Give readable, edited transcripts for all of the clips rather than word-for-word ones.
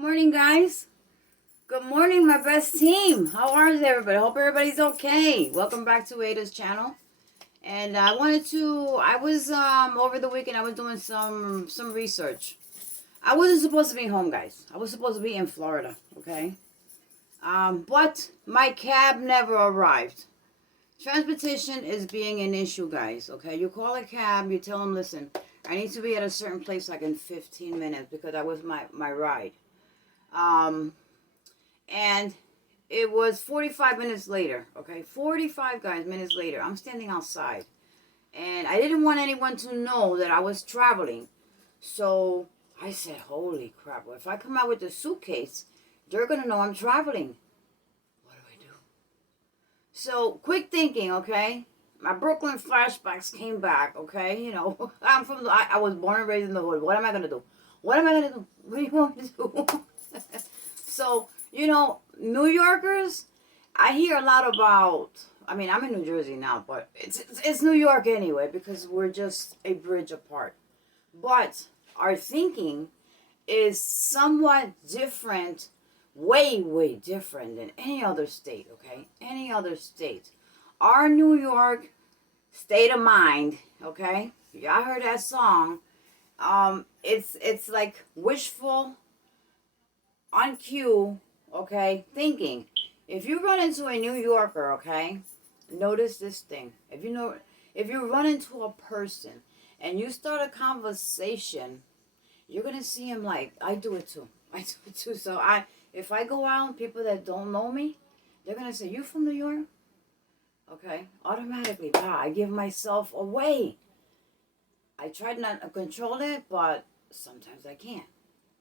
Morning, guys. Good morning, my best team. How are everybody? Hope everybody's okay. Welcome back to Ada's channel. And I was over the weekend I was doing some research. I wasn't supposed to be home, guys. I was supposed to be in Florida, okay? But my cab never arrived. Transportation is being an issue, guys, okay? You call a cab, you tell them, listen, I need to be at a certain place like in 15 minutes because that was my ride. And it was 45 minutes later, okay? 45 minutes later. I'm standing outside. And I didn't want anyone to know that I was traveling. So I said, holy crap. Well, if I come out with a suitcase, they're going to know I'm traveling. What do I do? So quick thinking, okay? My Brooklyn flashbacks came back, okay? You know, I was born and raised in the hood. What am I going to do? What am I going to do? What do you want me to do? So, you know, New Yorkers, I hear a lot about, I'm in New Jersey now, but it's New York anyway because we're just a bridge apart. But our thinking is somewhat different, way, way different than any other state, okay? Any other state. Our New York state of mind, okay? Y'all heard that song. It's like wishful, on cue, okay, thinking. If you run into a New Yorker, okay, notice this thing. If you run into a person and you start a conversation, you're gonna see him like I do it too. I do it too. So if I go out, people that don't know me, they're gonna say, "You from New York?" Okay, automatically, I give myself away. I tried not to control it, but sometimes I can't.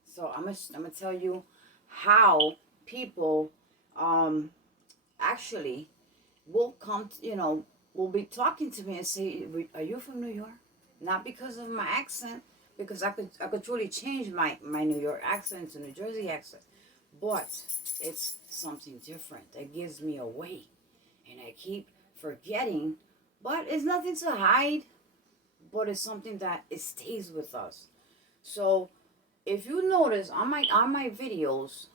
So I'm gonna tell you how people actually will come, will be talking to me and say, "Are you from New York?" Not because of my accent, because I could truly change my New York accent to New Jersey accent, but it's something different that gives me away, and I keep forgetting. But it's nothing to hide, but it's something that it stays with us. So if you notice on my videos,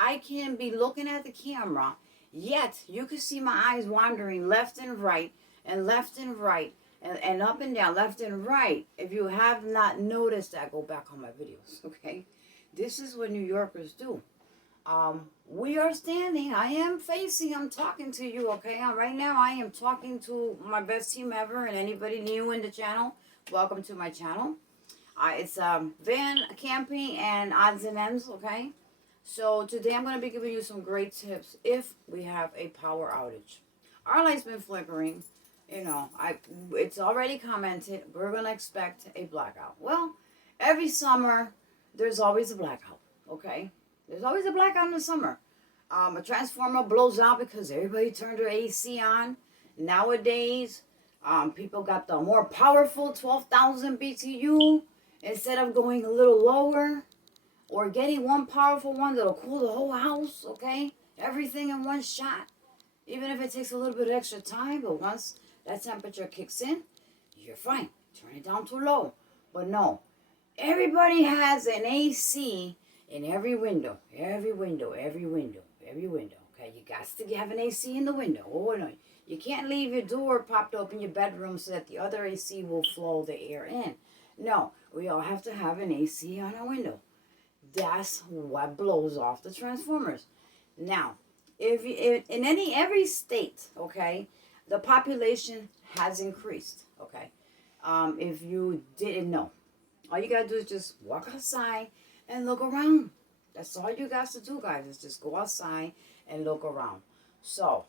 I can be looking at the camera, yet you can see my eyes wandering left and right and left and right and up and down, left and right. If you have not noticed that, go back on my videos, okay? This is what New Yorkers do. We are standing, I'm talking to you, okay? Right now I am talking to my best team ever, and anybody new in the channel, welcome to my channel. It's van camping and odds and ends, okay? So today I'm going to be giving you some great tips if we have a power outage. Our light's been flickering. It's already commented. We're going to expect a blackout. Well, every summer there's always a blackout, okay? There's always a blackout in the summer. A transformer blows out because everybody turned their AC on. Nowadays, people got the more powerful 12,000 BTU instead of going a little lower. Or getting one powerful one that'll cool the whole house, okay? Everything in one shot. Even if it takes a little bit of extra time, but once that temperature kicks in, you're fine. Turn it down too low. But no, everybody has an AC in every window. Every window, every window, every window. Okay, you got to have an AC in the window. Oh, no. You can't leave your door popped open in your bedroom so that the other AC will flow the air in. No, we all have to have an AC on our window. That's what blows off the transformers. Now, if in every state, okay, the population has increased, okay. If you didn't know, all you gotta do is just walk outside and look around. That's all you got to do, guys, is just go outside and look around. So,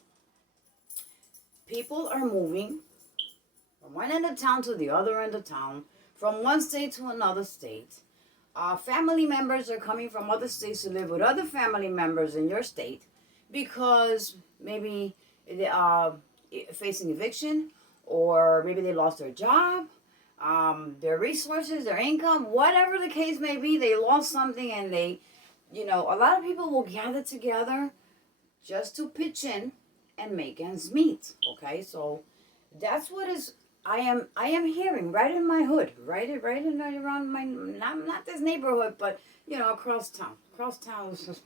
people are moving from one end of town to the other end of town, from one state to another state. Family members are coming from other states to live with other family members in your state because maybe they are facing eviction, or maybe they lost their job, their resources, their income, whatever the case may be. They lost something, and a lot of people will gather together just to pitch in and make ends meet. Okay, so that's what is I am hearing right in my hood, right in around my, not this neighborhood, but across town. Across town is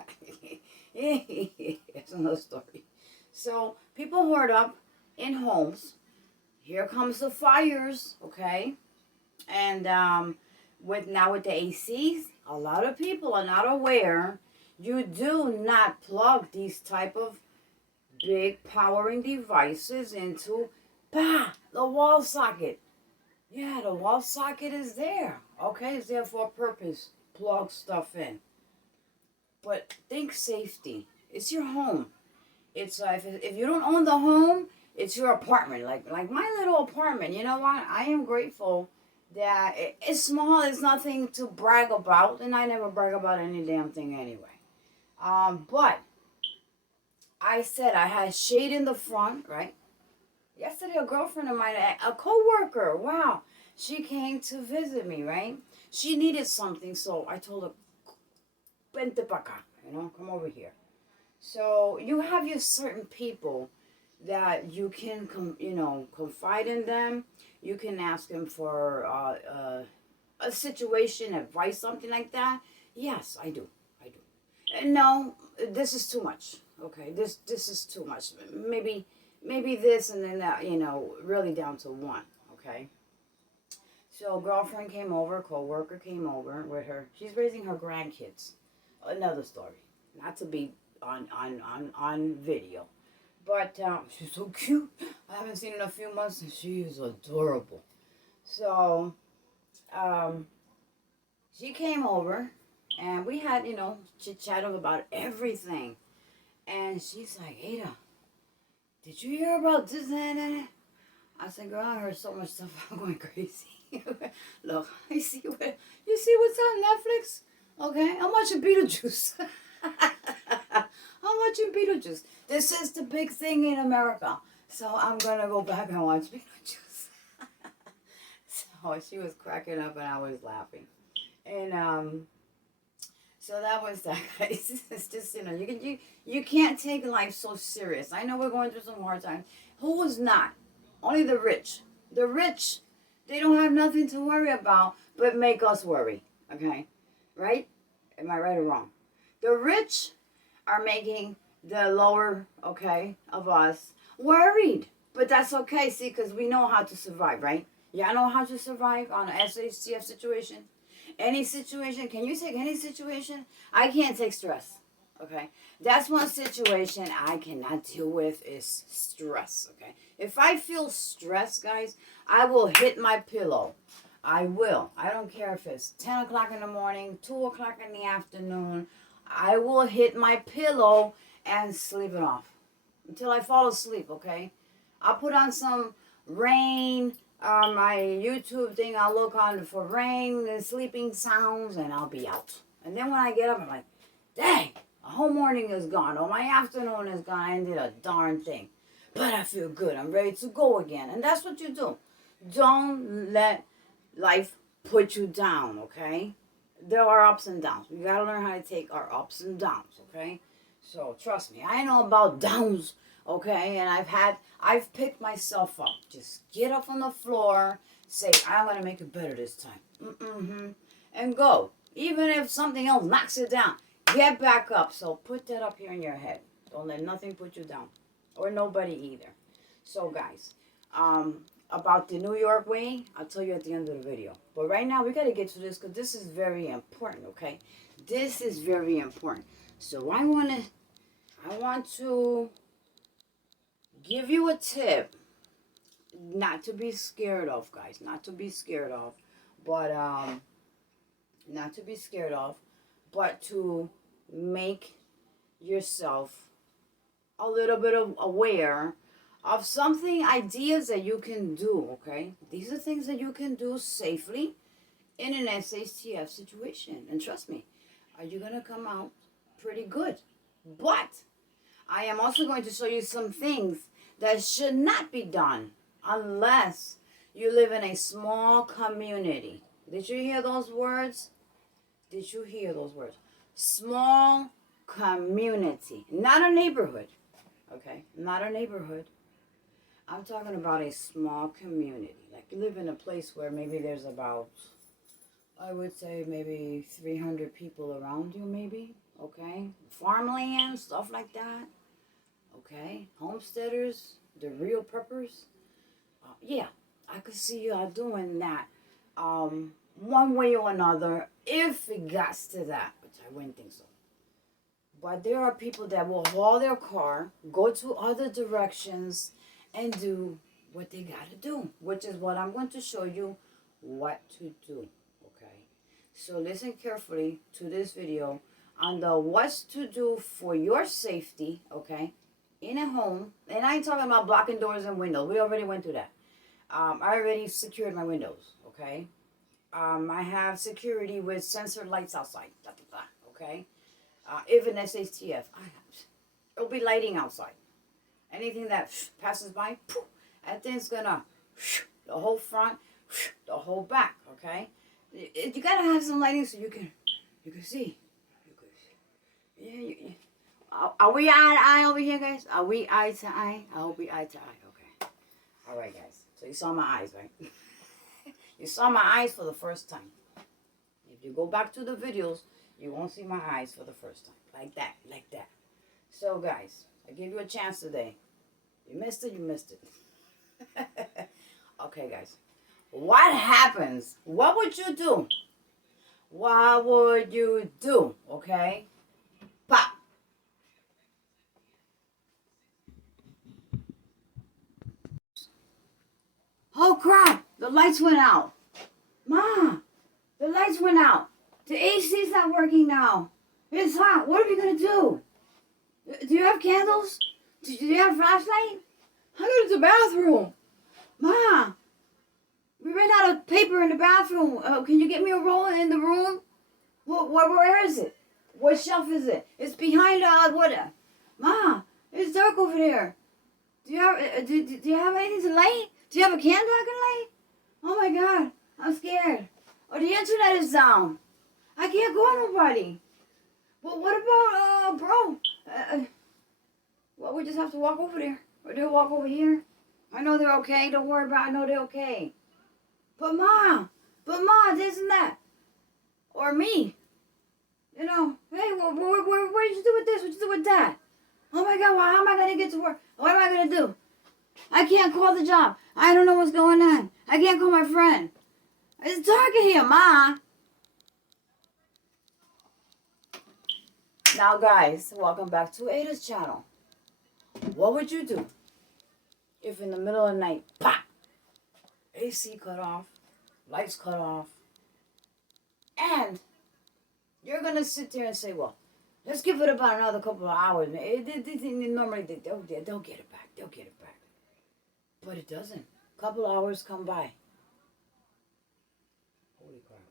it's another story. So people hoard up in homes. Here comes the fires, okay? And with the ACs, a lot of people are not aware. You do not plug these type of big powering devices into the wall socket. Yeah, the wall socket is there. Okay, it's there for a purpose. Plug stuff in. But think safety. It's your home. It's if you don't own the home, it's your apartment. Like my little apartment. You know what? I am grateful that it's small. It's nothing to brag about, and I never brag about any damn thing anyway. But I said I had shade in the front, right? Yesterday, a girlfriend of mine, a co-worker, wow, she came to visit me, right? She needed something, so I told her, vente pa acá, come over here. So you have your certain people that you can, confide in them. You can ask them for a situation, advice, something like that. Yes, I do. And no, this is too much. Okay, this is too much. Maybe this and then that. Really down to one. Okay. So girlfriend came over, co-worker came over with her. She's raising her grandkids. Another story. Not to be on video. But she's so cute. I haven't seen her in a few months and she is adorable. So she came over and we had, chit-chatting about everything. And she's like, Ada, did you hear about this and that? I said, girl, I heard so much stuff. I'm going crazy. Look, you see what's on Netflix? Okay, I'm watching Beetlejuice. I'm watching Beetlejuice. This is the big thing in America. So I'm going to go back and watch Beetlejuice. So she was cracking up and I was laughing. And so that was that, guys. It's just, you can't take life so serious. I know we're going through some hard times. Who is not? Only the rich. The rich, they don't have nothing to worry about but make us worry. Okay? Right? Am I right or wrong? The rich are making the lower, of us worried. But that's okay, see, because we know how to survive, right? Y'all know how to survive on an SHTF situation? Any situation. Can you take any situation? I can't take stress. Okay? That's one situation I cannot deal with is stress. Okay? If I feel stress, guys, I will hit my pillow. I will. I don't care if it's 10 o'clock in the morning, 2 o'clock in the afternoon. I will hit my pillow and sleep it off until I fall asleep, okay? I'll put on some rain, my YouTube thing. I'll look on for rain and sleeping sounds, and I'll be out. And then when I get up, I'm like, dang, a whole morning is gone, or my afternoon is gone. I did a darn thing. But I feel good. I'm ready to go again. And that's what you do. Don't let life put you down, okay? There are ups and downs. We gotta learn how to take our ups and downs, okay? So trust me, I know about downs, okay? And I've picked myself up. Just get up on the floor, say, I'm gonna make it better this time. And go. Even if something else knocks you down, get back up. So put that up here in your head. Don't let nothing put you down. Or nobody either. So guys, about the New York way, I'll tell you at the end of the video. But right now, we got to get to this because this is very important, okay? This is very important. So I want to give you a tip not to be scared of, guys. Not to be scared of. But, not to be scared of. But to make yourself a little bit of aware of something, ideas that you can do, okay? These are things that you can do safely in an SHTF situation. And trust me, you're going to come out pretty good. But I am also going to show you some things that should not be done unless you live in a small community. Did you hear those words? Did you hear those words? Small community, not a neighborhood. Okay, not a neighborhood. I'm talking about a small community. Like you live in a place where maybe there's about, I would say maybe 300 people around you, maybe. Okay. Farmland, stuff like that. Okay. Homesteaders, the real preppers. Yeah, I could see y'all doing that. One way or another, if it got to that, which I wouldn't think so. But there are people that will haul their car, go to other directions, and do what they gotta do, which is what I'm going to show you what to do. Okay, so listen carefully to this video on the what's to do for your safety. Okay, in a home, and I ain't talking about blocking doors and windows. We already went through that. I already secured my windows. Okay, I have security with sensor lights outside. Okay, even SHTF. It'll be lighting outside. Anything that passes by, poof, that thing's gonna the whole front, the whole back. Okay, you gotta have some lighting so you can see. You can see. Yeah. Are we eye to eye over here, guys? Are we eye to eye? I hope we eye to eye. Okay. All right, guys. So you saw my eyes, right? You saw my eyes for the first time. If you go back to the videos, you won't see my eyes for the first time. Like that, like that. So, guys, I give you a chance today. You missed it, you missed it. Okay, guys. What happens? What would you do? What would you do? Okay? Pop. Oh, crap. The lights went out. Ma, the lights went out. The AC's not working now. It's hot. What are we going to do? Do you have candles? Do you have a flashlight? I go to the bathroom. Ma, we ran out of paper in the bathroom. Can you get me a roll in the room? Where is it? What shelf is it? It's behind what? Ma, it's dark over there. Do you have anything to light? Do you have a candle I can light? Oh my God, I'm scared. Oh, the internet is down. I can't go nobody. Well, what about bro? Well, we just have to walk over there. Or they'll walk over here. I know they're okay. Don't worry about it. I know they're okay. But Ma, this and that. Or me. You know, hey, what did you do with this? What did you do with that? Oh my God, well, how am I going to get to work? What am I going to do? I can't call the job. I don't know what's going on. I can't call my friend. It's dark in here, Ma. Now, guys, welcome back to Ada's channel. What would you do if in the middle of the night, pop, AC cut off, lights cut off, and you're going to sit there and say, well, let's give it about another couple of hours. Normally, they'll get it back. They'll get it back. But it doesn't. A couple hours come by. Holy crap.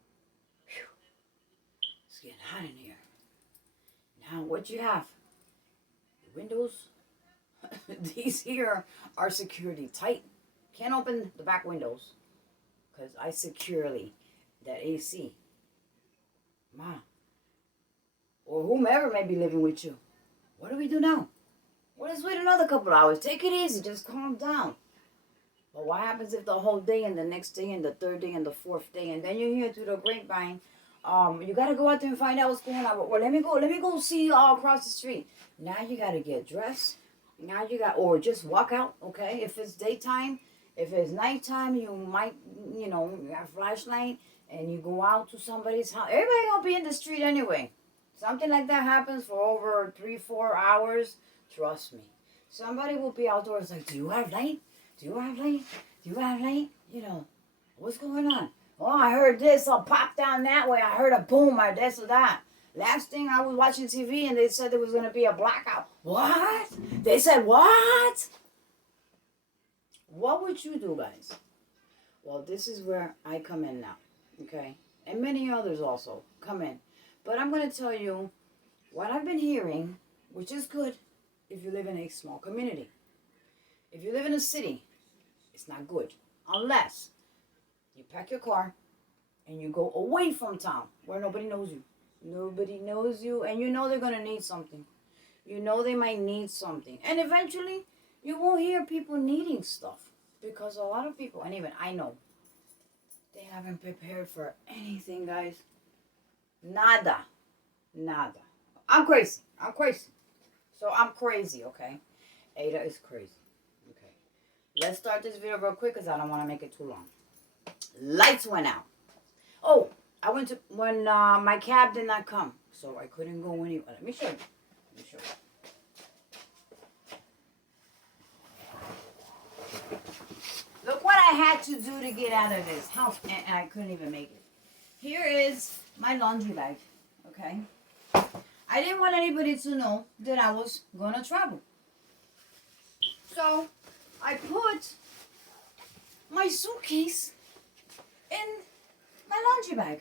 Whew. It's getting hot in here. Now, what you have? The windows. These here are security tight. Can't open the back windows because I securely that AC. Ma. Or whomever may be living with you. What do we do now? Well, let's wait another couple hours. Take it easy. Just calm down. But what happens if the whole day and the next day and the third day and the fourth day and then you hear through the grapevine, you gotta go out there and find out what's going on. Well, let me go see you all across the street. Now you gotta get dressed. Now you got, or just walk out, okay? If it's daytime, if it's nighttime, you might, you have a flashlight and you go out to somebody's house. Everybody gonna be in the street anyway. Something like that happens for over 3-4 hours. Trust me. Somebody will be outdoors like, do you have light? Do you have light? Do you have light? What's going on? Oh, I heard this. I'll pop down that way. I heard a boom or this or that. Last thing I was watching TV and they said there was going to be a blackout. What? They said what? What would you do, guys? Well, this is where I come in now. Okay? And many others also come in. But I'm going to tell you what I've been hearing, which is good if you live in a small community. If you live in a city, it's not good. Unless you pack your car and you go away from town where nobody knows you. Nobody knows you and you know they're going to need something. You know they might need something. And eventually, You won't hear people needing stuff because a lot of people, and even I know, they haven't prepared for anything, guys. Nada. Nada. I'm crazy. I'm crazy. So I'm crazy, okay? Ada is crazy. Okay. Let's start this video real quick because I don't want to make it too long. Lights went out. Oh, I went to, when my cab did not come. So I couldn't go anywhere. Let me show you. Let me show you. Look what I had to do to get out of this house, and I couldn't even make it. Here is my laundry bag, okay? I didn't want anybody to know that I was going to travel. So I put my suitcase in my laundry bag.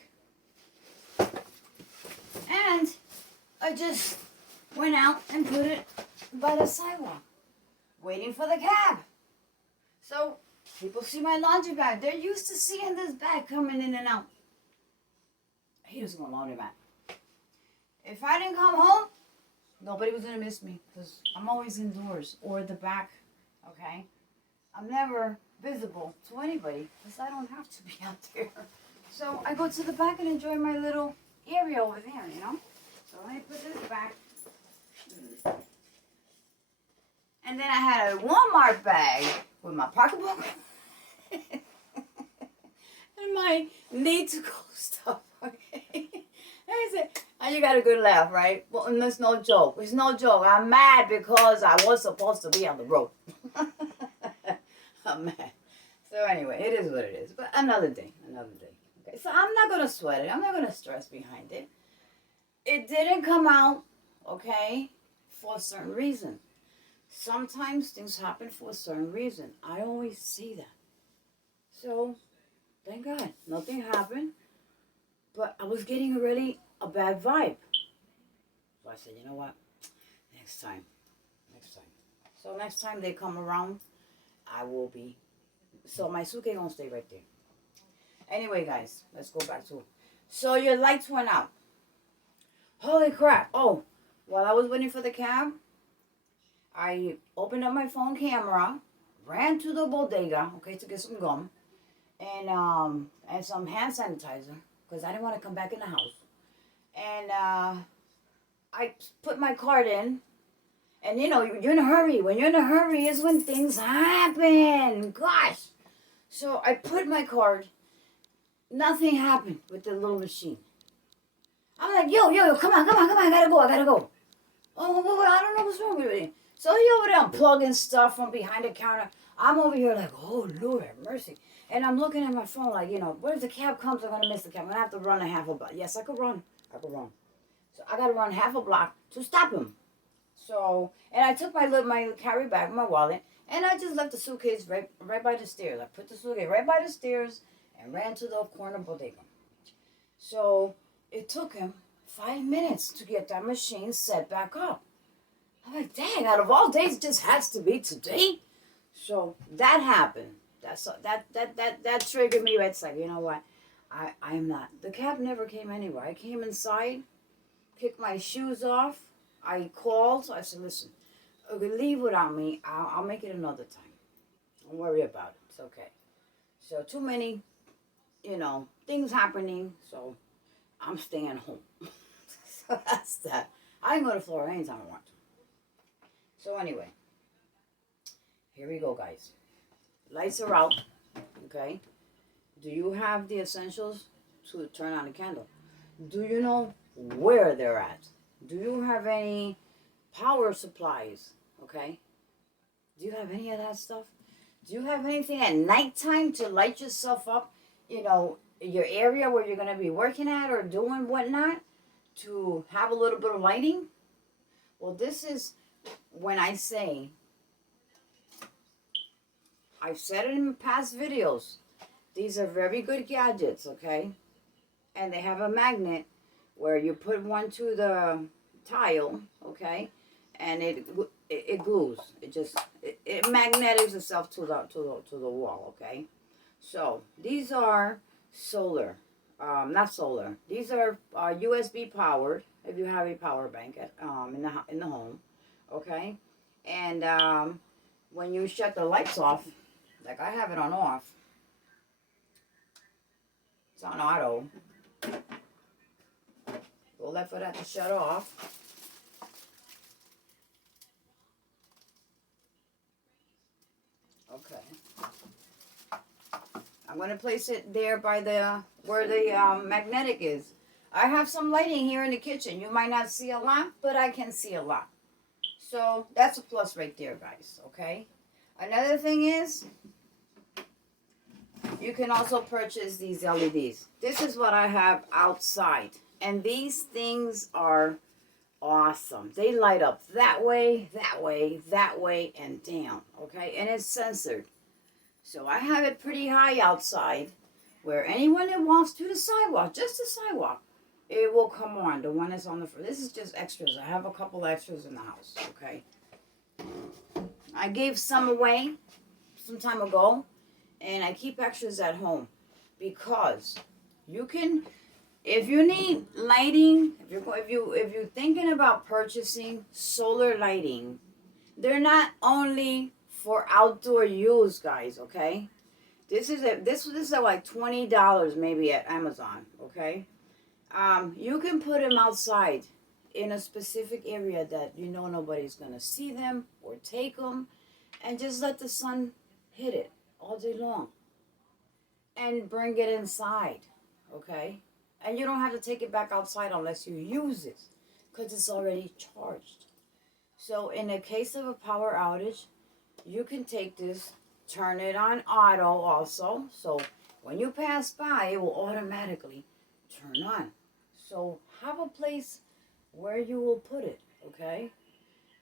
And I just went out and put it by the sidewalk, waiting for the cab. So people see my laundry bag. They're used to seeing this bag coming in and out. He was going to laundry bag. If I didn't come home, nobody was going to miss me because I'm always indoors or the back, okay? I'm never visible to anybody because I don't have to be out there. So I go to the back and enjoy my little area over there, you know? So let me put this back. And then I had a Walmart bag with my pocketbook and my need-to-go stuff, okay? I said, and you got a good laugh, right? Well, and it's no joke. It's no joke. I'm mad because I was supposed to be on the road. I'm mad. So anyway, it is what it is. But another day, another day. Okay, so I'm not going to sweat it. I'm not going to stress behind it. It didn't come out, okay, for a certain reason. Sometimes things happen for a certain reason. I always see that. So, thank God, nothing happened. But I was getting already a bad vibe. So I said, you know what? Next time. Next time. So next time they come around, I will be. So my suitcase gonna stay right there. Anyway, guys, let's go back to it. So your lights went out. Holy crap. Oh, while I was waiting for the cab, I opened up my phone camera, ran to the bodega, okay, to get some gum, and some hand sanitizer, because I didn't want to come back in the house. And I put my card in, and you know, you're in a hurry. When you're in a hurry is when things happen. Gosh. So I put my card. Nothing happened with the little machine. I'm like, yo, come on, I gotta go. Oh, I don't know what's wrong with it. So he over there unplugging stuff from behind the counter. I'm over here like, oh, Lord have mercy. And I'm looking at my phone like, you know, what if the cab comes? I'm going to miss the cab. I'm going to have to run a half a block. Yes, I could run. So I got to run half a block to stop him. So, and I took my carry bag, my wallet, and I just left the suitcase right by the stairs. I put the suitcase right by the stairs and ran to the corner bodega. So it took him 5 minutes to get that machine set back up. I'm like, dang, out of all days, it just has to be today. So that happened. That triggered me. It's like, you know what? I'm not. The cab never came anywhere. I came inside, kicked my shoes off. I called. I said, listen, leave without me. I'll make it another time. Don't worry about it. It's okay. So too many, you know, things happening. So I'm staying home. So that's that. I can go to Florida anytime I want to. So anyway, here we go, guys. Lights are out, okay? Do you have the essentials to turn on the candle? Do you know where they're at? Do you have any power supplies, okay? Do you have any of that stuff? Do you have anything at nighttime to light yourself up, you know, your area where you're going to be working at or doing whatnot to have a little bit of lighting? Well, this is when I say, I've said it in past videos, these are very good gadgets, okay? And they have a magnet where you put one to the tile, okay? And it glues. It magnetics itself to the wall, okay? So these are solar, not solar. These are USB powered. If you have a power bank at, in the home, okay, and when you shut the lights off, like I have it on off, it's on auto. Go left for that to shut off. Okay. I'm going to place it there by the, where the magnetic is. I have some lighting here in the kitchen. You might not see a lot, but I can see a lot. So that's a plus right there, guys, okay? Another thing is, you can also purchase these LEDs. This is what I have outside. And these things are awesome. They light up that way, that way, that way, and down, okay? And it's censored. So I have it pretty high outside where anyone that walks to the sidewalk, just the sidewalk, it will come on. The one that's on the front. This is just extras. I have a couple extras in the house, okay? I gave some away some time ago, and I keep extras at home because you can, if you need lighting, if you're thinking about purchasing solar lighting, they're not only for outdoor use, guys, okay? This is like $20 maybe at Amazon, okay? You can put them outside in a specific area that you know nobody's gonna see them or take them, and just let the sun hit it all day long and bring it inside, okay? And you don't have to take it back outside unless you use it because it's already charged. So in the case of a power outage, you can take this, turn it on auto also. So when you pass by, it will automatically turn on. So have a place where you will put it, okay?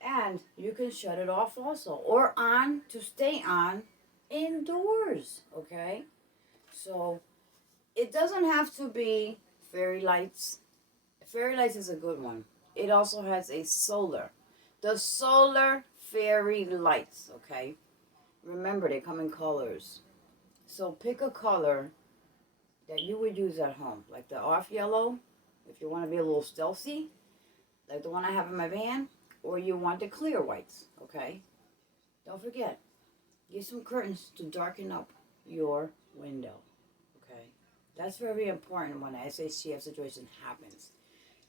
And you can shut it off also, or on to stay on indoors, okay? So it doesn't have to be fairy lights. Fairy lights is a good one. It also has a solar. The solar fairy lights, okay? Remember, they come in colors. So pick a color that you would use at home, like the off yellow, if you want to be a little stealthy, like the one I have in my van, or you want the clear whites, okay? Don't forget, get some curtains to darken up your window, okay? That's very important when an SHTF situation happens.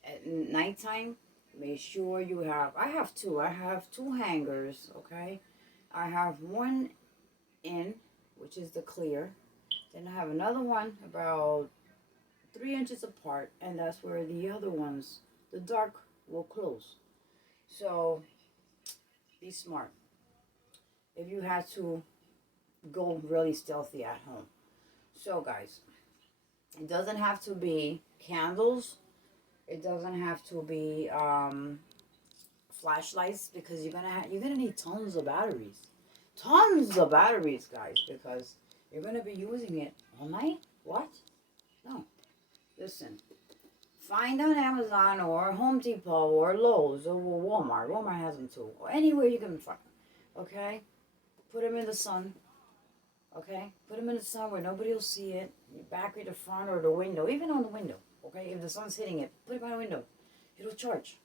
At nighttime, make sure you have, I have two hangers, okay? I have one in, which is the clear. Then I have another one about 3 inches apart, and that's where the other ones, the dark, will close. So be smart if you have to go really stealthy at home. So guys, it doesn't have to be candles. It doesn't have to be flashlights, because you're gonna need tons of batteries. Tons of batteries, guys, because you're gonna be using it all night. What? No. Listen. Find on Amazon or Home Depot or Lowe's or Walmart. Walmart has them too. Or anywhere you can find. Okay? Put them in the sun. Okay? Put them in the sun where nobody will see it. Your back or the front or the window. Even on the window. Okay? If the sun's hitting it, put it by the window. It'll charge.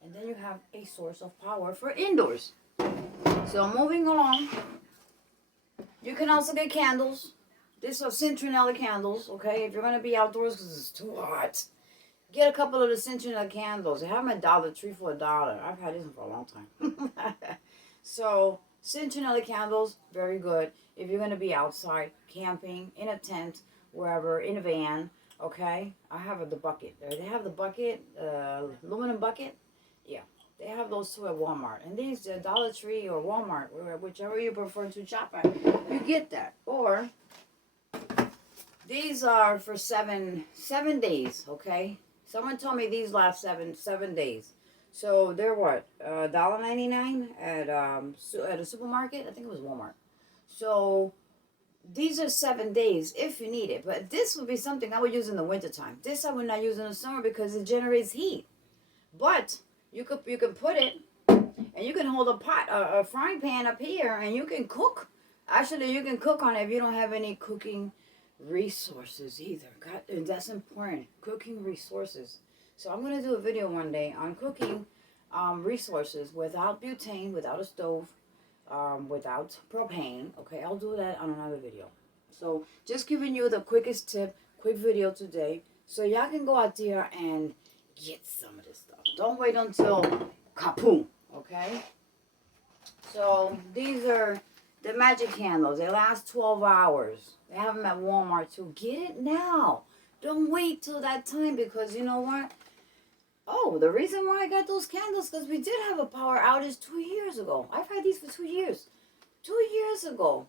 And then you have a source of power for indoors. So moving along. You can also get candles. These are citronella candles. Okay? If you're going to be outdoors because it's too hot. Get a couple of the citronella candles. They have them at Dollar Tree for $1. I've had this one for a long time. So, citronella candles, very good. If you're going to be outside, camping, in a tent, wherever, in a van, okay? I have the bucket. They have the bucket, aluminum bucket. Yeah, they have those too at Walmart. And these, Dollar Tree or Walmart, whichever you prefer to shop at, you get that. Or, these are for seven days, okay? Someone told me these last seven days. So they're what? $1.99 at a supermarket? I think it was Walmart. So these are 7 days if you need it. But this would be something I would use in the wintertime. This I would not use in the summer because it generates heat. But you can put it, and you can hold a frying pan up here, and you can cook. Actually, you can cook on it if you don't have any cooking resources either. God, and that's important. Cooking resources. So I'm going to do a video one day on cooking resources without butane, without a stove, without propane. Okay, I'll do that on another video. So just giving you the quickest tip, quick video today, so y'all can go out there and get some of this stuff. Don't wait until kapoom. Okay. So these are the magic candles. They last 12 hours. They have them at Walmart too. Get it now. Don't wait till that time, because you know what? Oh, the reason why I got those candles, because we did have a power outage 2 years ago. I've had these for 2 years. 2 years ago.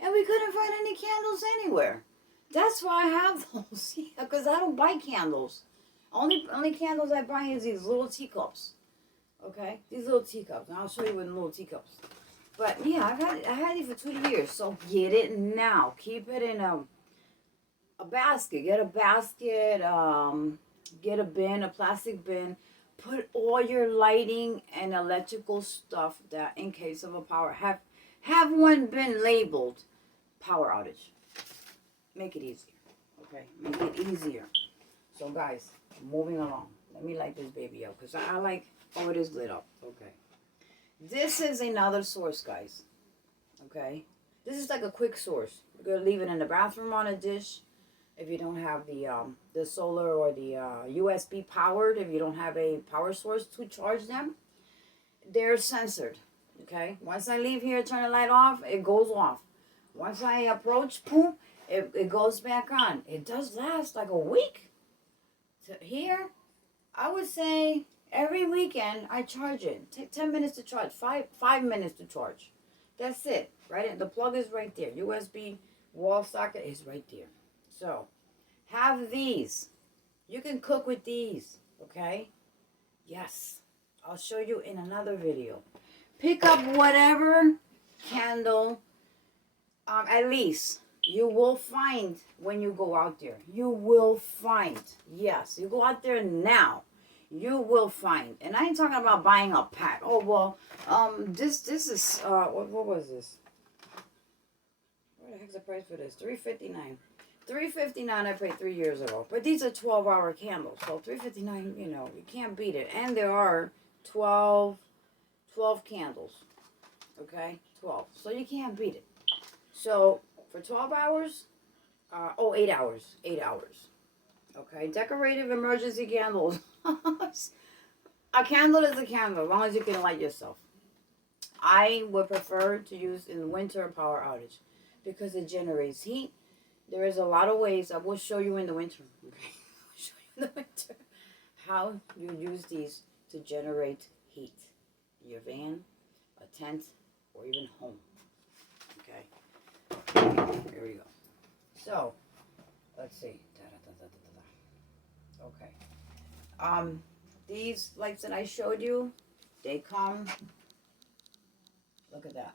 And we couldn't find any candles anywhere. That's why I have those. Yeah, because I don't buy candles. Only candles I buy is these little teacups. Okay? These little teacups. And I'll show you with the little teacups. But yeah, I had these for 2 years. So get it now. Keep it in a basket. Get a basket. Get a bin, a plastic bin. Put all your lighting and electrical stuff that in case of a power. Have one bin labeled power outage. Make it easier. Okay? Make it easier. So guys, moving along. Let me light this baby up, because I like, oh, it is lit up. Okay. This is another source, guys. Okay? This is like a quick source. You're going to leave it in the bathroom on a dish. If you don't have the solar or the USB powered, if you don't have a power source to charge them, they're censored. Okay? Once I leave here, turn the light off, it goes off. Once I approach, boom, it goes back on. It does last like a week. So here, I would say every weekend I charge it. Take 10 minutes to charge, 5 minutes to charge. That's it. Right? The plug is right there. USB wall socket is right there. So, have these. You can cook with these, okay? Yes. I'll show you in another video. Pick up whatever candle, at least, you will find when you go out there. You will find. Yes, you go out there now. You will find. And I ain't talking about buying a pack. Oh, well, this is, what was this? What the heck's the price for this? $3.59. $3.59 I paid 3 years ago. But these are 12-hour candles. So $3.59, you know, you can't beat it. And there are 12 candles. Okay? 12. So you can't beat it. So for 12 hours, 8 hours. 8 hours. Okay? Decorative emergency candles. A candle is a candle, as long as you can light yourself. I would prefer to use in the winter power outage, because it generates heat. There is a lot of ways. I will show you in the winter. Okay? I'll show you in the winter how you use these to generate heat in your van, a tent, or even home. Okay. Here we go. So, let's see. Okay. These lights that I showed you, they come. Look at that.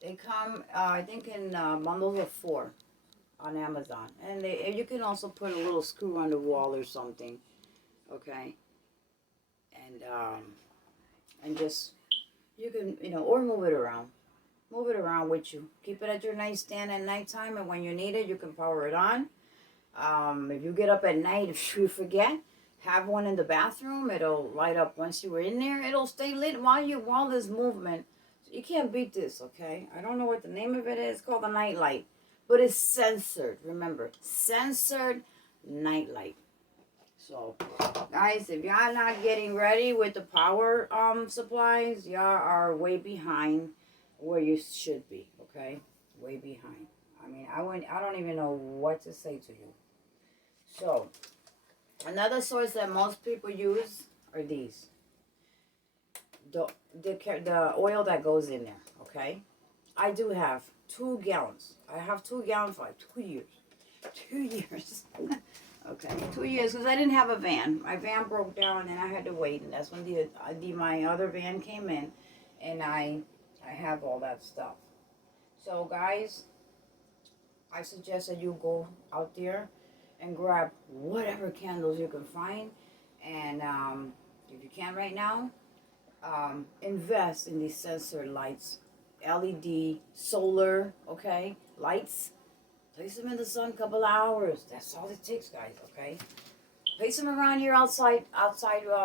They come, I think, in bundles of 4. On Amazon, and you can also put a little screw on the wall or something, okay, and just, you can, you know, or move it around with you. Keep it at your nightstand at nighttime, and when you need it, you can power it on. If you get up at night, if you forget, have one in the bathroom. It'll light up once you were in there. It'll stay lit while there's movement. You can't beat this, okay? I don't know what the name of it is. It's called a night light. But it's censored. Remember, censored nightlight. So, guys, if y'all not getting ready with the power supplies, y'all are way behind where you should be. Okay, way behind. I mean, I don't even know what to say to you. So, another source that most people use are these. The oil that goes in there. Okay, I do have 2 gallons. I have 2 gallons for like 2 years. 2 years. Okay, 2 years, because I didn't have a van. My van broke down and I had to wait, and that's when my other van came in, and I have all that stuff. So guys, I suggest that you go out there and grab whatever candles you can find, and if you can right now, invest in these sensor lights, LED, solar, okay, lights. Place them in the sun a couple hours. That's all it takes, guys, okay? Place them around here outside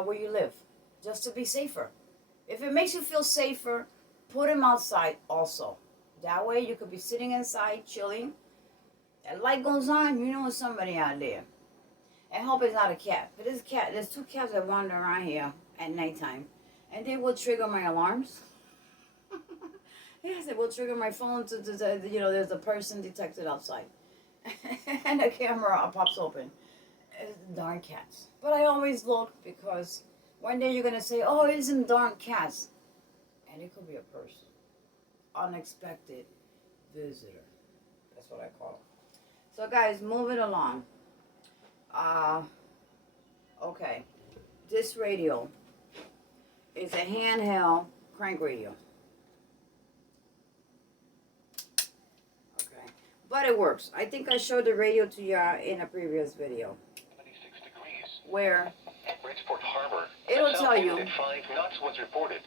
where you live, just to be safer. If it makes you feel safer, put them outside also. That way you could be sitting inside, chilling. That light goes on, you know somebody out there. And hope it's not a cat. But this cat, there's two cats that wander around here at nighttime. And they will trigger my alarms. Yes, it will trigger my phone to there's a person detected outside. And the camera pops open. Darn cats. But I always look because one day you're going to say, oh, it isn't darn cats. And it could be a person. Unexpected visitor. That's what I call it. So guys, moving along. Okay. This radio is a handheld crank radio. Okay. But it works. I think I showed the radio to you in a previous video. 76 degrees. Where Bridgeport Harbor. it'll tell you. At 5 knots was reported.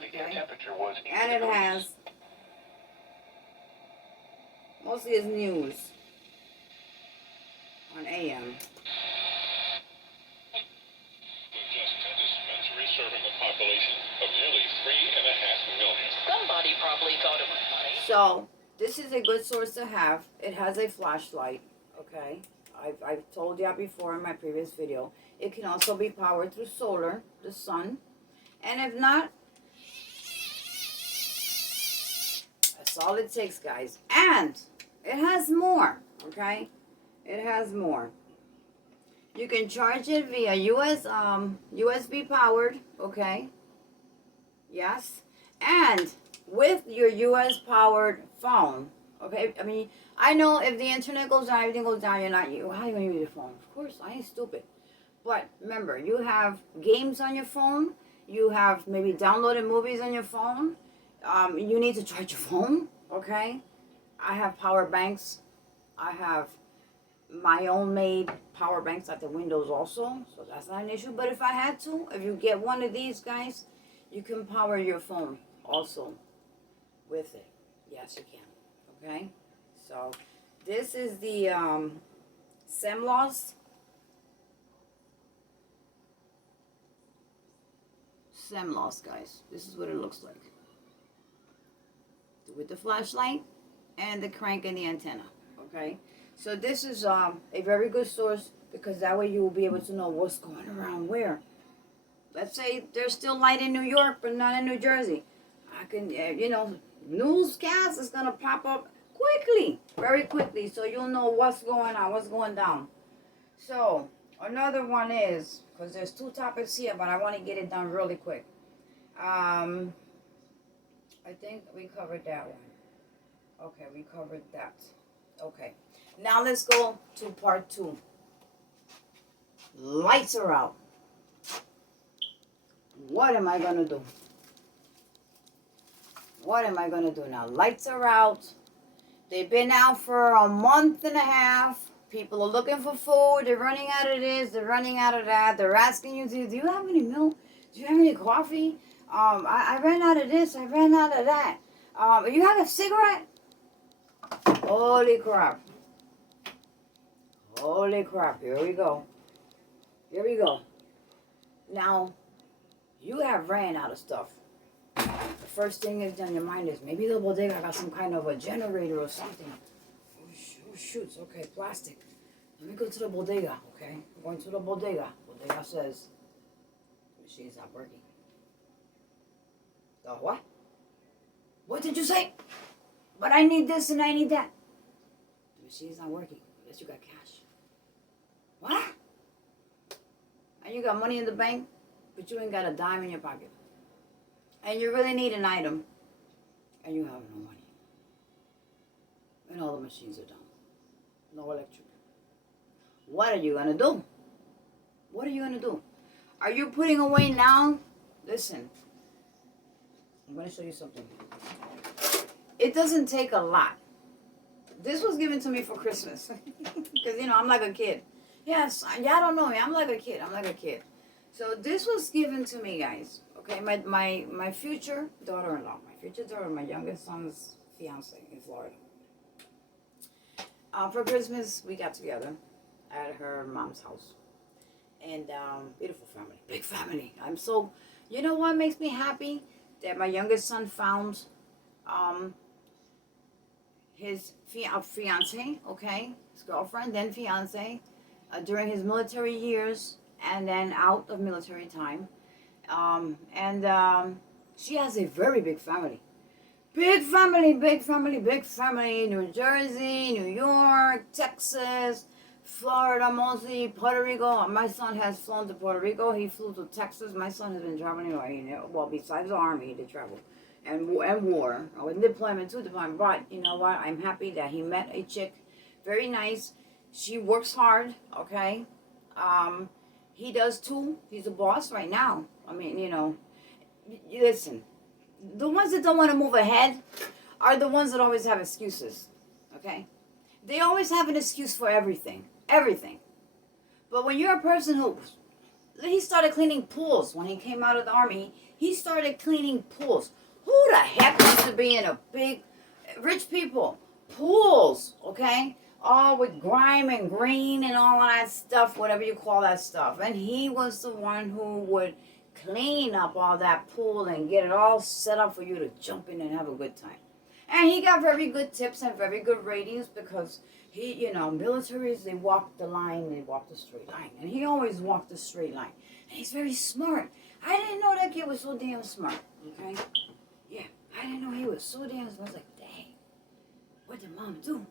The air temperature was 80 And it degrees. has mostly it's news on AM. Serving a population of nearly 3.5 million. Somebody probably thought it was funny. So this is a good source to have. It has a flashlight. Okay, I've told you before in my previous video. It can also be powered through solar, the sun, and if not, that's all it takes, guys. And it has more. Okay, it has more. You can charge it via USB powered, okay? Yes. And with your US powered phone, okay? I mean, I know if the internet goes down, everything goes down, how are you going to use your phone? Of course, I ain't stupid. But remember, you have games on your phone. You have maybe downloaded movies on your phone. You need to charge your phone, okay? I have power banks. I have my own made power banks at the windows also, so that's not an issue. But if I had to, if you get one of these guys, you can power your phone also with it. Yes, you can. Okay, so this is the Semlos, guys. This is what it looks like with the flashlight and the crank and the antenna. Okay. So this is a very good source because that way you will be able to know what's going around where. Let's say there's still light in New York but not in New Jersey. I can, newscast is going to pop up quickly, very quickly. So you'll know what's going on, what's going down. So another one is, because there's two topics here, but I want to get it done really quick. I think we covered that one. Okay, we covered that. Okay. Now let's go to part 2. Lights are out. What am I going to do? What am I going to do now? Lights are out. They've been out for a month and a half. People are looking for food. They're running out of this. They're running out of that. They're asking you, do you have any milk? Do you have any coffee? I ran out of this. I ran out of that. You have a cigarette? Holy crap. Holy crap, here we go. Here we go. Now, you have ran out of stuff. The first thing is on your mind is maybe the bodega got some kind of a generator or something. Oh, shoots, okay, plastic. Let me go to the bodega, okay? I'm going to the bodega. Bodega says, the machine's not working. The what? What did you say? But I need this and I need that. The machine's not working. Unless you got cash. What? And you got money in the bank, but you ain't got a dime in your pocket. And you really need an item, and you have no money. And all the machines are down. No electric. What are you going to do? What are you going to do? Are you putting away now? Listen, I'm going to show you something. It doesn't take a lot. This was given to me for Christmas. Because, I'm like a kid. Yes, y'all don't know me. I'm like a kid. So this was given to me, guys. Okay, my future daughter-in-law. My future daughter, my youngest son's fiance in Florida. For Christmas, we got together at her mom's house. And beautiful family. Big family. You know what makes me happy? that my youngest son found his fiance, okay, his girlfriend, then fiance, during his military years, and then out of military time. And she has a very big family. Big family, big family, big family. New Jersey, New York, Texas, Florida mostly, Puerto Rico. My son has flown to Puerto Rico. He flew to Texas. My son has been traveling, well, besides the Army, he did travel. And war. Oh, and deployment too, deployment. But you know what? I'm happy that he met a chick. Very nice. She works hard, okay? He does too. He's a boss right now. I mean, listen. The ones that don't want to move ahead are the ones that always have excuses, okay? They always have an excuse for everything. Everything. But when you're a person he started cleaning pools when he came out of the Army. He started cleaning pools. Who the heck used to be in a big, rich people? Pools, okay? All with grime and green and all of that stuff, whatever you call that stuff. And he was the one who would clean up all that pool and get it all set up for you to jump in and have a good time. And he got very good tips and very good ratings because militaries, they walk the line, they walk the straight line. And he always walked the straight line. And he's very smart. I didn't know that kid was so damn smart, okay? Yeah, I didn't know he was so damn smart. I was like, dang, what did mom do?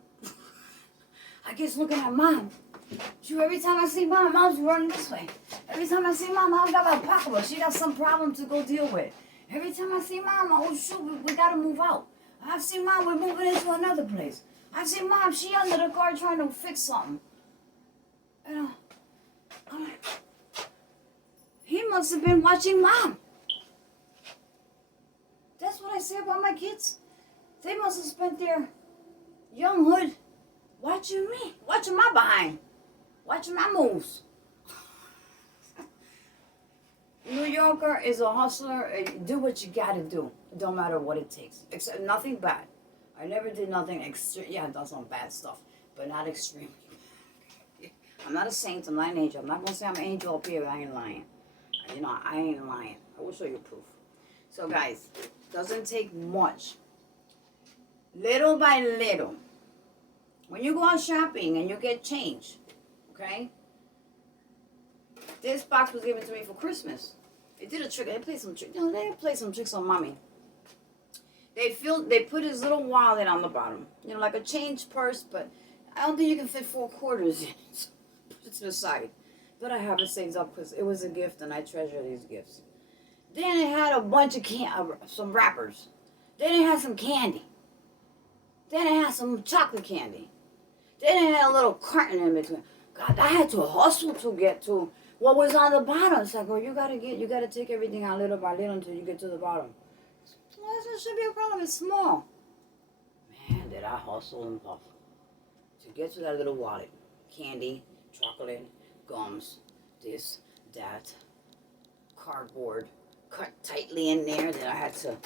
I guess looking at mom. Shoot, every time I see mom, mom's running this way. Every time I see mom, mom's got my pocketbook. She got some problem to go deal with. Every time I see mom, oh shoot, we gotta move out. I've seen mom, we're moving into another place. I've seen mom, she under the car trying to fix something. I'm like, he must have been watching mom. That's what I say about my kids. They must have spent their younghood watching me, watching my behind, watching my moves. New Yorker is a hustler. Do what you gotta do. Don't matter what it takes. Except nothing bad. I never did nothing extreme. Yeah, I've done some bad stuff, but not extremely. I'm not a saint. I'm not an angel. I'm not gonna say I'm an angel up here, but I ain't lying. I ain't lying. I will show you proof. So guys, doesn't take much. Little by little. When you go out shopping and you get change, okay? This box was given to me for Christmas. They did a trick. They played some tricks. They played some tricks on mommy. They put his little wallet on the bottom. Like a change purse, but I don't think you can fit 4 quarters in it. Put it to the side. But I have it saved up because it was a gift and I treasure these gifts. Then it had a bunch of some wrappers. Then it had some candy. Then it had some chocolate candy. Then it had a little carton in between. God, I had to hustle to get to what was on the bottom. It's like, well, you gotta take everything out little by little until you get to the bottom. Well, that should be a problem. It's small. Man, did I hustle and puff to get to that little wallet. Candy, chocolate, gums, this, that, cardboard, cut tightly in there that I had to.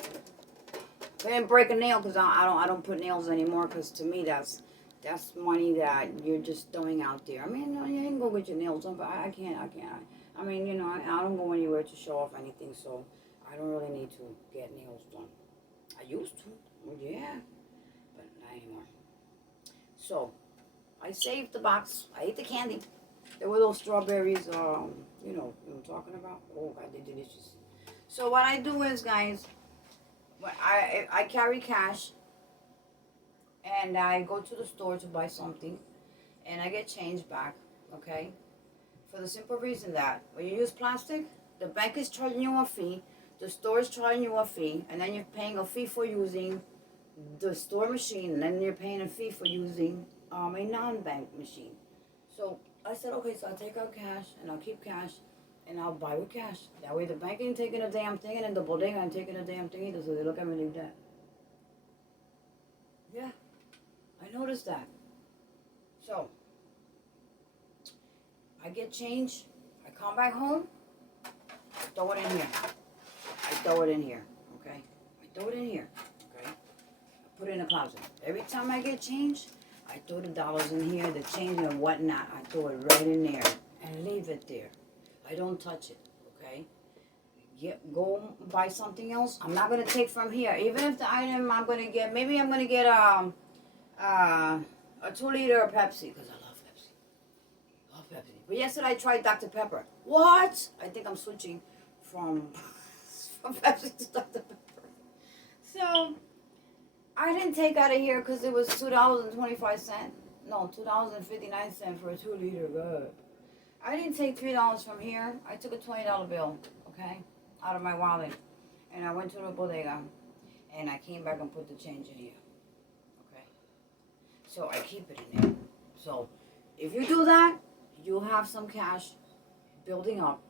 I didn't break a nail because I don't put nails anymore because to me that's money that you're just throwing out there. I mean, you can go get your nails done, but I can't. I mean, I don't go anywhere to show off anything, so I don't really need to get nails done. I used to, yeah, but not anymore. So, I saved the box. I ate the candy. There were those strawberries, you know what I'm talking about? Oh, God, they're delicious. So what I do is, guys, I carry cash, and I go to the store to buy something, and I get change back, okay? For the simple reason that when you use plastic, the bank is charging you a fee, the store is charging you a fee, and then you're paying a fee for using the store machine, and then you're paying a fee for using a non-bank machine. So I said, okay, so I'll take out cash, and I'll keep cash, and I'll buy with cash. That way the bank ain't taking a damn thing, and then the bodega ain't taking a damn thing either, so they look at me like that. Yeah, I noticed that. So, I get change, I come back home, I throw it in here. I throw it in here, okay? I throw it in here, okay? I put it in the closet. Every time I get change, I throw the dollars in here, the change and whatnot. I throw it right in there and leave it there. I don't touch it, okay? go buy something else. I'm not gonna take from here. Even if the item I'm gonna get, maybe I'm gonna get a 2 liter of Pepsi because I love Pepsi. Love Pepsi. But yesterday I tried Dr. Pepper. What? I think I'm switching from from Pepsi to Dr. Pepper. So I didn't take out of here because it was $2.25. No, $2.59 for a 2 liter. Good. I didn't take $3 from here. I took a $20 bill, okay, out of my wallet, and I went to the bodega, and I came back and put the change in here, okay. So I keep it in there. So if you do that, you'll have some cash building up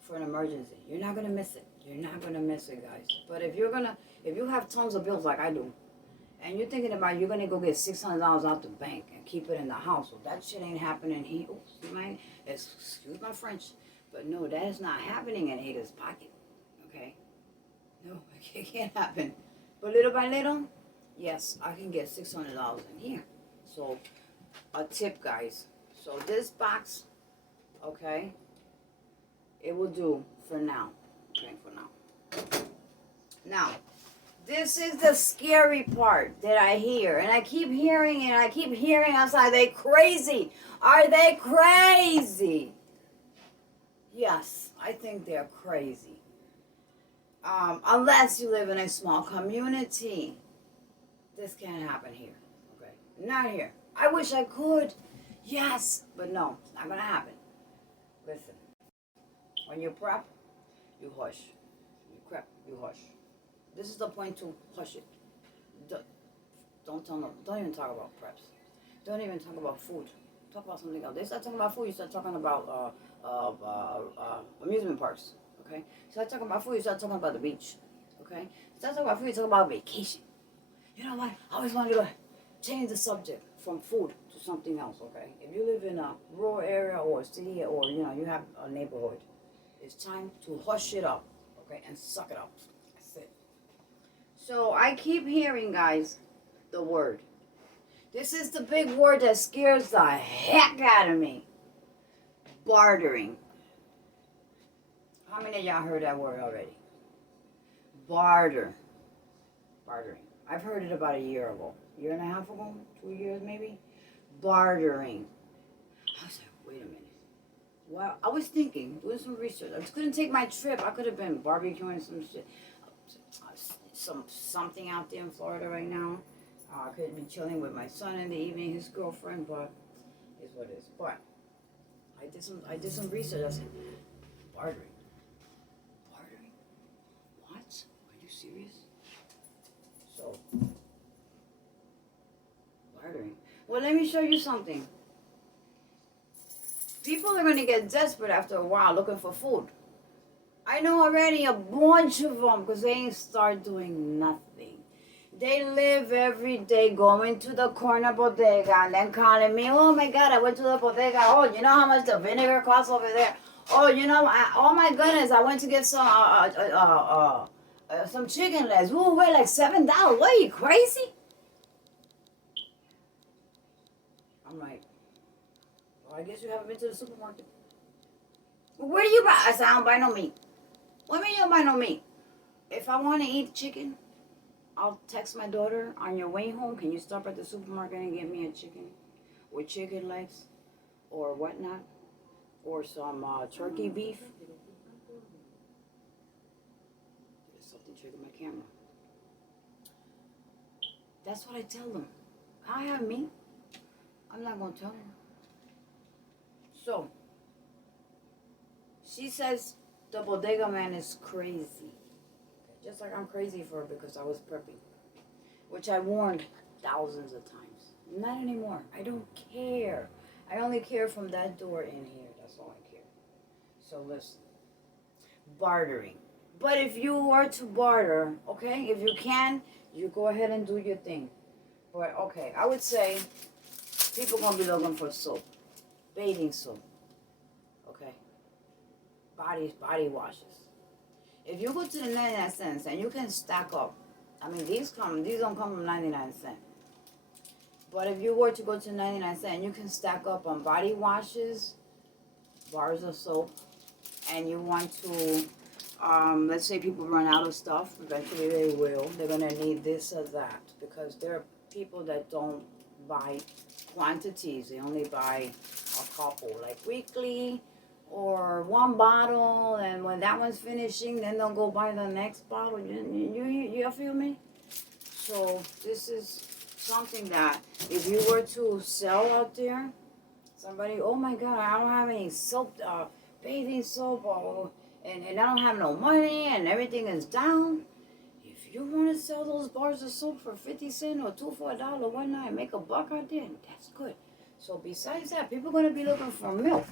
for an emergency. You're not gonna miss it. You're not gonna miss it, guys. But if you have tons of bills like I do, and you're thinking about you're gonna go get $600 out the bank and keep it in the house, well, that shit ain't happening here. Excuse my French, but no, that is not happening in Ada's pocket. Okay, no, it can't happen. But little by little, yes, I can get $600 in here. So, a tip, guys. So this box, okay, it will do for now. Okay, for now. Now. This is the scary part that I hear. And I keep hearing and I keep hearing outside. Are they crazy? Are they crazy? Yes, I think they're crazy. Unless you live in a small community. This can't happen here. Okay? Not here. I wish I could. Yes. But no, it's not going to happen. Listen. When you prep, you hush. You prep, you hush. This is the point to hush it. Don't tell them. Don't even talk about preps. Don't even talk about food. Talk about something else. They start talking about food. You start talking about amusement parks. Okay. Start talking about food. You start talking about the beach. Okay. Start talking about food. You talk about vacation. You know what? I always wanted to change the subject from food to something else. Okay. If you live in a rural area or a city or you have a neighborhood, it's time to hush it up. Okay, and suck it up. That's it. So I keep hearing, guys, the word. This is the big word that scares the heck out of me. Bartering. How many of y'all heard that word already? Barter. Bartering. I've heard it about a year ago. Year and a half ago? 2 years maybe? Bartering. I was like, wait a minute. Well, I was thinking, doing some research. I couldn't take my trip. I could have been barbecuing some shit. Something out there in Florida right now. I could be chilling with my son in the evening, his girlfriend, but it's what it is. But I did some research. I said, bartering. Bartering? What? Are you serious? So, bartering. Well, let me show you something. People are going to get desperate after a while looking for food. I know already a bunch of them because they ain't start doing nothing. They live every day going to the corner bodega and then calling me, oh my God, I went to the bodega. Oh, you know how much the vinegar costs over there? Oh, oh my goodness, I went to get some chicken legs. Ooh, wait, like $7. What, are you crazy? I'm like, well, I guess you haven't been to the supermarket. Well, where do you buy? I said, I don't buy no meat. What do you mean you don't buy no meat? If I want to eat chicken, I'll text my daughter, on your way home, can you stop at the supermarket and get me a chicken? With chicken legs or whatnot? Or some turkey beef? There's something triggered my camera. That's what I tell them. I have meat. I'm not going to tell them. So, she says the bodega man is crazy. Just like I'm crazy for her because I was prepping. Which I warned thousands of times. Not anymore. I don't care. I only care from that door in here. That's all I care. So listen. Bartering. But if you were to barter, okay, if you can, you go ahead and do your thing. But okay, I would say people gonna be looking for soap. Bathing soap. Okay. Body washes. If you go to the 99 cents and you can stack up, I mean these don't come from 99 cents. But if you were to go to 99 cents, you can stack up on body washes, bars of soap, and you want to Let's say people run out of stuff. Eventually they will. They're gonna need this or that because there are people that don't buy quantities. They only buy a couple, like weekly or one bottle, and when that one's finishing, then they'll go buy the next bottle. You feel me? So this is something that if you were to sell out there, somebody, oh my God, I don't have any soap, bathing soap, and I don't have no money, and everything is down. If you want to sell those bars of soap for 50 cents or two for $1 one night, make a buck out there, that's good. So besides that, people are going to be looking for milk.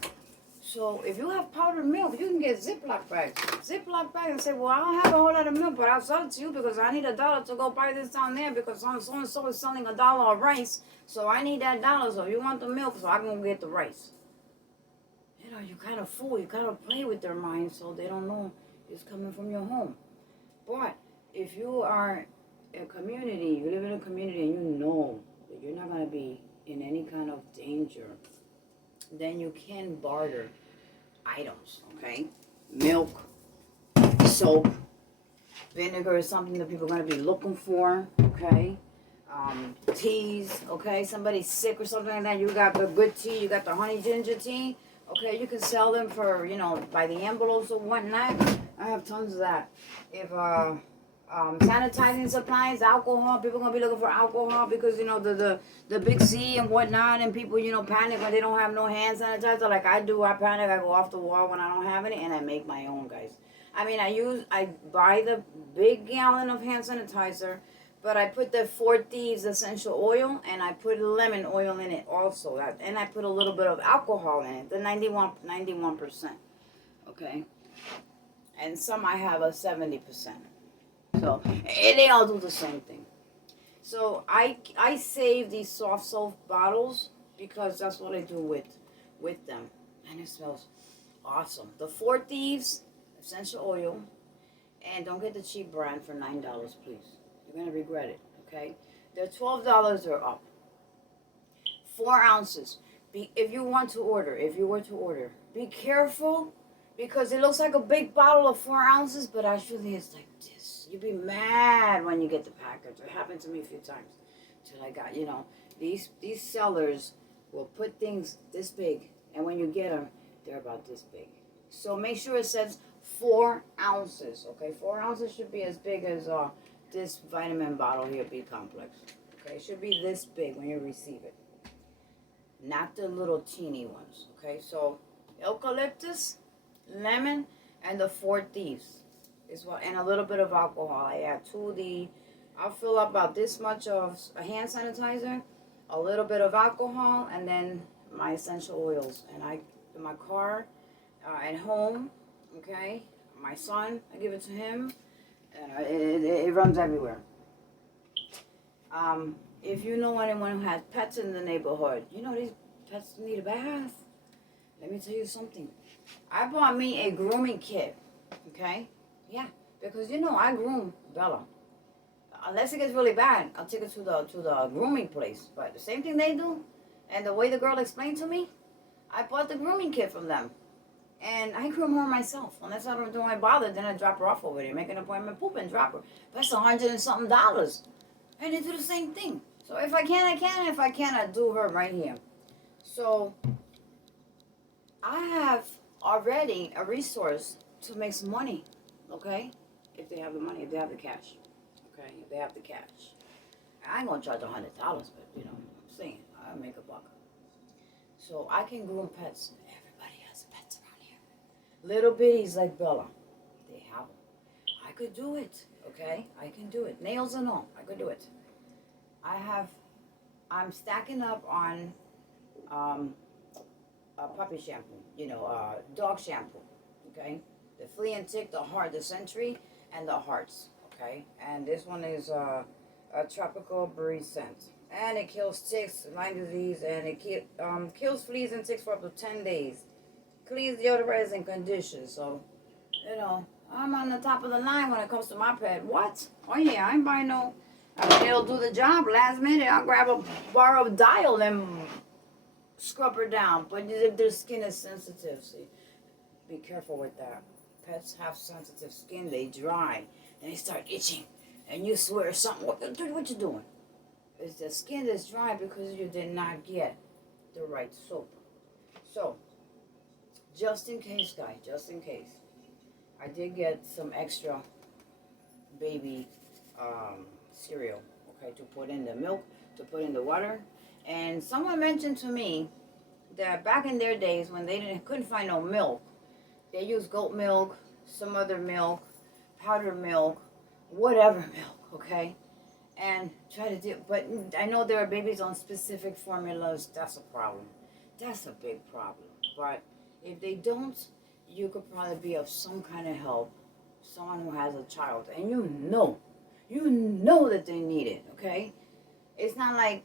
So if you have powdered milk, you can get Ziploc bags. Ziploc bags and say, well, I don't have a whole lot of milk, but I'll sell it to you because I need $1 to go buy this down there because so-and-so is selling $1 of rice. So I need that $1. So you want the milk, so I'm going to get the rice. You know, you kind of fool. You kind of play with their minds so they don't know it's coming from your home. But if you are a community, you live in a community and you know that you're not going to be in any kind of danger, then you can barter items, okay? Milk, soap, vinegar is something that people are going to be looking for, okay? Teas, okay? Somebody's sick or something like that. You got the good tea, you got the honey ginger tea, okay? You can sell them for, you know, by the envelopes or whatnot. I have tons of that. If, sanitizing supplies, alcohol, people are going to be looking for alcohol because, you know, the big C and whatnot, and people, you know, panic when they don't have no hand sanitizer like I do. I panic, I go off the wall when I don't have any, and I make my own, guys. I mean, I buy the big gallon of hand sanitizer, but I put the 4 Thieves essential oil, and I put lemon oil in it also. And I put a little bit of alcohol in it, the 91%, okay? And some I have a 70%. So, and they all do the same thing. So I save these soft soap bottles because that's what I do with them. And it smells awesome. The 4 Thieves essential oil. And don't get the cheap brand for $9, please. You're going to regret it, okay? They're $12 or up. 4 ounces. If you were to order, be careful because it looks like a big bottle of 4 ounces, but actually it's like this. You'd be mad when you get the package. It happened to me a few times. Till I got, you know, these sellers will put things this big, and when you get them, they're about this big. So make sure it says 4 ounces, okay? 4 ounces should be as big as this vitamin bottle here, B complex. Okay, it should be this big when you receive it. Not the little teeny ones, okay? So eucalyptus, lemon, and the 4 Thieves is what, and a little bit of alcohol. I add I'll fill up about this much of a hand sanitizer, a little bit of alcohol, and then my essential oils. And in my car, at home, okay? My son, I give it to him. It runs everywhere. If you know anyone who has pets in the neighborhood, you know these pets need a bath. Let me tell you something. I bought me a grooming kit, okay? Yeah, because you know I groom Bella. Unless it gets really bad, I'll take it to the grooming place. But the same thing they do, and the way the girl explained to me, I bought the grooming kit from them. And I groom her myself. Unless I don't bother, then I drop her off over there. Make an appointment, poop, and drop her. That's $100 and something. And they do the same thing. So if I can, I can. If I can't, I do her right here. So I have already a resource to make some money. Okay? If they have the money, if they have the cash. Okay? If they have the cash. I ain't gonna charge $100, but you know, I'm saying I'll make a buck. So I can groom pets. Everybody has pets around here. Little bitties like Bella, they have them. I could do it. Okay, I can do it. Nails and all, I could do it. I'm stacking up on puppy shampoo. You know, dog shampoo. Okay, the flea and tick, the heart, the Sentry, and the hearts. Okay, and this one is a tropical breeze scent. And it kills ticks, Lyme disease, and it kills fleas and ticks for up to 10 days. Cleans deodorizing conditions. So, you know, I'm on the top of the line when it comes to my pet. What? Oh, yeah, I ain't buying no. I mean, it'll do the job. Last minute, I'll grab a bar of Dial and scrub her down. But their skin is sensitive, so be careful with that. pets have sensitive skin. They dry, and they start itching, and you swear something. What you doing? It's the skin that's dry because you did not get the right soap. So, just in case, guys, just in case, I did get some extra baby cereal, okay, to put in the milk, to put in the water. And someone mentioned to me that back in their days when they couldn't find no milk, they used goat milk, some other milk, powdered milk, whatever milk, okay? And try to do, but I know there are babies on specific formulas. That's a problem. That's a big problem. But if they don't, you could probably be of some kind of help. Someone who has a child, and you know that they need it, okay? It's not like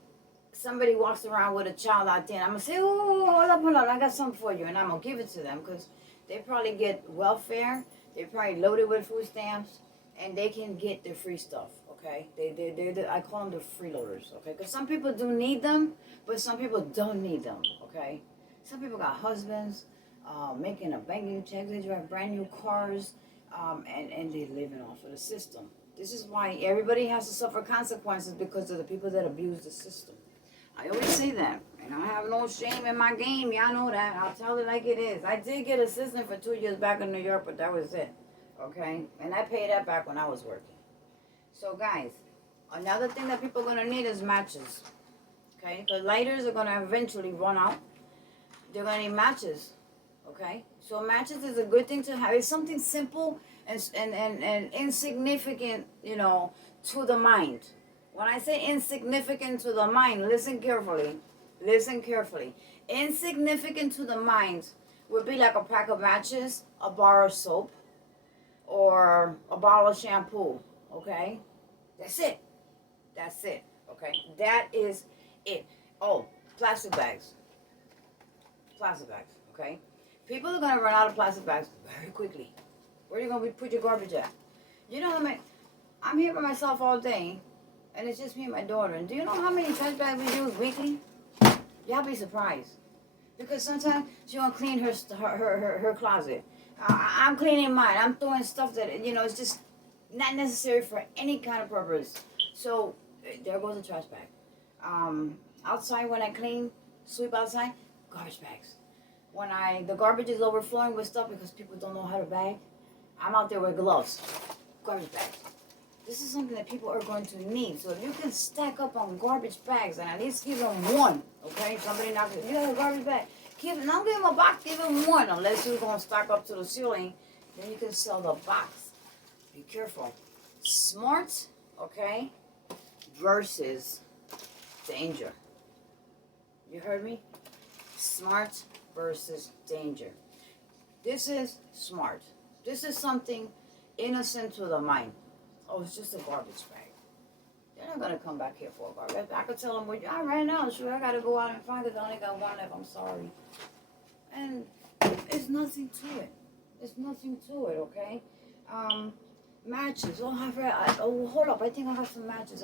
somebody walks around with a child out there and I'm going to say, oh, hold up, I got something for you, and I'm going to give it to them because they probably get welfare, they're probably loaded with food stamps, and they can get their free stuff, okay? I call them the freeloaders, okay? Because some people do need them, but some people don't need them, okay? Some people got husbands, making a banking check, they drive brand new cars, and they're living off of the system. This is why everybody has to suffer consequences because of the people that abuse the system. I always say that, and I have no shame in my game. Y'all know that. I'll tell it like it is. I did get assistant for 2 years back in New York, but that was it, okay? And I paid that back when I was working. So, guys, another thing that people are going to need is matches, okay? Because lighters are going to eventually run out. They're going to need matches, okay? So matches is a good thing to have. It's something simple and insignificant, to the mind. When I say insignificant to the mind, listen carefully. Listen carefully. Insignificant to the mind would be like a pack of matches, a bar of soap, or a bottle of shampoo, okay? That's it. That's it, okay? That is it. Oh, plastic bags. Plastic bags, okay? People are going to run out of plastic bags very quickly. Where are you going to put your garbage at? You know how many... I'm here by myself all day, and it's just me and my daughter. And do you know how many trash bags we use weekly? Y'all be surprised. Because sometimes she want to clean her closet. I'm cleaning mine. I'm throwing stuff that, it's just not necessary for any kind of purpose. So, there goes the trash bag. Outside when I clean, sweep outside, garbage bags. When the garbage is overflowing with stuff because people don't know how to bag, I'm out there with gloves, garbage bags. This is something that people are going to need. So if you can stack up on garbage bags and at least give them one, okay? Somebody knocks it, you have a garbage bag. Don't give them a box, give them one. Unless you're going to stack up to the ceiling, then you can sell the box. Be careful. Smart, okay, versus danger. You heard me? Smart versus danger. This is smart. This is something innocent to the mind. Oh, it's just a garbage bag. They're not gonna come back here for a garbage bag. I could tell them, well, I ran out. Sure, I gotta go out and find it. I only got one left. I'm sorry. And it's nothing to it. It's nothing to it. Okay. Matches. Oh, hold up. I think I have some matches.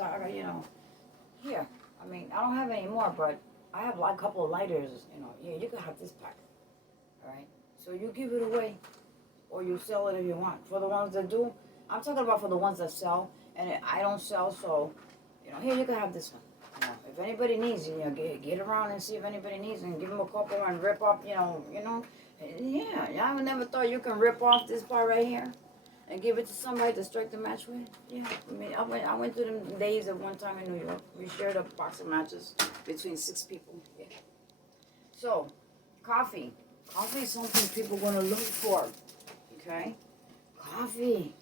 Here. I mean, I don't have any more, but I have like a couple of lighters. Yeah, you can have this pack. All right. So you give it away, or you sell it if you want. For the ones that do, I'm talking about for the ones that sell, and I don't sell, so here you can have this one. If anybody needs it, get around and see if anybody needs it, and give them a couple and rip off, Yeah, I would never thought you can rip off this part right here and give it to somebody to strike the match with. Yeah, I mean, I went through them days at one time in New York. We shared a box of matches between 6 people. Yeah. So, coffee. Coffee is something people are going to look for. Okay? Coffee.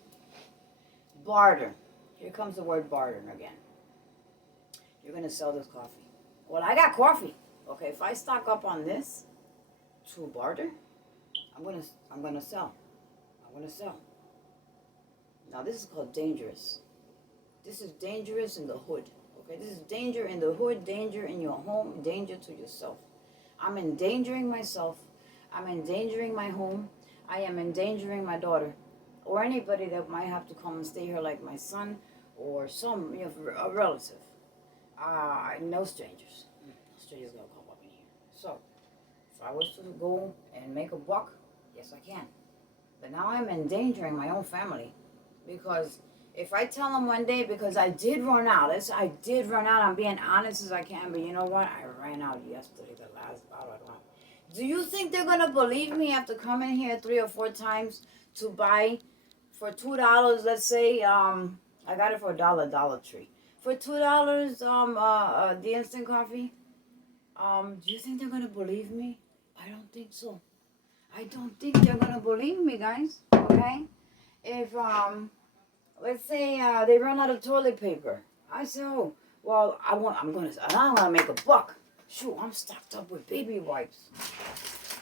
Barter. Here comes the word barter again. You're going to sell this coffee. Well, I got coffee. Okay, if I stock up on this to barter, I'm going to sell. I'm going to sell. Now, this is called dangerous. This is dangerous in the hood. Okay, this is danger in the hood, danger in your home, danger to yourself. I'm endangering myself. I'm endangering my home. I am endangering my daughter. Or anybody that might have to come and stay here, like my son or a relative. No strangers. No strangers gonna come up in here. So, if I was to go and make a buck, yes I can. But now I'm endangering my own family. Because if I tell them one day, because I did run out, I'm being honest as I can, but you know what? I ran out yesterday, the last bottle I want. Do you think they're going to believe me after coming here 3 or 4 times to buy for $2, let's say, I got it for $1, Dollar Tree. For $2, the instant coffee, do you think they're gonna believe me? I don't think so. I don't think they're gonna believe me, guys. Okay? If let's say they run out of toilet paper, I say, oh, well, I'm gonna make a buck. Shoot, I'm stocked up with baby wipes.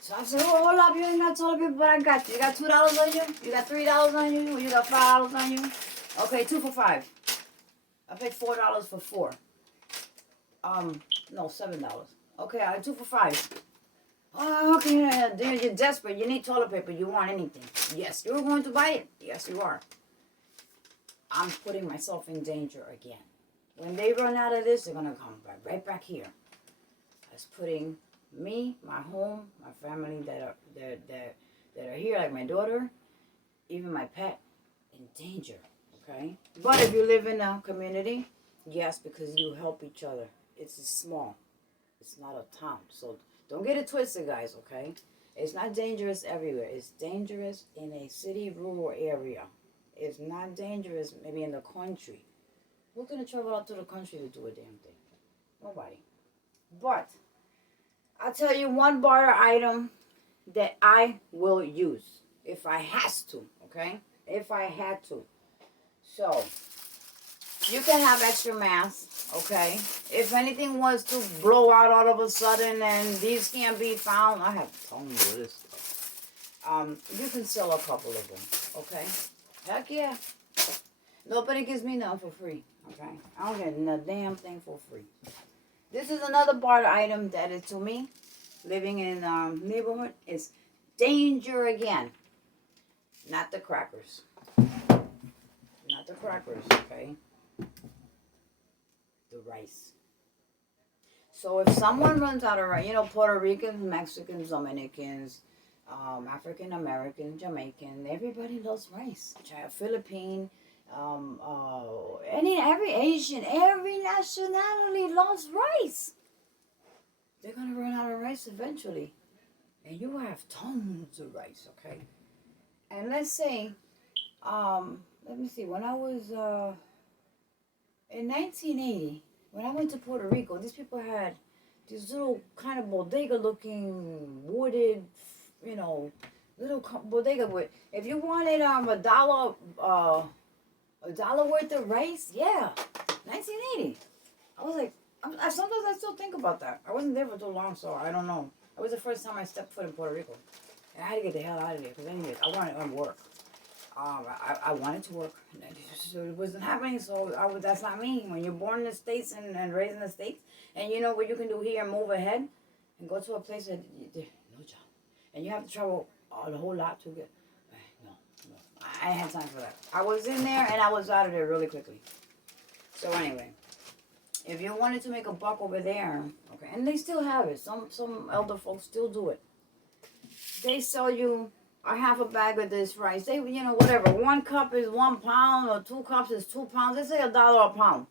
So I said, oh, hold up, you ain't got toilet paper, but I got you. You got $2 on you? You got $3 on you? Or you got $5 on you? Okay, 2 for $5. I paid $4 for 4. No, $7. Okay, I 2 for $5. Oh, okay, you're desperate. You need toilet paper. You want anything. Yes, you're going to buy it. Yes, you are. I'm putting myself in danger again. When they run out of this, they're going to come right back here. That's putting me, my home, my family that are here, like my daughter, even my pet, in danger. Okay? But if you live in a community, yes, because you help each other. It's small. It's not a town. So don't get it twisted, guys, okay? It's not dangerous everywhere. It's dangerous in a city, rural area. It's not dangerous maybe in the country. Who's going to travel out to the country to do a damn thing? Nobody. But I'll tell you one barter item that I will use if I has to, okay? If I had to. So, you can have extra mass, okay? If anything was to blow out all of a sudden and these can't be found, I have tons of this stuff. You can sell a couple of them, okay? Heck yeah. Nobody gives me nothing for free, okay? I don't get a damn thing for free. This is another barter item that is, to me, living in neighborhood, is danger again. Not the crackers. Not the crackers, okay? The rice. So if someone runs out of rice, you know, Puerto Ricans, Mexicans, Dominicans, African American, Jamaican, everybody loves rice. Philippine, every Asian, every nationality loves rice. They're gonna run out of rice eventually, and you have tons of rice, okay? And let's say, let me see, when I was in 1980, when I went to Puerto Rico, these people had these little kind of bodega-looking wooded, you know, little bodega with. If you wanted $1 worth of rice, yeah, 1980. I was like, sometimes I still think about that. I wasn't there for too long, so I don't know. It was the first time I stepped foot in Puerto Rico, and I had to get the hell out of there because anyways, I wanted to work. I wanted to work. So it wasn't happening, so that's not me. When you're born in the States and raised in the States, and you know what you can do here and move ahead, and go to a place that no job, and you have to travel a whole lot to get. No, I ain't had time for that. I was in there and I was out of there really quickly. So anyway, if you wanted to make a buck over there, okay, and they still have it. Some elder folks still do it. They sell you a half a bag of this rice. They, you know, whatever. 1 cup is 1 pound, or 2 cups is 2 pounds. They say $1 a pound.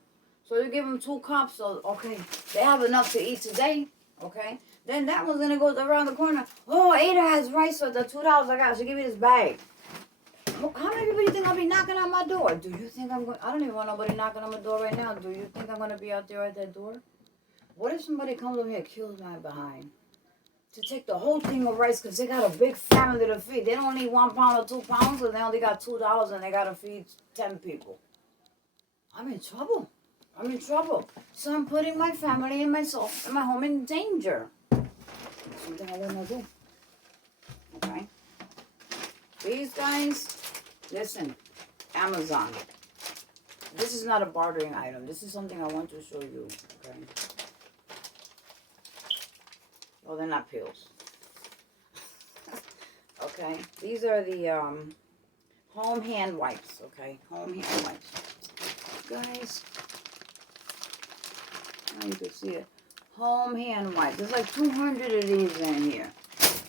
So you give them 2 cups. So okay, they have enough to eat today. Okay, then that one's gonna go around the corner. Oh, Ada has rice for the $2 I got. So give me this bag. How many people do you think I'll be knocking on my door? Do you think I'm going? I don't even want nobody knocking on my door right now. Do you think I'm gonna be out there at that door? What if somebody comes over here and kills my behind? To take the whole thing of rice because they got a big family to feed. They don't need 1 pound or 2 pounds, and they only got $2 and they got to feed 10 people. I'm in trouble. I'm in trouble. So I'm putting my family and myself and my home in danger. That's something I want to do. Okay? These guys, listen, Amazon. This is not a bartering item. This is something I want to show you. Okay? Well, they're not pills. Okay, these are the home hand wipes. Okay, home hand wipes. Guys, you can see it. Home hand wipes. There's like 200 of these in here.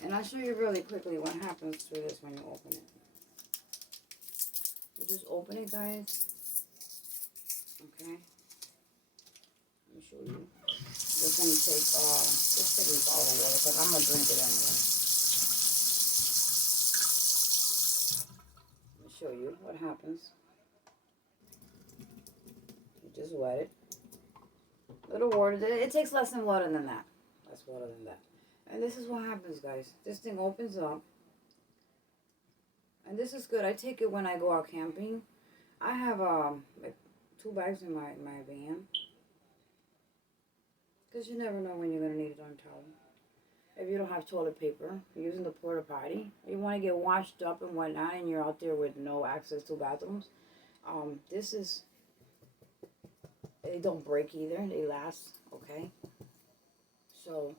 And I'll show you really quickly what happens to this when you open it. just open it, guys. Okay. Let me show you. Just gonna take just take this bottle of water because I'm gonna drink it anyway. Let me show you what happens. You just wet it. Little water. It takes less than water than that. Less water than that. And this is what happens, guys. This thing opens up. And this is good. I take it when I go out camping. I have like 2 bags in my van. Because you never know when you're going to need it on towel. If you don't have toilet paper, you're using the porta potty, you want to get washed up and whatnot, and you're out there with no access to bathrooms, this is, they don't break either, they last, okay? So,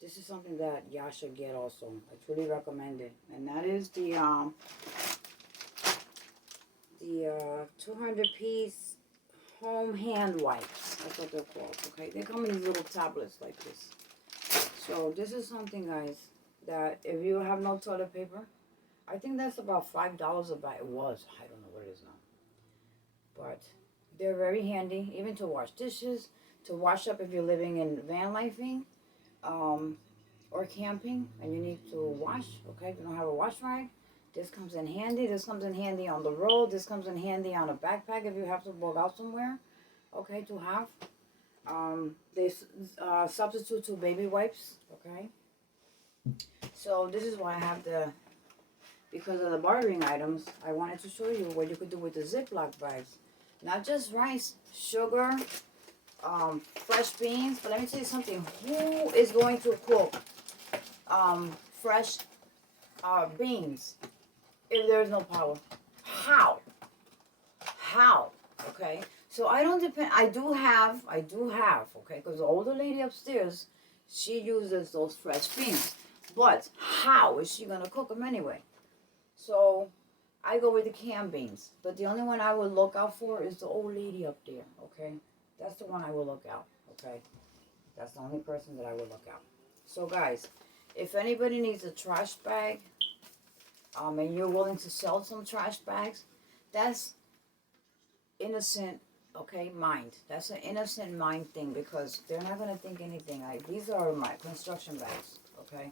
this is something that y'all should get also. I truly recommend it. And that is the 200-piece home hand wipes. That's what they're called, okay? They come in these little tablets like this. So this is something, guys, that if you have no toilet paper, I think that's about $5 a bag. It was. I don't know what it is now. But they're very handy, even to wash dishes, to wash up if you're living in van lifing, or camping, and you need to wash, okay? If you don't have a wash rag, this comes in handy. This comes in handy on the road. This comes in handy on a backpack if you have to go out somewhere, okay, to have. They substitute to baby wipes, okay? So this is why I have because of the bartering items, I wanted to show you what you could do with the Ziploc bags. Not just rice, sugar, fresh beans, but let me tell you something. Who is going to cook fresh beans if there's no power? How? Okay? So I don't depend. I do have, okay, because the older lady upstairs, she uses those fresh beans. But how is she gonna cook them anyway? So I go with the canned beans. But the only one I will look out for is the old lady up there, okay? That's the one I will look out, okay? That's the only person that I will look out. So guys, if anybody needs a trash bag, and you're willing to sell some trash bags, that's innocent. Okay, mind. That's an innocent mind thing because they're not going to think anything. These are my construction bags, okay?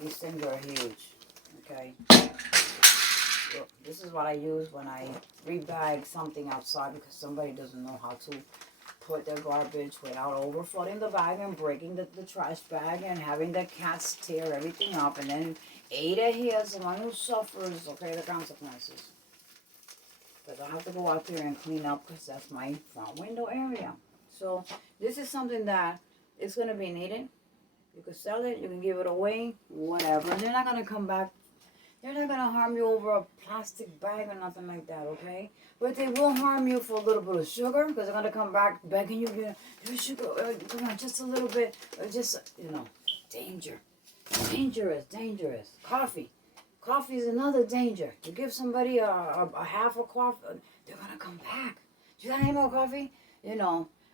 These things are huge, okay? Look, this is what I use when I rebag something outside because somebody doesn't know how to put their garbage without overflowing the bag and breaking the trash bag and having the cats tear everything up. And then Ada here is the one who suffers, okay, the consequences. Because I have to go out there and clean up because that's my front window area. So this is something that is going to be needed. You can sell it, you can give it away, whatever. And they're not going to come back. They're not going to harm you over a plastic bag or nothing like that, okay? But they will harm you for a little bit of sugar because they're going to come back begging you, your sugar, come on, just a little bit. Or just, danger. Dangerous. Coffee. Coffee is another danger. You give somebody a half a coffee, they're going to come back. Do you got any more coffee?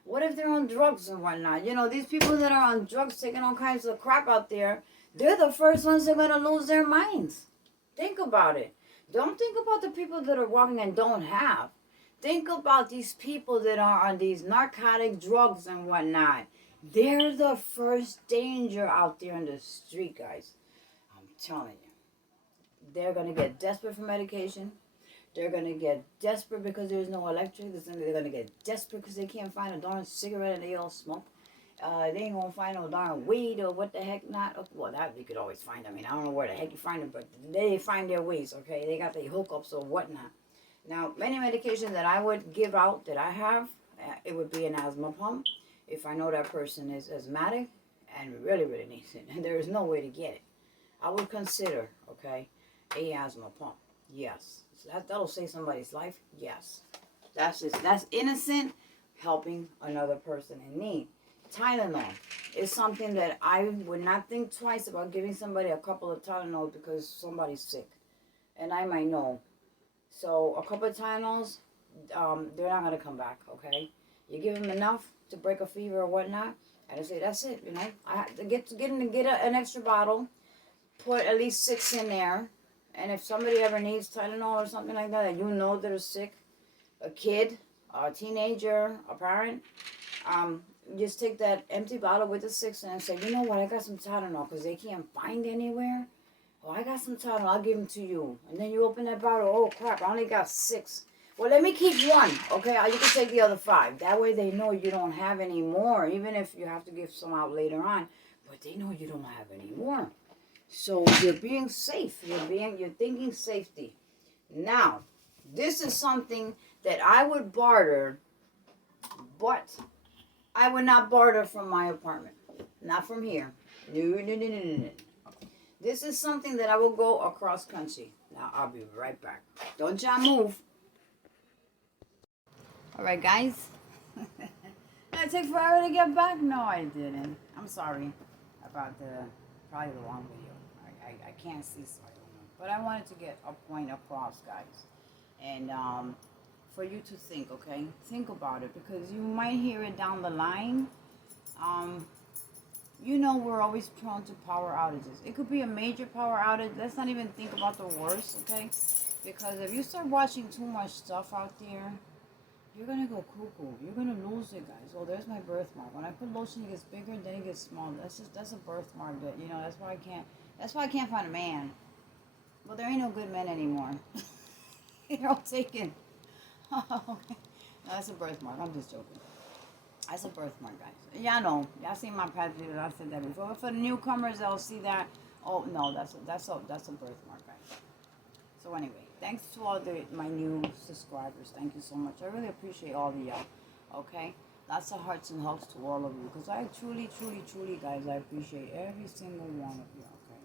What if they're on drugs and whatnot? These people that are on drugs taking all kinds of crap out there, they're the first ones that are going to lose their minds. Think about it. Don't think about the people that are walking and don't have. Think about these people that are on these narcotic drugs and whatnot. They're the first danger out there in the street, guys. I'm telling you. They're going to get desperate for medication. They're going to get desperate because there's no electric. They're going to get desperate because they can't find a darn cigarette and they all smoke. They ain't going to find no darn weed or what the heck not. Well, that you could always find. I don't know where the heck you find them, but they find their ways, okay? They got their hookups or whatnot. Now, many medications that I would give out that I have, it would be an asthma pump. If I know that person is asthmatic and really, really needs it, and there is no way to get it, I would consider, okay, a asthma pump. Yes. So that'll save somebody's life. Yes. That's innocent, helping another person in need. Tylenol is something that I would not think twice about giving somebody a couple of Tylenol because somebody's sick. And I might know. So a couple of Tylenols, they're not going to come back, okay? You give them enough to break a fever or whatnot, and I say, that's it, I have to get an extra bottle, put at least 6 in there, And if somebody ever needs Tylenol or something like that, and you know they're sick, a kid, a teenager, a parent, just take that empty bottle with the 6 and say, you know what, I got some Tylenol because they can't find anywhere. Oh, I got some Tylenol, I'll give them to you. And then you open that bottle, oh crap, I only got 6. Well, let me keep 1, okay? You can take the other 5. That way they know you don't have any more, even if you have to give some out later on. But they know you don't have any more. So you're being safe. You're thinking safety. Now, this is something that I would barter, but I would not barter from my apartment. Not from here. No. This is something that I will go across country. Now, I'll be right back. Don't y'all move. Alright, guys. Did I take forever to get back? No, I didn't. I'm sorry about probably the long video. I can't see, so I don't know. But I wanted to get a point across, guys. And for you to think, okay? Think about it, because you might hear it down the line. You know, we're always prone to power outages. It could be a major power outage. Let's not even think about the worst, okay? Because if you start watching too much stuff out there, you're gonna go cuckoo. You're gonna lose it, guys. Oh, there's my birthmark. When I put lotion, it gets bigger, then it gets small. That's a birthmark. That, you know, that's why I can't find a man. Well, there ain't no good men anymore. They're all taken. Okay. No, that's a birthmark. I'm just joking. That's a birthmark, guys. Y'all know. Y'all seen my past videos. I said that before. But for the newcomers, they'll see that. Oh no, that's a birthmark, guys. So anyway, thanks to all my new subscribers. Thank you so much. I really appreciate all of y'all. Okay, lots of hearts and hugs to all of you, because I truly, guys, I appreciate every single one of you. Okay,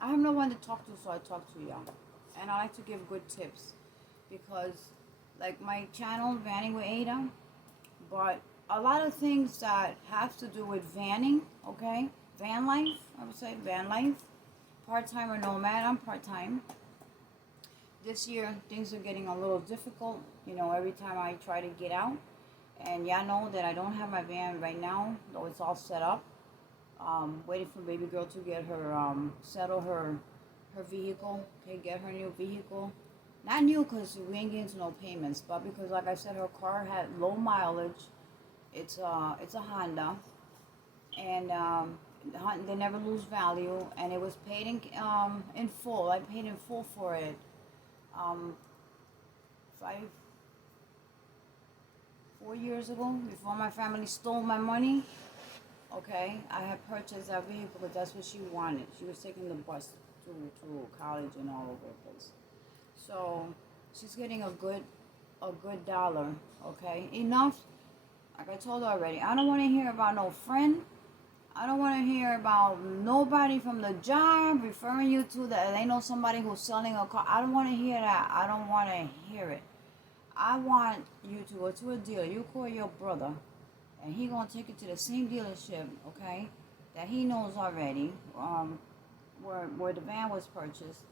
I have no one to talk to, so I talk to y'all, and I like to give good tips, because like my channel, Vanning with Ada, but a lot of things that have to do with vanning, okay? Van life, I would say, van life. Part-time or nomad, I'm part-time. This year, things are getting a little difficult, you know, every time I try to get out. And y'all know that I don't have my van right now, though it's all set up. Waiting for baby girl to get her, settle her vehicle, okay, get her new vehicle. Not new, because we ain't getting to no payments, but because, like I said, her car had low mileage. It's a Honda, and they never lose value, and it was paid in full. I paid in full for it. 4 years ago, before my family stole my money. Okay, I had purchased that vehicle because that's what she wanted. She was taking the bus to college and all over the place. So she's getting a good dollar. Okay, enough. Like I told her already, I don't want to hear about no friend. I don't want to hear about nobody from the job referring you to that they know somebody who's selling a car. I don't want to hear that. I don't want to hear it. I want you to go to a dealer. You call your brother, and he gonna take you to the same dealership, okay, that he knows already, where the van was purchased,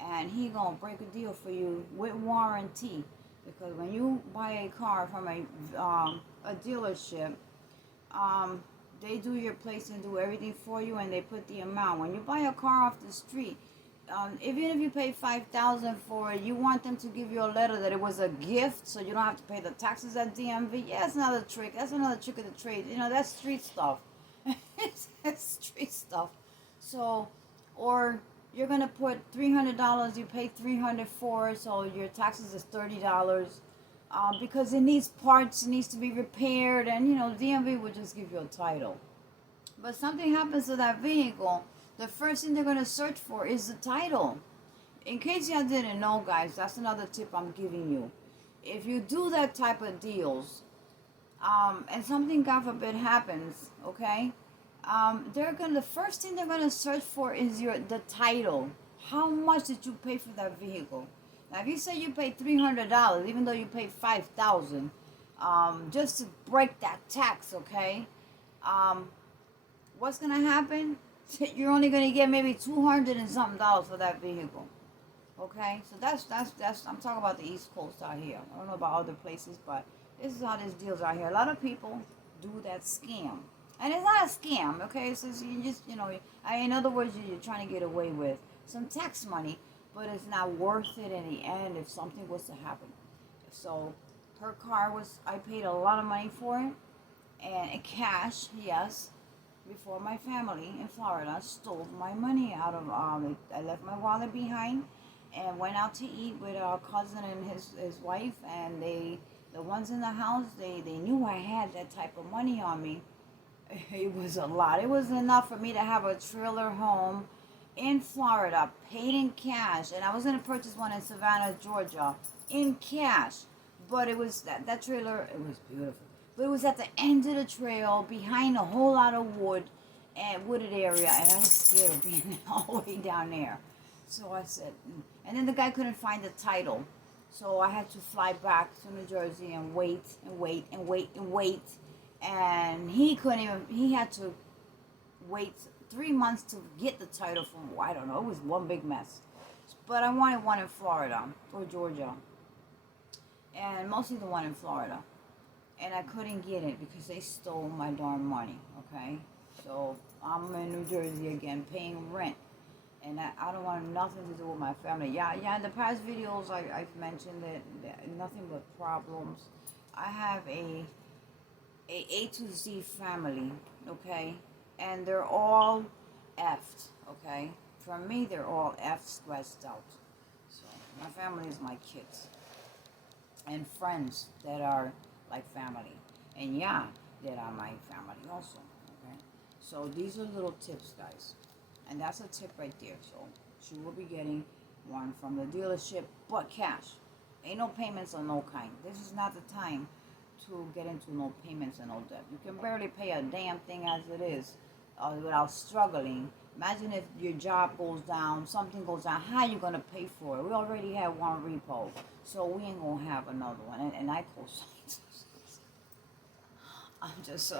and he gonna break a deal for you with warranty. Because when you buy a car from a dealership, they do your place and do everything for you, and they put the amount. When you buy a car off the street, even if you pay $5,000 for it, you want them to give you a letter that it was a gift, so you don't have to pay the taxes at DMV. Yeah, that's another trick. That's another trick of the trade. You know, that's street stuff. That's street stuff. So, or you're gonna put $300. You pay $300 for it, so your taxes is $30. Because it needs parts, it needs to be repaired, and you know, DMV would just give you a title. But something happens to that vehicle, the first thing they're going to search for is the title. In case y'all didn't know, guys, that's another tip I'm giving you. If you do that type of deals, and something, God forbid, happens, okay, the first thing they're going to search for is the title. How much did you pay for that vehicle? Now, if you say you paid $300, even though you paid $5,000, just to break that tax, okay? What's gonna happen? You're only gonna get maybe $200 and something for that vehicle, okay? So that's. I'm talking about the East Coast out here. I don't know about other places, but this is how this deals out here. A lot of people do that scam, and it's not a scam, okay? It's just, you know, in other words, you're trying to get away with some tax money. but it's not worth it in the end if something was to happen. So her car was, I paid a lot of money for it, and in cash, yes, before my family in Florida stole my money out of, I left my wallet behind and went out to eat with a cousin and his wife, and the ones in the house, they knew I had that type of money on me. It was a lot. It was enough for me to have a trailer home in Florida, paid in cash, and I was gonna purchase one in Savannah, Georgia, in cash. But it was that trailer. It was beautiful, but it was at the end of the trail, behind a whole lot of wood and wooded area, and I was scared of being all the way down there. So I said, and then the guy couldn't find the title, so I had to fly back to New Jersey and wait and wait and wait and wait, and he couldn't even. He had to wait 3 months to get the title from, I don't know, it was one big mess. But I wanted one in Florida or Georgia, and mostly the one in Florida. And I couldn't get it because they stole my darn money, okay? So I'm in New Jersey again, paying rent. And I don't want nothing to do with my family. Yeah, in the past videos I've mentioned that nothing but problems. I have a to Z family, okay? And they're all effed, okay? For me, they're all effed, stressed out. So my family is my kids and friends that are like family, and yeah, that are my family also. Okay, so these are little tips, guys, and that's a tip right there. So she will be getting one from the dealership, but cash. Ain't no payments or no kind. This is not the time to get into no payments and no debt. You can barely pay a damn thing as it is without struggling. Imagine if your job goes down, something goes down, how you going to pay for it? We already have one repo, so we ain't going to have another one. And I co-sign. I'm just,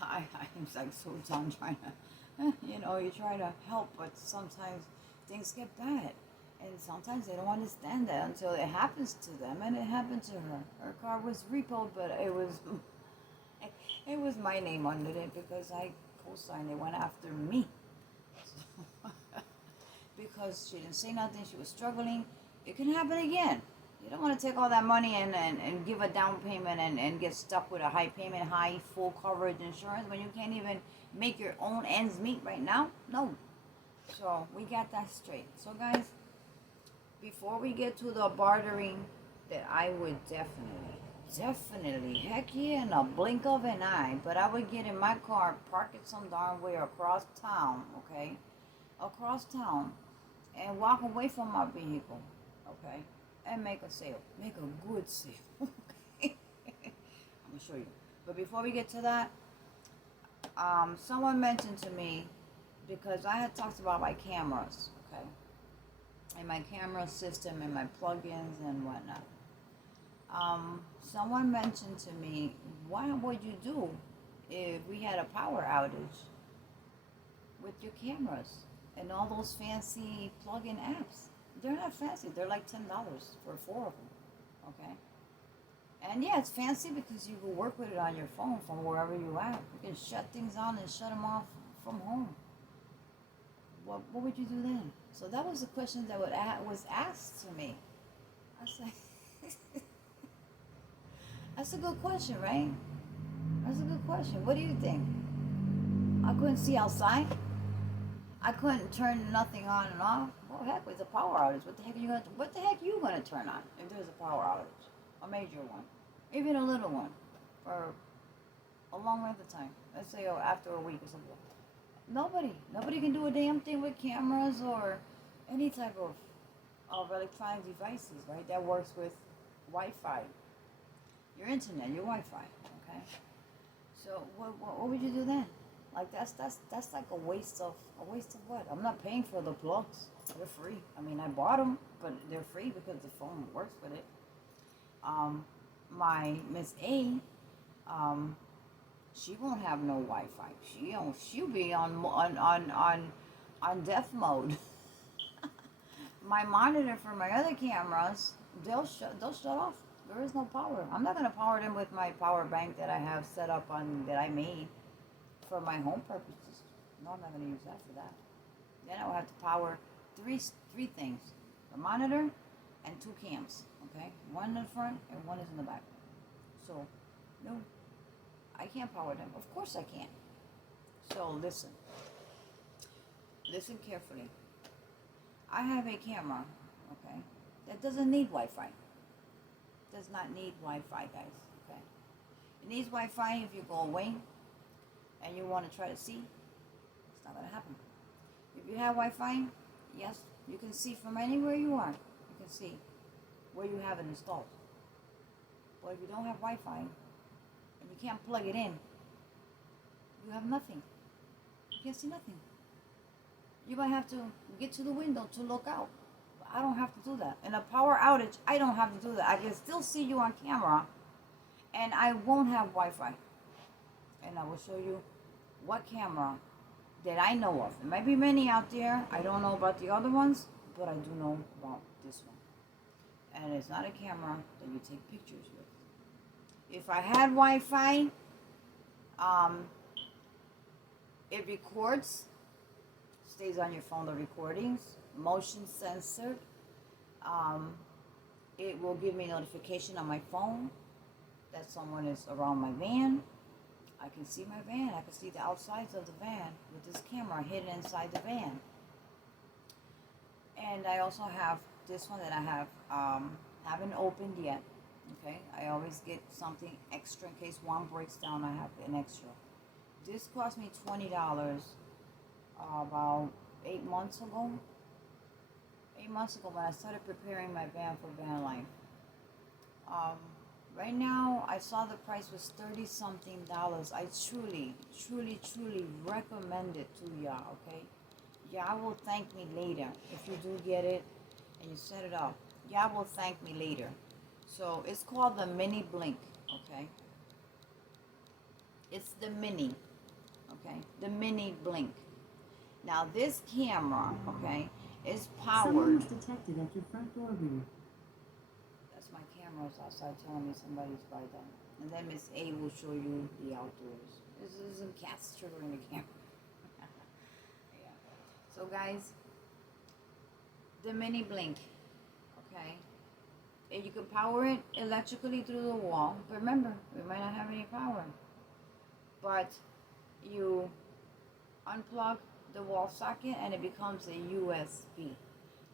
I'm like so done trying to, you try to help, but sometimes things get bad. And sometimes they don't understand that until it happens to them, and it happened to her. Her car was repoed, but it was my name under it because I co-signed. They went after me. Because she didn't say nothing, she was struggling. It can happen again. You don't want to take all that money and give a down payment and get stuck with a high payment, high full coverage insurance when you can't even make your own ends meet right now. No. So we got that straight. So guys, before we get to the bartering, that I would definitely, heck yeah, in a blink of an eye, but I would get in my car, park it some darn way across town, okay? Across town, and walk away from my vehicle, okay? And make a sale. Make a good sale. Okay? I'm gonna show you. But before we get to that, someone mentioned to me, because I had talked about my cameras, okay? And my camera system and my plugins and whatnot. Someone mentioned to me, what would you do if we had a power outage with your cameras and all those fancy plug-in apps? They're not fancy. They're like $10 for 4 of them, okay? And yeah, it's fancy because you can work with it on your phone from wherever you are. You can shut things on and shut them off from home. What would you do then? So that was the question that was asked to me. I was like, that's a good question, right? That's a good question. What do you think? I couldn't see outside. I couldn't turn nothing on and off. Well, heck, it's a power outage. What the heck are you gonna turn on if there's a power outage? A major one, even a little one, for a long length of time. Let's say after a week or something. Nobody can do a damn thing with cameras or any type of electronic devices, right? That works with Wi-Fi, your internet, your Wi-Fi. Okay. So what would you do then? Like that's like a waste of what? I'm not paying for the plugs. They're free. I mean, I bought them, but they're free because the phone works with it. My Miss A, she won't have no Wi-Fi. She'll be on death mode. My monitor for my other cameras, they'll shut off. There is no power. I'm not gonna power them with my power bank that I have set up that I made for my home purposes. No, I'm not gonna use that for that. Then I will have to power three things. a monitor, and two cams. Okay, one in the front and one is in the back. So, no, I can't power them. Of course I can't. So listen carefully. I have a camera, okay, that doesn't need Wi-Fi. Does not need Wi-Fi, guys. Okay, it needs Wi-Fi if you go away and you want to try to see. It's not gonna happen. If you have Wi-Fi, yes, you can see from anywhere you are. You can see where you have it installed. But if you don't have Wi-Fi and you can't plug it in, you have nothing. You can't see nothing. You might have to get to the window to look out. But I don't have to do that. In a power outage, I don't have to do that. I can still see you on camera, and I won't have Wi-Fi. And I will show you what camera that I know of. There might be many out there. I don't know about the other ones, but I do know about this one. And it's not a camera that you take pictures with. If I had Wi-Fi, it records, stays on your phone, the recordings, motion censored. It will give me notification on my phone that someone is around my van. I can see my van. I can see the outsides of the van with this camera hidden inside the van. And I also have this one that I haven't opened yet. Okay, I always get something extra in case one breaks down. I have an extra. This cost me $20 about 8 months ago. 8 months ago when I started preparing my van for van life. Right now, I saw the price was $30-something. I truly recommend it to y'all, okay? Y'all will thank me later if you do get it and you set it up. Y'all will thank me later. So it's called the Mini Blink, okay? It's the Mini, okay? The Mini Blink. Now this camera, okay, is powered. Someone was detected at your front door rear. That's my cameras outside telling me somebody's by them. And then Miss A will show you the outdoors. This is some cats triggering the camera. Yeah. So guys, the Mini Blink, okay? And you can power it electrically through the wall. But remember, we might not have any power. But you unplug the wall socket and it becomes a USB.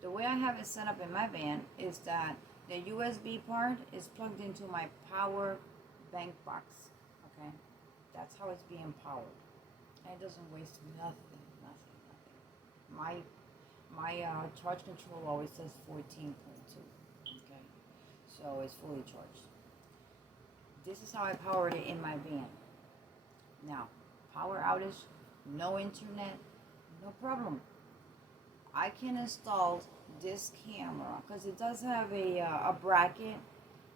The way I have it set up in my van is that the USB part is plugged into my power bank box. Okay, that's how it's being powered, and it doesn't waste nothing. My charge control always says 14.2. Okay, so it's fully charged. This is how I powered it in my van. Now, power outage, no internet, no problem. I can install this camera because it does have a bracket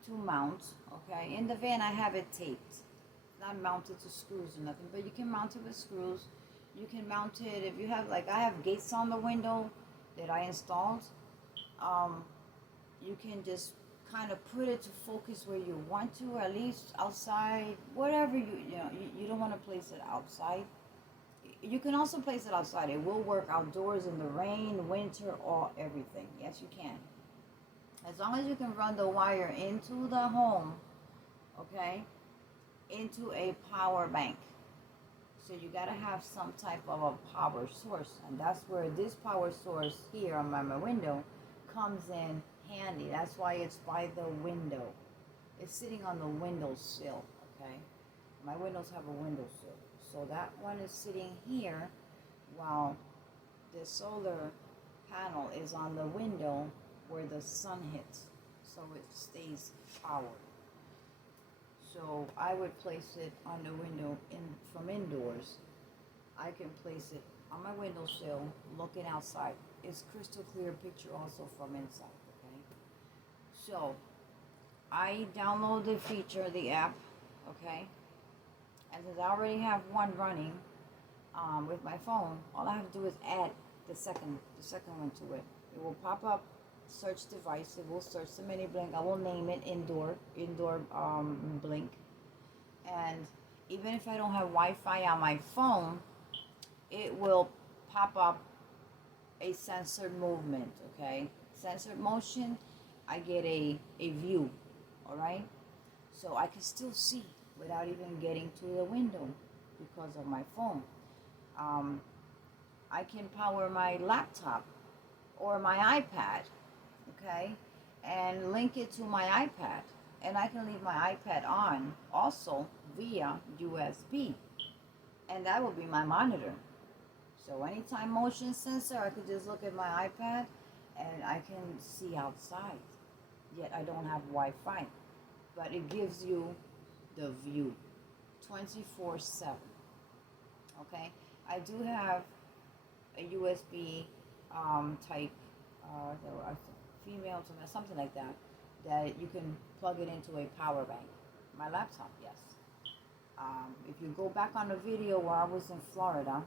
to mount. Okay, in the van I have it taped, not mounted to screws or nothing, but you can mount it with screws. You can mount it if you have, like I have gates on the window that I installed. You can just kind of put it to focus where you want to, at least outside, whatever you don't want to place it outside. You can also place it outside. It will work outdoors in the rain, winter, or everything. Yes, you can. As long as you can run the wire into the home, okay, into a power bank. So you gotta have some type of a power source, and that's where this power source here on my window comes in handy. That's why it's by the window. It's sitting on the windowsill, okay? My windows have a windowsill. So that one is sitting here while the solar panel is on the window where the sun hits. So it stays powered. So I would place it on the window from indoors. I can place it on my windowsill looking outside. It's crystal clear picture also from inside, okay? So I download the feature, the app, okay? And since I already have one running with my phone, all I have to do is add the second one to it. It will pop up, search device. It will search the Mini Blink. I will name it indoor blink. And even if I don't have Wi-Fi on my phone, it will pop up a censored movement. Okay, censored motion, I get a view, all right? So I can still see without even getting to the window because of my phone. I can power my laptop or my iPad, okay, and link it to my iPad. And I can leave my iPad on also via USB. And that will be my monitor. So anytime motion sensor, I could just look at my iPad and I can see outside. Yet I don't have Wi-Fi. But it gives you the view 24/7. Okay? I do have a USB type, female to something like that, that you can plug it into a power bank. My laptop, yes. If you go back on the video where I was in Florida,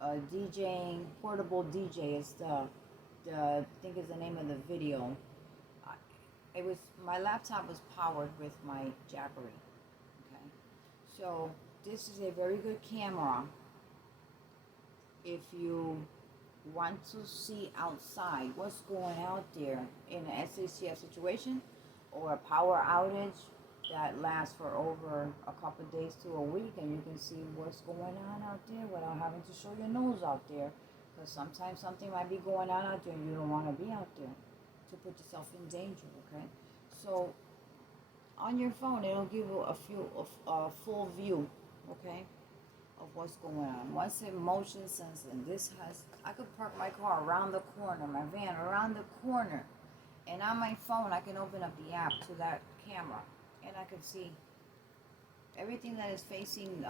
DJing, portable DJ is I think is the name of the video. It was, my laptop was powered with my Jackery. Okay, so this is a very good camera if you want to see outside what's going out there in an SACF situation or a power outage that lasts for over a couple of days to a week, and you can see what's going on out there without having to show your nose out there, because sometimes something might be going on out there and you don't want to be out there to put yourself in danger. Okay, so on your phone it'll give you a full view, okay, of what's going on. Once it motion sensing, I could park my car around the corner, my van around the corner, and on my phone I can open up the app to that camera, and I can see everything that is facing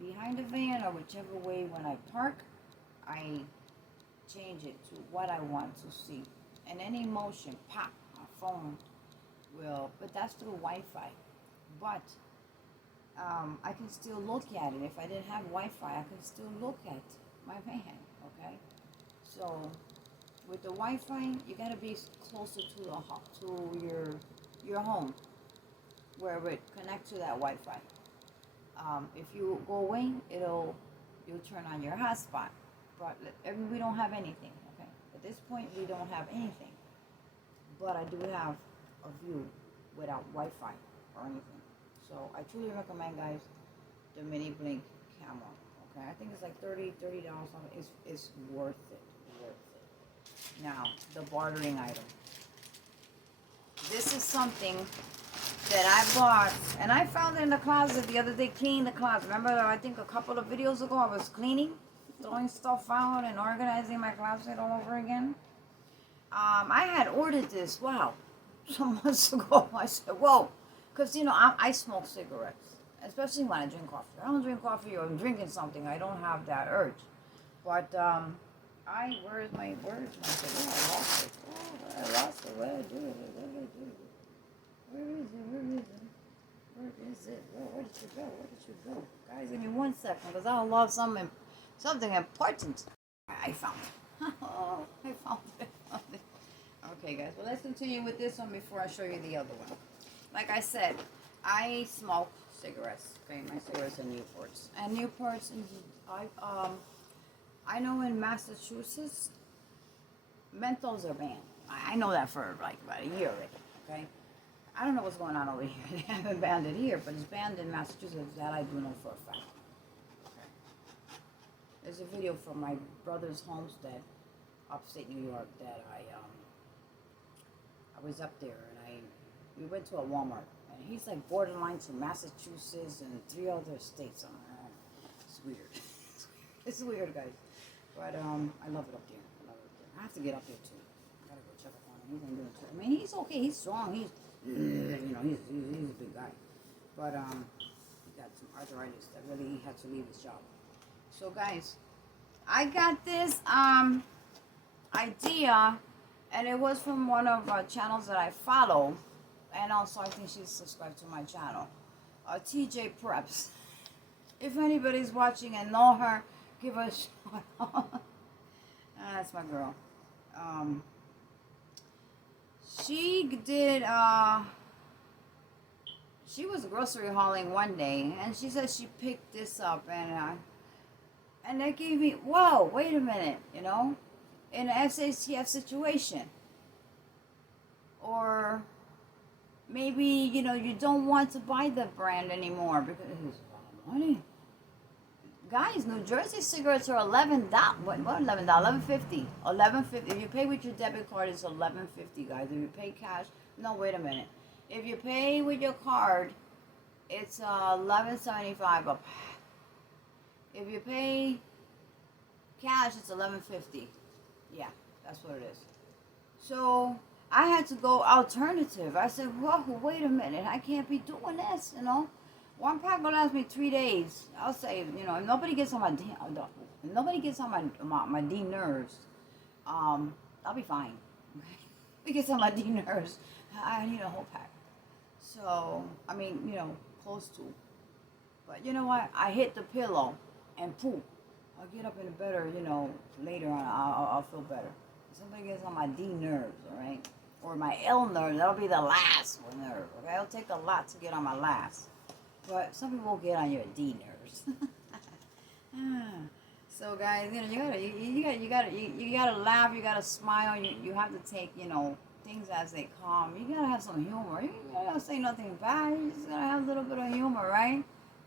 behind the van or whichever way. When I park, I change it to what I want to see, and any motion, pop, my phone will, but that's through Wi-Fi. But I can still look at it. If I didn't have Wi-Fi, I can still look at my van, okay? So with the Wi-Fi, you gotta be closer to your home, where it connect to that Wi-Fi. If you go away, you'll turn on your hotspot. But we don't have anything, okay? At this point, we don't have anything. But I do have a view without Wi-Fi or anything. So I truly recommend, guys, the mini blink camera. Okay, I think it's like $30. It's worth it. Now, the bartering item. This is something that I bought, and I found it in the closet the other day, cleaning the closet. Remember, I think a couple of videos ago, I was cleaning, throwing stuff out and organizing my closet all over again. I had ordered this, some months ago. I said, whoa, because, I smoke cigarettes, especially when I drink coffee. I don't drink coffee or I'm drinking something. I don't have that urge. But, where's my cigarette? I lost it. What did I do with it? Where is it? Where did you go? Guys, give me 1 second, because I love something important. I found it. I found it. Okay, guys, well, let's continue with this one before I show you the other one. Like I said, I smoke cigarettes. Okay, my cigarettes are Newports. And Newports, I know in Massachusetts, menthols are banned. I know that for like about a year already, okay? I don't know what's going on over here. They haven't banned it here, but it's banned in Massachusetts. That I do know for a fact. Okay. There's a video from my brother's homestead, upstate New York, that I was up there, and we went to a Walmart, and he's like borderline to Massachusetts and 3 other states. It's weird. It's weird, guys. But I love it up there. I have to get up there too. I gotta go check up on him. He's been doing too. I mean, he's okay. He's strong. He's a big guy. But he got some arthritis that really he had to leave his job. So guys, I got this idea, and it was from one of channels that I follow, and also I think she's subscribed to my channel, TJ Preps. If anybody's watching and know her, give her a shout out. That's my girl. She did, she was grocery hauling one day, and she said she picked this up, and that gave me, whoa, wait a minute, in an SACF situation. or maybe you don't want to buy the brand anymore because it's a lot of money. Guys, New Jersey cigarettes are $11. What $11? 11.50. 11.50. If you pay with your debit card, it's 11.50, guys. If you pay cash, no, wait a minute. If you pay with your card, it's 11.75 a pack. If you pay cash, it's 11.50. Yeah, that's what it is. So I had to go alternative. I said, whoa, wait a minute. I can't be doing this, One pack will last me 3 days. I'll say, if nobody gets on my my D nerves, I'll be fine. If it gets on my D nerves, I need a whole pack. So, close to. But you know what? I hit the pillow and poof. I'll get up in the better, later on. I'll feel better. If somebody gets on my D nerves, all right? Or my L nerve, that'll be the last nerve, okay? It'll take a lot to get on my last. But some people will get on your D nerves. So guys, you gotta laugh, you gotta smile, you have to take, things as they come. You gotta have some humor. You gotta say nothing bad. You just gotta have a little bit of humor, right?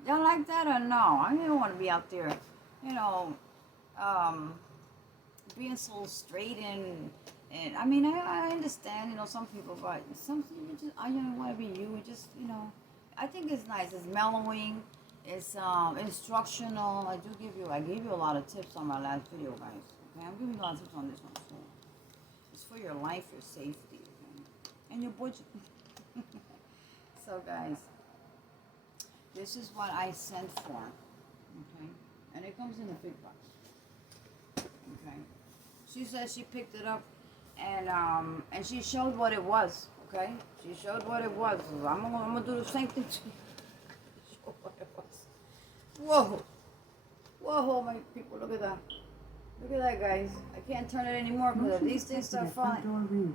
Y'all like that or no? I don't want to be out there, being so straight and I understand, some people, but some people I don't want to be you. Just, I think it's nice. It's mellowing. It's instructional. I gave you a lot of tips on my last video, guys. Okay, I'm giving you a lot of tips on this one too. It's for your life, your safety, okay, and your budget. So, guys, this is what I sent for. Okay, and it comes in a big box. Okay, she said she picked it up, and she showed what it was. Okay, she showed what it was. I'm gonna do the same thing to you. Show what it was. Whoa, my people, look at that. Look at that, guys. I can't turn it anymore because if these things start falling.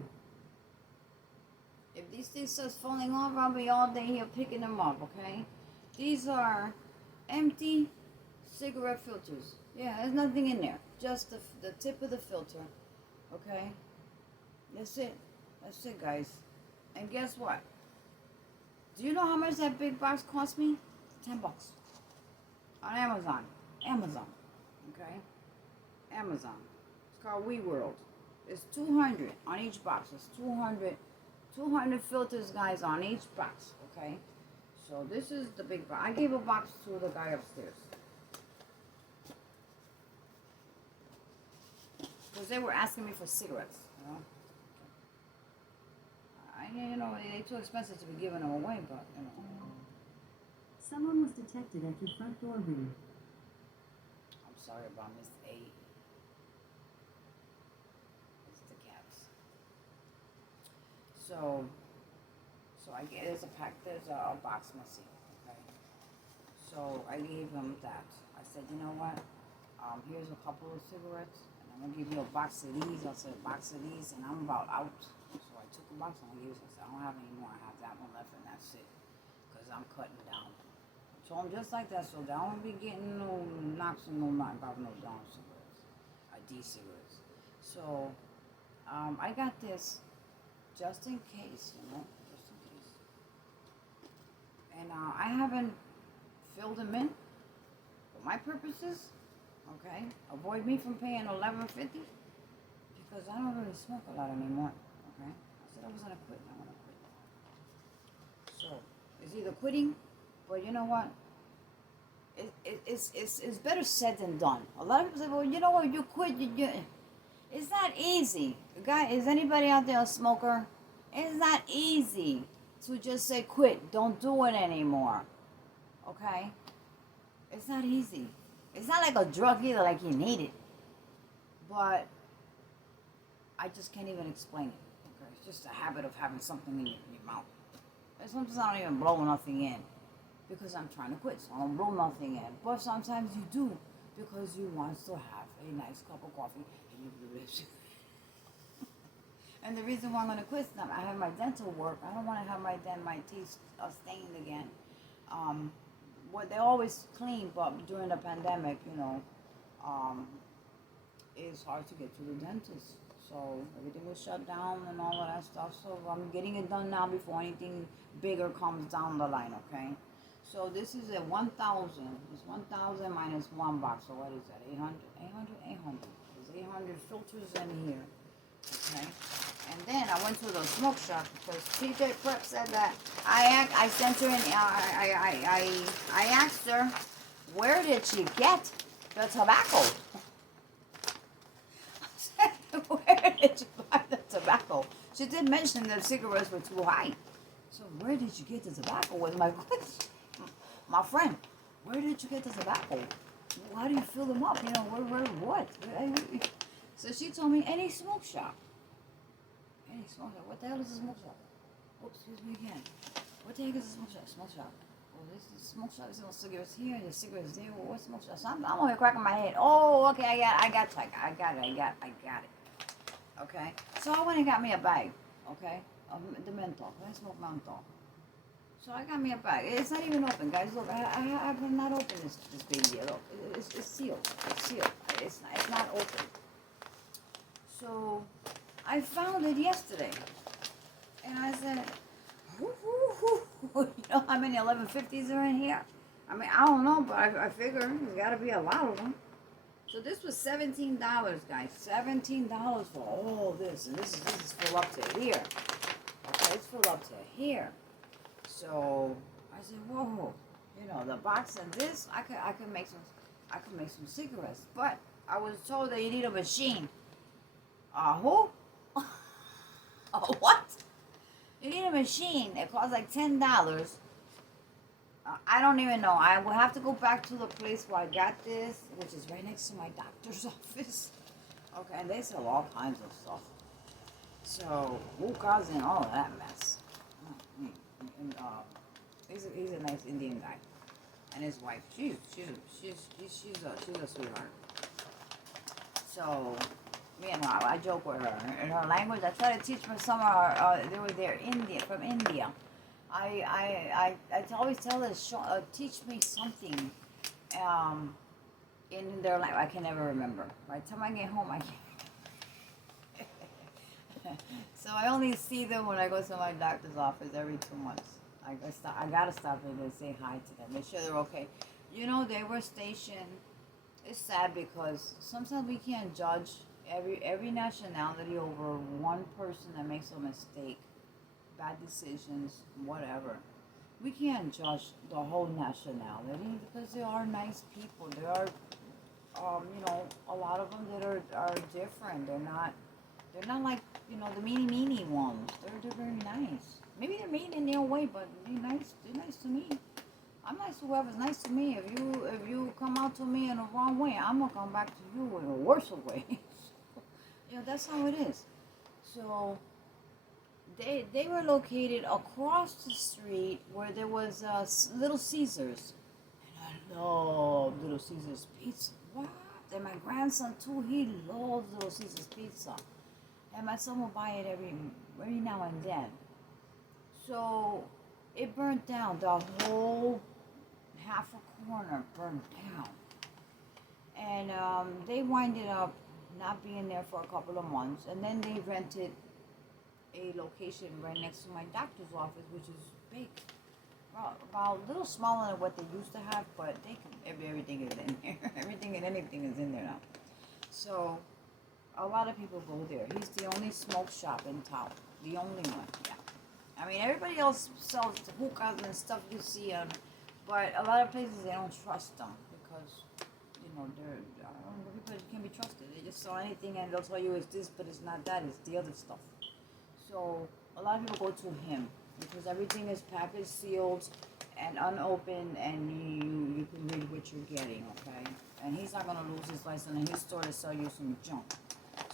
If these things start falling off, I'll be all day here picking them up. Okay, these are empty cigarette filters. Yeah, there's nothing in there. Just the tip of the filter. Okay, that's it. That's it, guys. And guess what? Do you know how much that big box cost me? $10 on Amazon. Okay, Amazon. It's called WeWorld. It's 200 on each box. It's 200 filters, guys, on each box. Okay, so this is the big box. I gave a box to the guy upstairs because they were asking me for cigarettes. They're too expensive to be giving them away, but, Someone was detected at your front door read. I'm sorry about Miss A. It's the cats. So I get, there's a box missing, okay? So I gave him that. I said, you know what? Here's a couple of cigarettes, and I'm gonna give you a box of these. I said, a box of these, and I'm about out. So I took a box and I gave it. I said, I don't have any more. I have that one left, and that's it. Because I'm cutting down. So I'm just like that, so I won't be getting no knocks and no knock about no down cigarettes. D cigarettes. So I got this just in case, just in case. And I haven't filled them in for my purposes. Okay, avoid me from paying $11.50 because I don't really smoke a lot anymore. Okay, I said I was gonna quit. I'm gonna quit. So it's either quitting, but you know what? It's better said than done. A lot of people say, well, you know what? You quit. It's not easy. Guy, is anybody out there a smoker? It's not easy to just say quit. Don't do it anymore. Okay? It's not easy. It's not like a drug either, like you need it. But I just can't even explain it. Okay? It's just a habit of having something in your mouth. And sometimes I don't even blow nothing in because I'm trying to quit, so I don't blow nothing in. But sometimes you do because you want to have a nice cup of coffee and you do this. And the reason why I'm going to quit is that I have my dental work. I don't want to have my teeth stained again. They're always clean, but during the pandemic, it's hard to get to the dentist. So everything was shut down and all of that stuff. So I'm getting it done now before anything bigger comes down the line, okay? So this is a 1,000. It's 1,000 minus one box. So what is that? 800, 800, 800. There's 800 filters in here, okay? And then I went to the smoke shop because TJ Prep said that I sent her an I asked her, where did she get the tobacco? Where did you buy the tobacco? She did mention that cigarettes were too high. So where did you get the tobacco? Was my question. My friend, where did you get the tobacco? How do you fill them up? You know, where, what? So she told me, any smoke shop. Any smoke shop. What the hell is a smoke shop? Oops, excuse me again. What the heck is a smoke shop? Smoke shop. Oh, this is smoke shop. There's no cigarettes here. There's cigarettes there. Well, what's smoke shop? So I'm over here cracking my head. Oh, okay, I got it. Okay. So I went and got me a bag. Okay. Of the menthol. I smoke menthol. So I got me a bag. It's not even open, guys. Look, I have not opened this baby yet. Look, it's sealed. It's sealed. It's not open. So I found it yesterday, and I said, you know how many 1150s are in here? I mean, I don't know, but I figure there's got to be a lot of them. So this was $17, guys. $17 for all this, and this is full up to here. Okay, it's full up to here. So I said, whoa, you know, the box and this, I could make some cigarettes. But I was told that you need a machine. Who? What? You need a machine. It costs like $10. I don't even know. I will have to go back to the place where I got this, which is right next to my doctor's office. Okay, and they sell all kinds of stuff. So hookahs and all of that mess. And, he's a nice Indian guy, and his wife. She's a sweetheart. So me and her, I joke with her. In her language, I try to teach her some of her. They're from India. I always tell her, teach me something, in their language. I can never remember. By the time I get home, I can't. So I only see them when I go to my doctor's office every 2 months. I gotta stop in and say hi to them, make sure they're okay. You know, they were stationed. It's sad because sometimes we can't judge every nationality over one person that makes a mistake, bad decisions, whatever. We can't judge the whole nationality because there are nice people. There are, you know, a lot of them that are different. They're not like, you know, the meanie ones. They're very nice. Maybe they're mean in their way, but they're nice. They're nice to me. I'm nice to whoever's nice to me. If you come out to me in the wrong way, I'm gonna come back to you in a worse way. You know, that's how it is. So they were located across the street where there was Little Caesars, and I love Little Caesars pizza. What? And my grandson too. He loves Little Caesars pizza, and my son will buy it every now and then. So it burnt down. The whole half a corner burned down. And they winded up not being there for a couple of months. And then they rented a location right next to my doctor's office, which is big. Well, about a little smaller than what they used to have, but they can, everything is in there. Everything and anything is in there now. So a lot of people go there. He's the only smoke shop in town. The only one, yeah. I mean, everybody else sells hookahs and stuff you see, but a lot of places they don't trust them because, you know, people can't be trusted. They just sell anything and they'll tell you it's this, but it's not that. It's the other stuff. So a lot of people go to him because everything is packaged, sealed, and unopened, and you can read what you're getting, okay? And he's not gonna lose his license in his store to sell you some junk.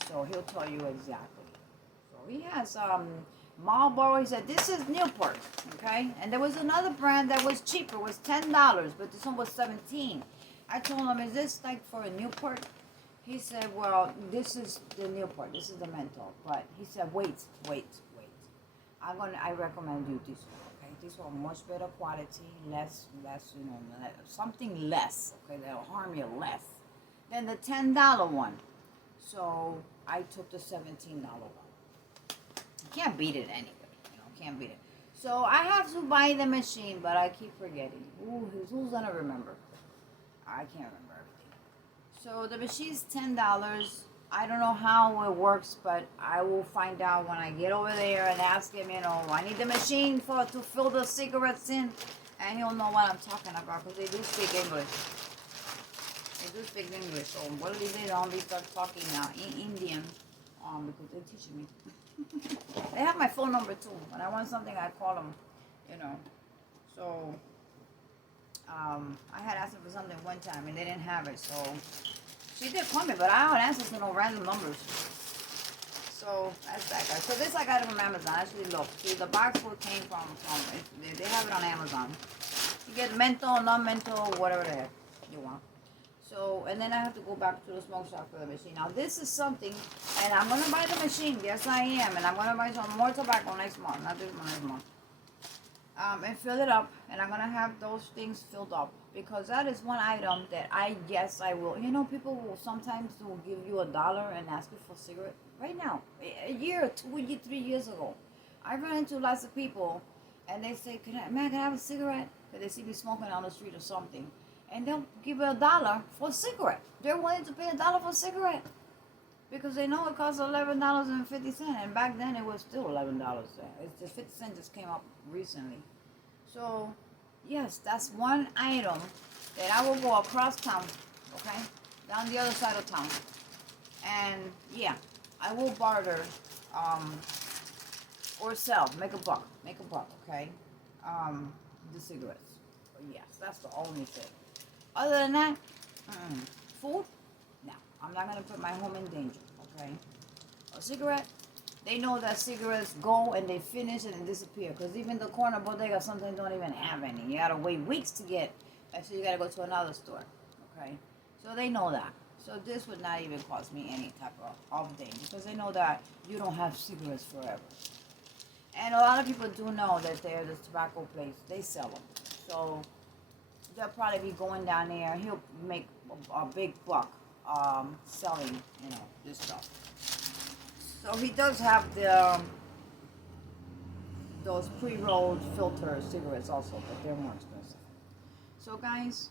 So he'll tell you exactly. So he has Marlboro. He said this is Newport, okay? And there was another brand that was cheaper, it was $10, but this one was $17. I told him, is this like for a Newport? He said, well, this is the Newport, this is the menthol. But he said, wait. I recommend you this one, okay? This one much better quality, less, you know, something less, okay? That'll harm you less than the $10 one. So I took the $17 one. Can't beat it anyway. Can't beat it. So I have to buy the machine, but I keep forgetting. Who's gonna remember? I can't remember everything. So the machine's $10. I don't know how it works, but I will find out when I get over there and ask him. I need the machine to fill the cigarettes in, and he'll know what I'm talking about because they do speak English. They do speak English. So what do they do? They start talking Indian, because they're teaching me. They have my phone number too. When I want something, I call them. So I had asked her for something one time and they didn't have it. So she did call me, but I don't answer to no random numbers. So that's that guy. So this I got it from Amazon. Actually, look, see the box what came from they have it on Amazon. You get menthol, non-menthol, whatever the heck you want. So, and then I have to go back to the smoke shop for the machine. Now, this is something, and I'm going to buy the machine. Yes, I am. And I'm going to buy some more tobacco next month. Not this month, next month. And fill it up. And I'm going to have those things filled up. Because that is one item that I will. People will sometimes give you $1 and ask you for a cigarette. Right now, a year, 2 years, 3 years ago, I run into lots of people, and they say, can I have a cigarette? Because they see me smoking on the street or something. And they'll give $1 for a cigarette. They're willing to pay $1 for a cigarette because they know it costs $11.50, and back then it was still $11. It's just 50 cents just came up recently. So, yes, that's one item that I will go across town, okay, down the other side of town, and yeah, I will barter, or sell, make a buck, okay, the cigarettes. Yes, that's the only thing. Other than that, food, no. I'm not going to put my home in danger, okay? A cigarette, they know that cigarettes go and they finish and disappear. Because even the corner bodega sometimes don't even have any. You got to wait weeks to get, so you got to go to another store, okay? So they know that. So this would not even cost me any type of thing. Because they know that you don't have cigarettes forever. And a lot of people do know that they're the tobacco place. They sell them. So they'll probably be going down there. He'll make a big buck selling, this stuff. So he does have those pre-rolled filter cigarettes also, but they're more expensive. So guys,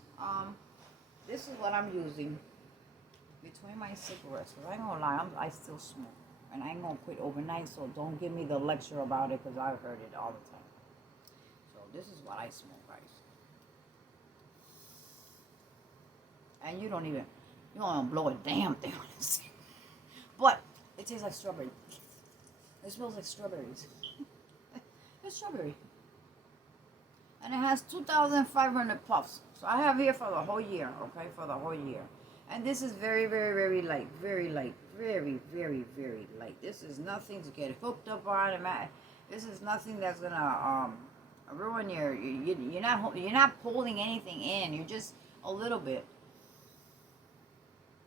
this is what I'm using between my cigarettes. Cause I ain't gonna lie, I still smoke, and I ain't gonna quit overnight. So don't give me the lecture about it, cause I've heard it all the time. So this is what I smoke, guys. And you don't blow a damn thing on this. But it tastes like strawberry. It smells like strawberries. It's strawberry. And it has 2,500 puffs. So I have here for the whole year, okay? For the whole year. And this is very, very, very light. Very light. Very, very, very light. This is nothing to get hooked up on. This is nothing that's gonna ruin you're not pulling anything in. You're just a little bit.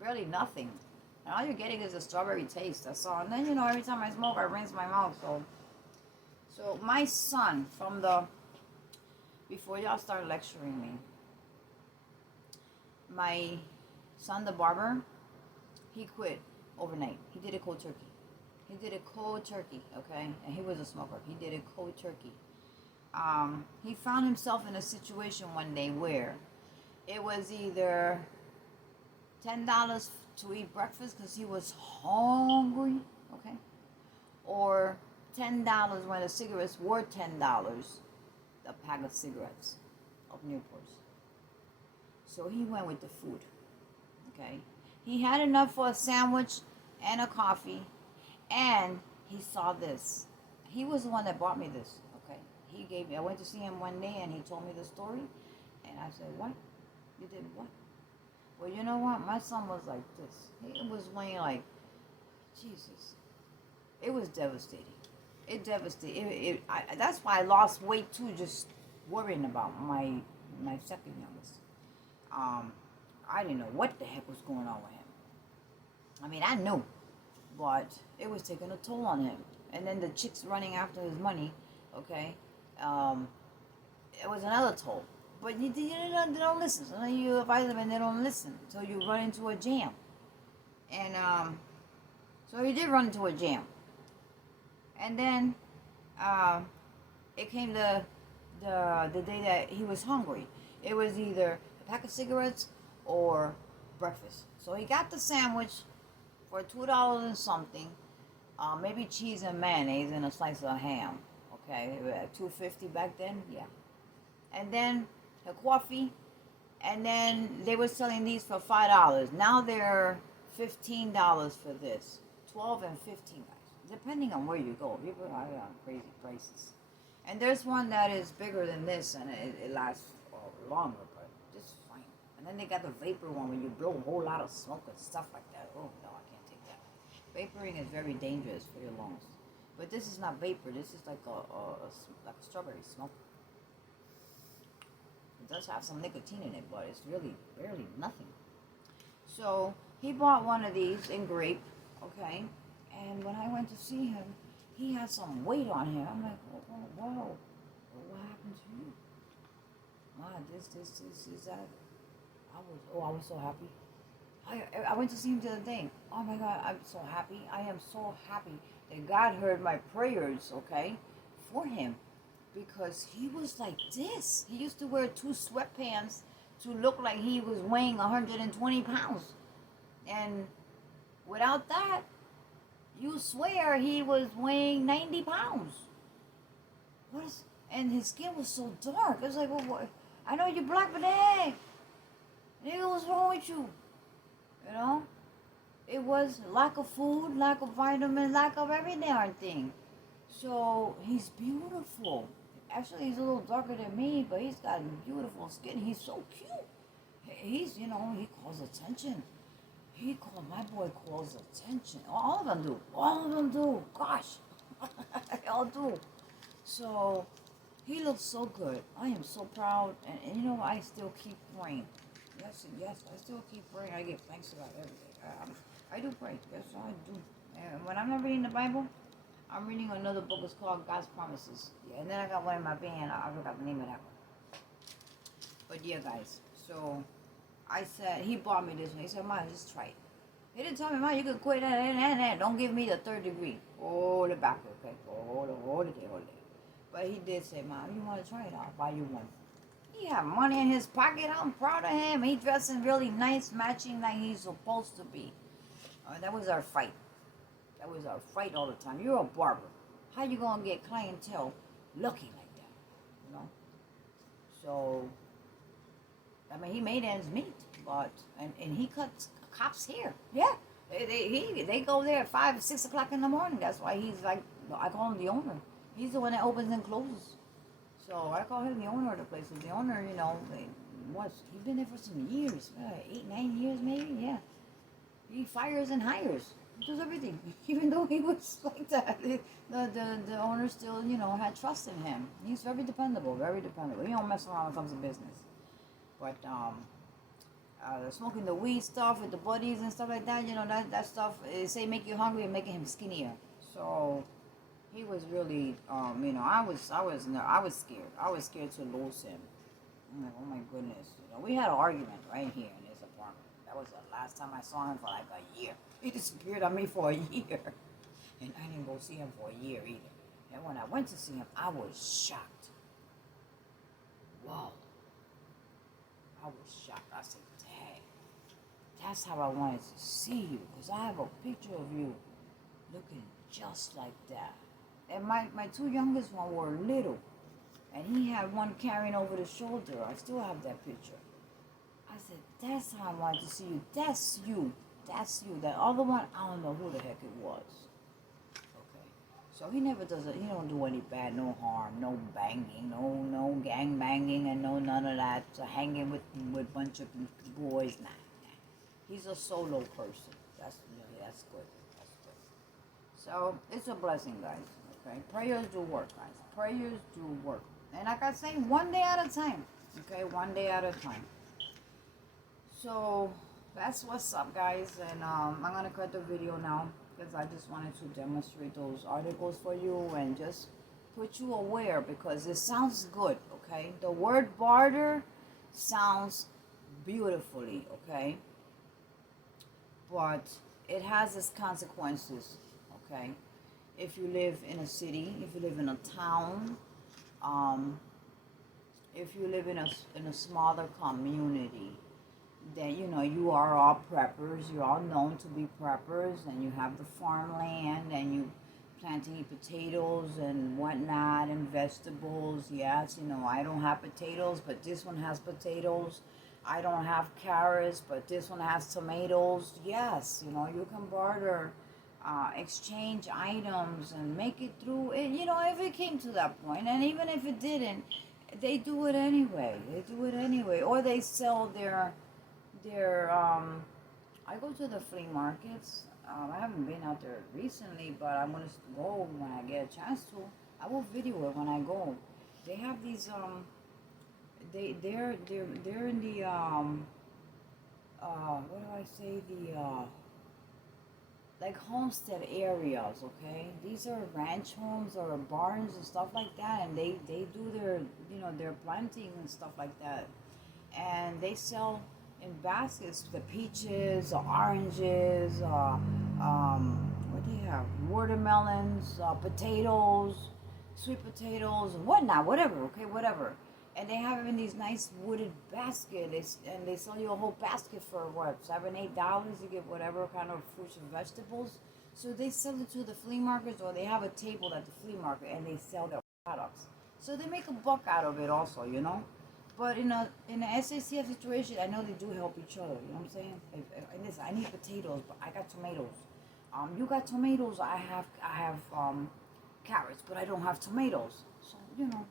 Really nothing. And all you're getting is a strawberry taste. That's all. And then, every time I smoke, I rinse my mouth. So my son, before y'all start lecturing me, my son, the barber, he quit overnight. He did it cold turkey. Okay? And he was a smoker. He did it cold turkey. He found himself in a situation one day where it was either $10 to eat breakfast because he was hungry, okay? Or $10 when the cigarettes were $10, a pack of cigarettes of Newports. So he went with the food, okay? He had enough for a sandwich and a coffee, and he saw this. He was the one that bought me this, okay? I went to see him one day, and he told me the story, and I said, what? You did what? Well, you know what? My son was like this. He was weighing like, Jesus. It was devastating. It devastated. That's why I lost weight too, just worrying about my second youngest. I didn't know what the heck was going on with him. I mean, I knew, but it was taking a toll on him. And then the chicks running after his money, okay? It was another toll. But they don't listen. So you advise them and they don't listen. So you run into a jam. And So he did run into a jam. And then it came the day that he was hungry. It was either a pack of cigarettes or breakfast. So he got the sandwich for $2 and something, maybe cheese and mayonnaise and a slice of ham. Okay, $2.50 back then, yeah. And then the coffee, and then they were selling these for $5. Now they're $15 for this, 12 and 15, guys, depending on where you go. People are on crazy prices. And there's one that is bigger than this, and it lasts longer, but just fine. And then they got the vapor one where you blow a whole lot of smoke and stuff like that. Oh no, I can't take that. Vaporing is very dangerous for your lungs. But this is not vapor. This is like a strawberry smoke. It does have some nicotine in it, but it's really barely nothing. So he bought one of these in grape, okay. And when I went to see him, he had some weight on him. I'm like, whoa, what happened to you? This is that. I was so happy. I went to see him the other day. Oh my God, I'm so happy. I am so happy that God heard my prayers, okay, for him. Because he was like this. He used to wear 2 sweatpants to look like he was weighing 120 pounds. And without that, you swear he was weighing 90 pounds. And his skin was so dark. It was like, well, what? I know you're black, but hey, nigga, what's wrong with you? You know? It was lack of food, lack of vitamin, lack of every darn thing. So he's beautiful. Actually, he's a little darker than me, but he's got beautiful skin. He's so cute. He's, he calls attention. My boy calls attention. All of them do. All of them do. Gosh. They all do. So, he looks so good. I am so proud. And I still keep praying. Yes, I still keep praying. I give thanks to God every day. I do pray. Yes, I do. And when I'm not reading the Bible, I'm reading another book. It's called God's Promises. Yeah, and then I got one in my van. I forgot the name of that one. But yeah, guys. So, I said, he bought me this one. He said, Ma, just try it. He didn't tell me, Ma, you can quit that. Don't give me the 3rd degree. Hold it back, okay? Hold it. But he did say, Ma, you want to try it? I'll buy you one. He had money in his pocket. I'm proud of him. He dressing really nice, matching like he's supposed to be. That was our fight. That was our fight all the time. You're a barber. How you going to get clientele looking like that? So, he made ends meet. But, and he cuts cops' hair. Yeah. They go there at 5 or 6 o'clock in the morning. That's why he's like, I call him the owner. He's the one that opens and closes. So I call him the owner of the place. The owner, he's been there for some years. 8, 9 years maybe, yeah. He fires and hires. He does everything. Even though he was like that, the owner still, had trust in him. He's very dependable, very dependable. He don't mess around when it comes to business. But, smoking the weed stuff with the buddies and stuff like that, that stuff, say make you hungry and making him skinnier. So he was really, I was scared. I was scared to lose him. I'm like, oh my goodness. We had an argument right here in his apartment. That was the last time I saw him for like a year. He disappeared on me for a year. And I didn't go see him for a year either. And when I went to see him, I was shocked. Whoa. I was shocked. I said, dang, that's how I wanted to see you. Because I have a picture of you looking just like that. And my 2 youngest ones were little. And he had one carrying over the shoulder. I still have that picture. I said, that's how I wanted to see you. That's you. That's you. That other one, I don't know who the heck it was. Okay. So he never does it. He don't do any bad, no harm, no banging, no gang banging, and no none of that. So hanging with bunch of boys, nah. He's a solo person. That's good. That's good. So it's a blessing, guys. Okay, prayers do work, guys. Prayers do work. And like I say, one day at a time. Okay, one day at a time. So that's what's up, guys. And I'm gonna cut the video now because I just wanted to demonstrate those articles for you and just put you aware because it sounds good. Okay, the word barter sounds beautifully. Okay, but it has its consequences. Okay, if you live in a city, if you live in a town, um, if you live in a smaller community, then you know you are all preppers. You're all known to be preppers, and you have the farmland, and you planting potatoes and whatnot, and vegetables. Yes, you know I don't have potatoes, but this one has potatoes. I don't have carrots, but this one has tomatoes. Yes, you know you can barter, exchange items, and make it through. And you know if it came to that point, and even if it didn't, they do it anyway. They do it anyway, or they sell their I go to the flea markets. I haven't been out there recently, but I'm gonna go when I get a chance to. I will video it when I go. They have these they're in the what do I say, the like homestead areas. Okay, these are ranch homes or barns and stuff like that, and they do their, you know, their planting and stuff like that, and they sell in baskets the peaches, the oranges, what do you have? Watermelons, potatoes, sweet potatoes, and whatnot, whatever. Okay, whatever. And they have it in these nice wooded baskets, and they sell you a whole basket for what, $7, $8? You get whatever kind of fruits and vegetables. So they sell it to the flea markets, or they have a table at the flea market, and they sell their products. So they make a buck out of it, also, you know. But in a SACF situation, I know they do help each other. You know what I'm saying? And listen, I need potatoes, but I got tomatoes. You got tomatoes. I have carrots, but I don't have tomatoes. So you know,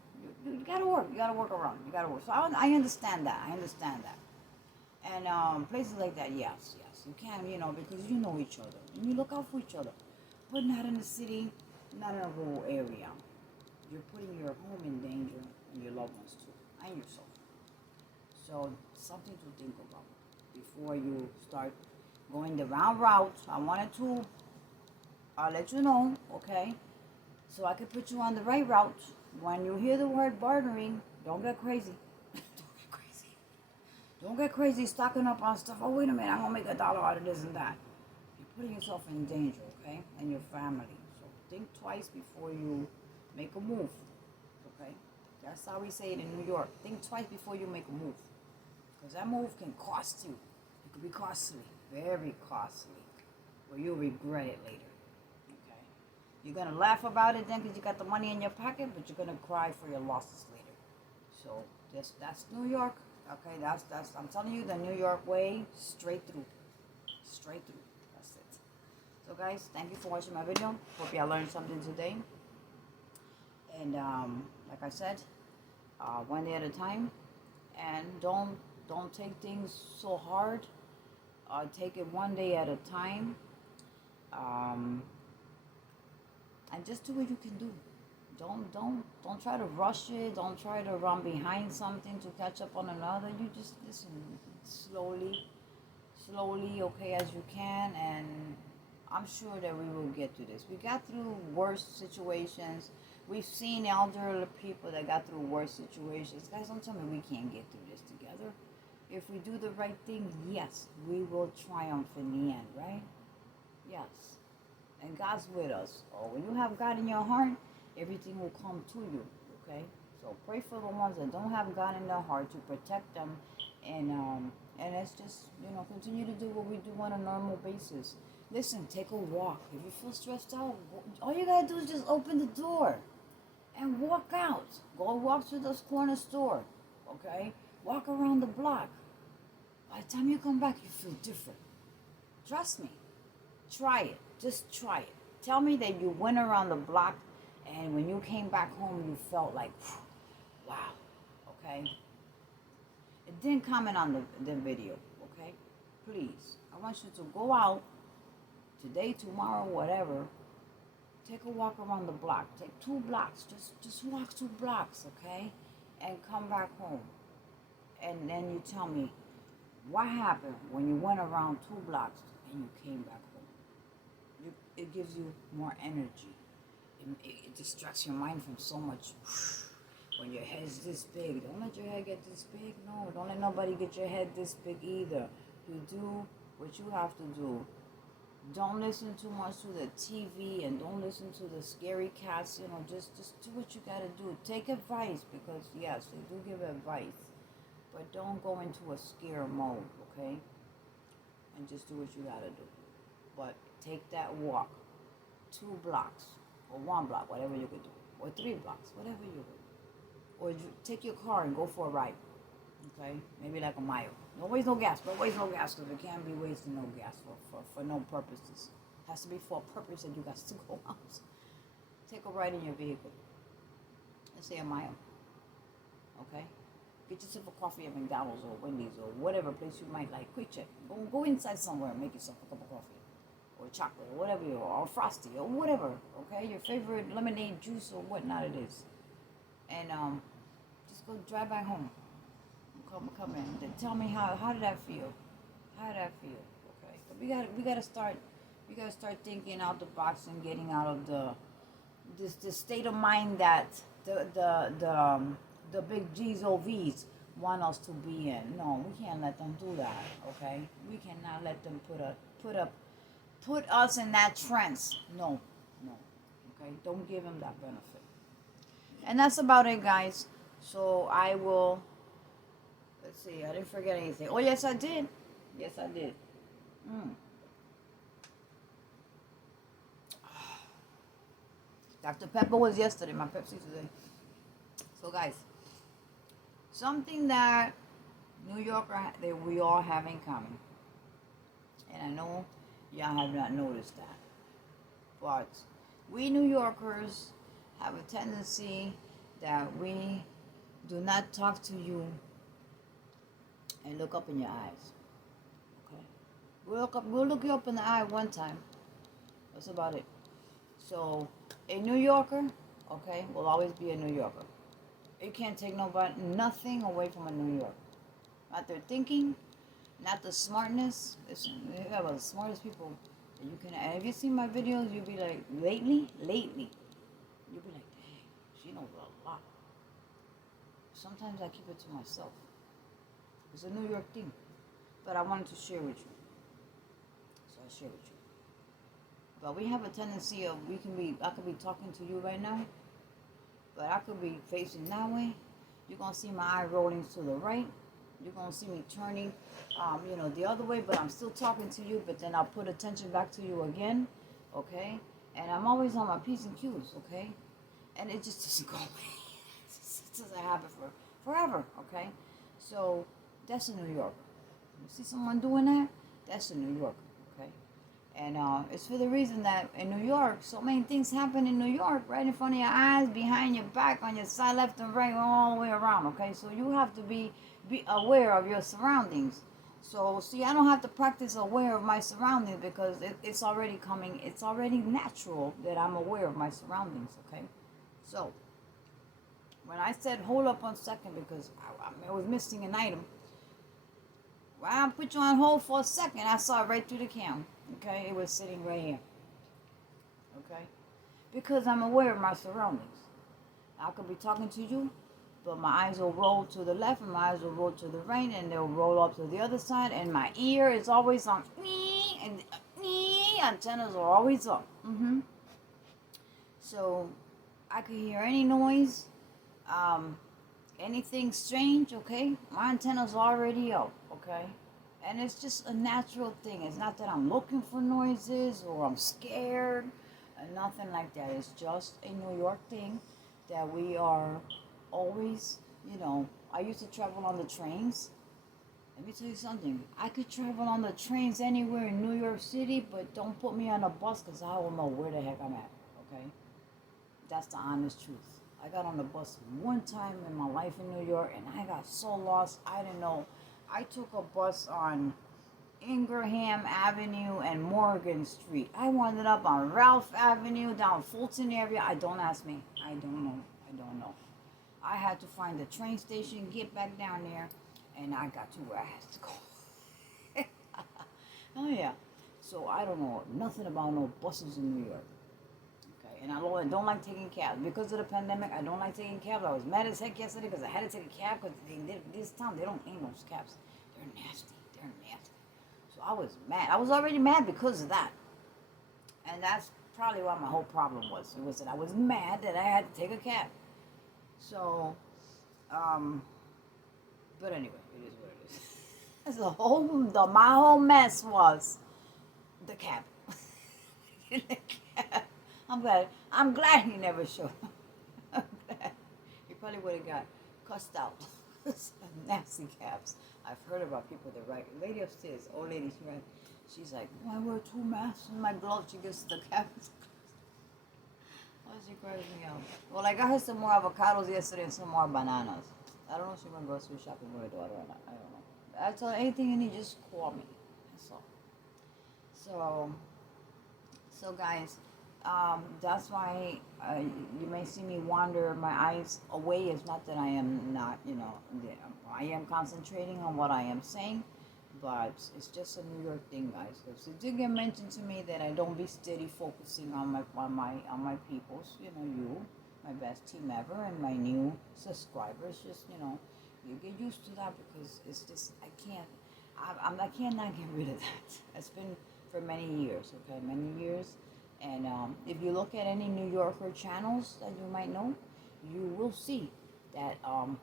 you gotta work. You gotta work around. You gotta work. So I understand that. I understand that. And places like that, yes, you can, you know, because you know each other and you look out for each other. But not in the city, not in a rural area. You're putting your home in danger and your loved ones too, and yourself. So something to think about before you start going the round route. I wanted to let you know, okay? So I could put you on the right route. When you hear the word bartering, don't get crazy. Don't get crazy. Don't get crazy stocking up on stuff. Oh, wait a minute, I'm gonna make $1 out of this and that. You're putting yourself in danger, okay? And your family. So think twice before you make a move, okay? That's how we say it in New York. Think twice before you make a move. Because that move can cost you. It could be costly, very costly, where you'll regret it later. Okay, you're gonna laugh about it then because you got the money in your pocket, but you're gonna cry for your losses later. So that's New York. Okay, that's I'm telling you the New York way, straight through, straight through. That's it. So guys, thank you for watching my video. Hope y'all learned something today. And like I said, one day at a time, and don't take things so hard. Take it one day at a time, and just do what you can do. Don't try to rush it. Don't try to run behind something to catch up on another. You just listen slowly, okay, as you can, and I'm sure that we will get through this. We got through worse situations. We've seen elderly people that got through worse situations. Guys, don't tell me we can't get through this together. If we do the right thing, yes, we will triumph in the end, right? Yes. And God's with us. Oh, when you have God in your heart, everything will come to you, okay? So pray for the ones that don't have God in their heart, to protect them, and let's just, you know, continue to do what we do on a normal basis. Listen, take a walk. If you feel stressed out, all you gotta do is just open the door and walk out. Go walk to this corner store, okay? Walk around the block. By the time you come back, you feel different. Trust me. Try it. Just try it. Tell me that you went around the block and when you came back home, you felt like, wow, okay? And then comment on the video, okay? Please. I want you to go out today, tomorrow, whatever. Take a walk around the block. Take 2 blocks. Just walk 2 blocks, okay? And come back home. And then you tell me what happened when you went around 2 blocks and you came back home. It gives you more energy. It distracts your mind from so much. When your head's this big, don't let your head get this big. No, don't let nobody get your head this big either. You do what you have to do Don't listen too much to the TV and don't listen to the scary cats. Just do what you gotta do. Take advice because yes, they do give advice, but don't go into a scare mode, okay? And just do what you gotta do. But take that walk, 2 blocks or 1 block, whatever you could do, or 3 blocks, whatever you could. Or take your car and go for a ride, okay? Maybe like a mile. Don't waste no gas. Don't waste no gas because we can't be wasting no gas for no purposes. It has to be for a purpose that you got to go out. Take a ride in your vehicle. Let's say a mile, okay? Get yourself a coffee at McDonald's or Wendy's or whatever place you might like. Quick check. Go inside somewhere and make yourself a cup of coffee or chocolate or whatever, or frosty or whatever, okay? Your favorite lemonade juice or whatnot it is. And just go drive back home. Come in. Then tell me how did that feel? How did that feel? Okay. But we gotta start thinking out the box and getting out of this state of mind that the big G's or V's want us to be in. No, we can't let them do that. Okay. We cannot let them put us in that trance. No. Okay. Don't give them that benefit. And that's about it, guys. So I will. Let's see, I didn't forget anything. Oh, yes, I did. Yes, I did. Dr. Pepper was yesterday, my Pepsi today. So, guys, something that New Yorker, that we all have in common. And I know y'all have not noticed that. But we New Yorkers have a tendency that we do not talk to you and look up in your eyes. Okay? We'll look you up in the eye one time. That's about it. So a New Yorker, okay, will always be a New Yorker. You can't take nothing away from a New Yorker. Not their thinking, not the smartness. Listen, we have the smartest people that you can. And if you see my videos, you'll be like, lately, you'll be like, dang, she knows a lot. Sometimes I keep it to myself. It's a New York thing, but I wanted to share with you. So I share with you. But we have a tendency of I could be talking to you right now, but I could be facing that way. You're gonna see my eye rolling to the right. You're gonna see me turning, the other way. But I'm still talking to you. But then I'll put attention back to you again, okay? And I'm always on my P's and Q's, okay? And it just doesn't go away. It doesn't happen forever, okay? So. That's a New Yorker. You see someone doing that? That's a New Yorker, okay? And it's for the reason that in New York, so many things happen in New York, right in front of your eyes, behind your back, on your side, left and right, all the way around, okay? So you have to be aware of your surroundings. So, see, I don't have to practice aware of my surroundings because it's already coming, it's already natural that I'm aware of my surroundings, okay? So, when I said, hold up 1 second because I was missing an item, when I put you on hold for a second, I saw it right through the cam. Okay, it was sitting right here. Okay, because I'm aware of my surroundings. I could be talking to you, but my eyes will roll to the left and my eyes will roll to the right, and they'll roll up to the other side. And my ear is always on, and antennas are always up. So I could hear any noise, anything strange, okay? My antenna's already up, okay? And it's just a natural thing. It's not that I'm looking for noises or I'm scared, nothing like that. It's just a New York thing that we are always, I used to travel on the trains. Let me tell you something. I could travel on the trains anywhere in New York City, but don't put me on a bus because I don't know where the heck I'm at, okay? That's the honest truth. I got on the bus one time in my life in New York, and I got so lost, I didn't know. I took a bus on Ingraham Avenue and Morgan Street. I wound up on Ralph Avenue, down Fulton area. Don't ask me. I don't know. I had to find the train station, get back down there, and I got to where I had to go. Oh, yeah. So I don't know nothing about no buses in New York. And I don't like taking cabs. Because of the pandemic, I don't like taking cabs. I was mad as heck yesterday because I had to take a cab because this town, they don't ain't those cabs. They're nasty. So I was mad. I was already mad because of that. And that's probably what my whole problem was. It was that I was mad that I had to take a cab. So, but anyway, it is what it is. My whole mess was the cab. The cab. I'm glad he never showed up. He probably would have got cussed out. Nasty cabs. I've heard about people that ride. Lady upstairs, old lady, she's like, "Oh, I wear 2 masks in my glove." She gets the cab. Oh, she cries me out. Well, I got her some more avocados yesterday and some more bananas. I don't know if she went grocery shopping with her daughter or not. I don't know. I told her, anything you need, just call me. That's all. So guys, that's why you may see me wander my eyes away. It's not that I am not, I am concentrating on what I am saying, but it's just a New York thing, guys. Because it did get mentioned to me that I don't be steady focusing on my peoples, you, my best team ever, and my new subscribers. Just you get used to that because it's just I cannot get rid of that. It's been for many years, okay, many years. And if you look at any New Yorker channels that you might know, you will see that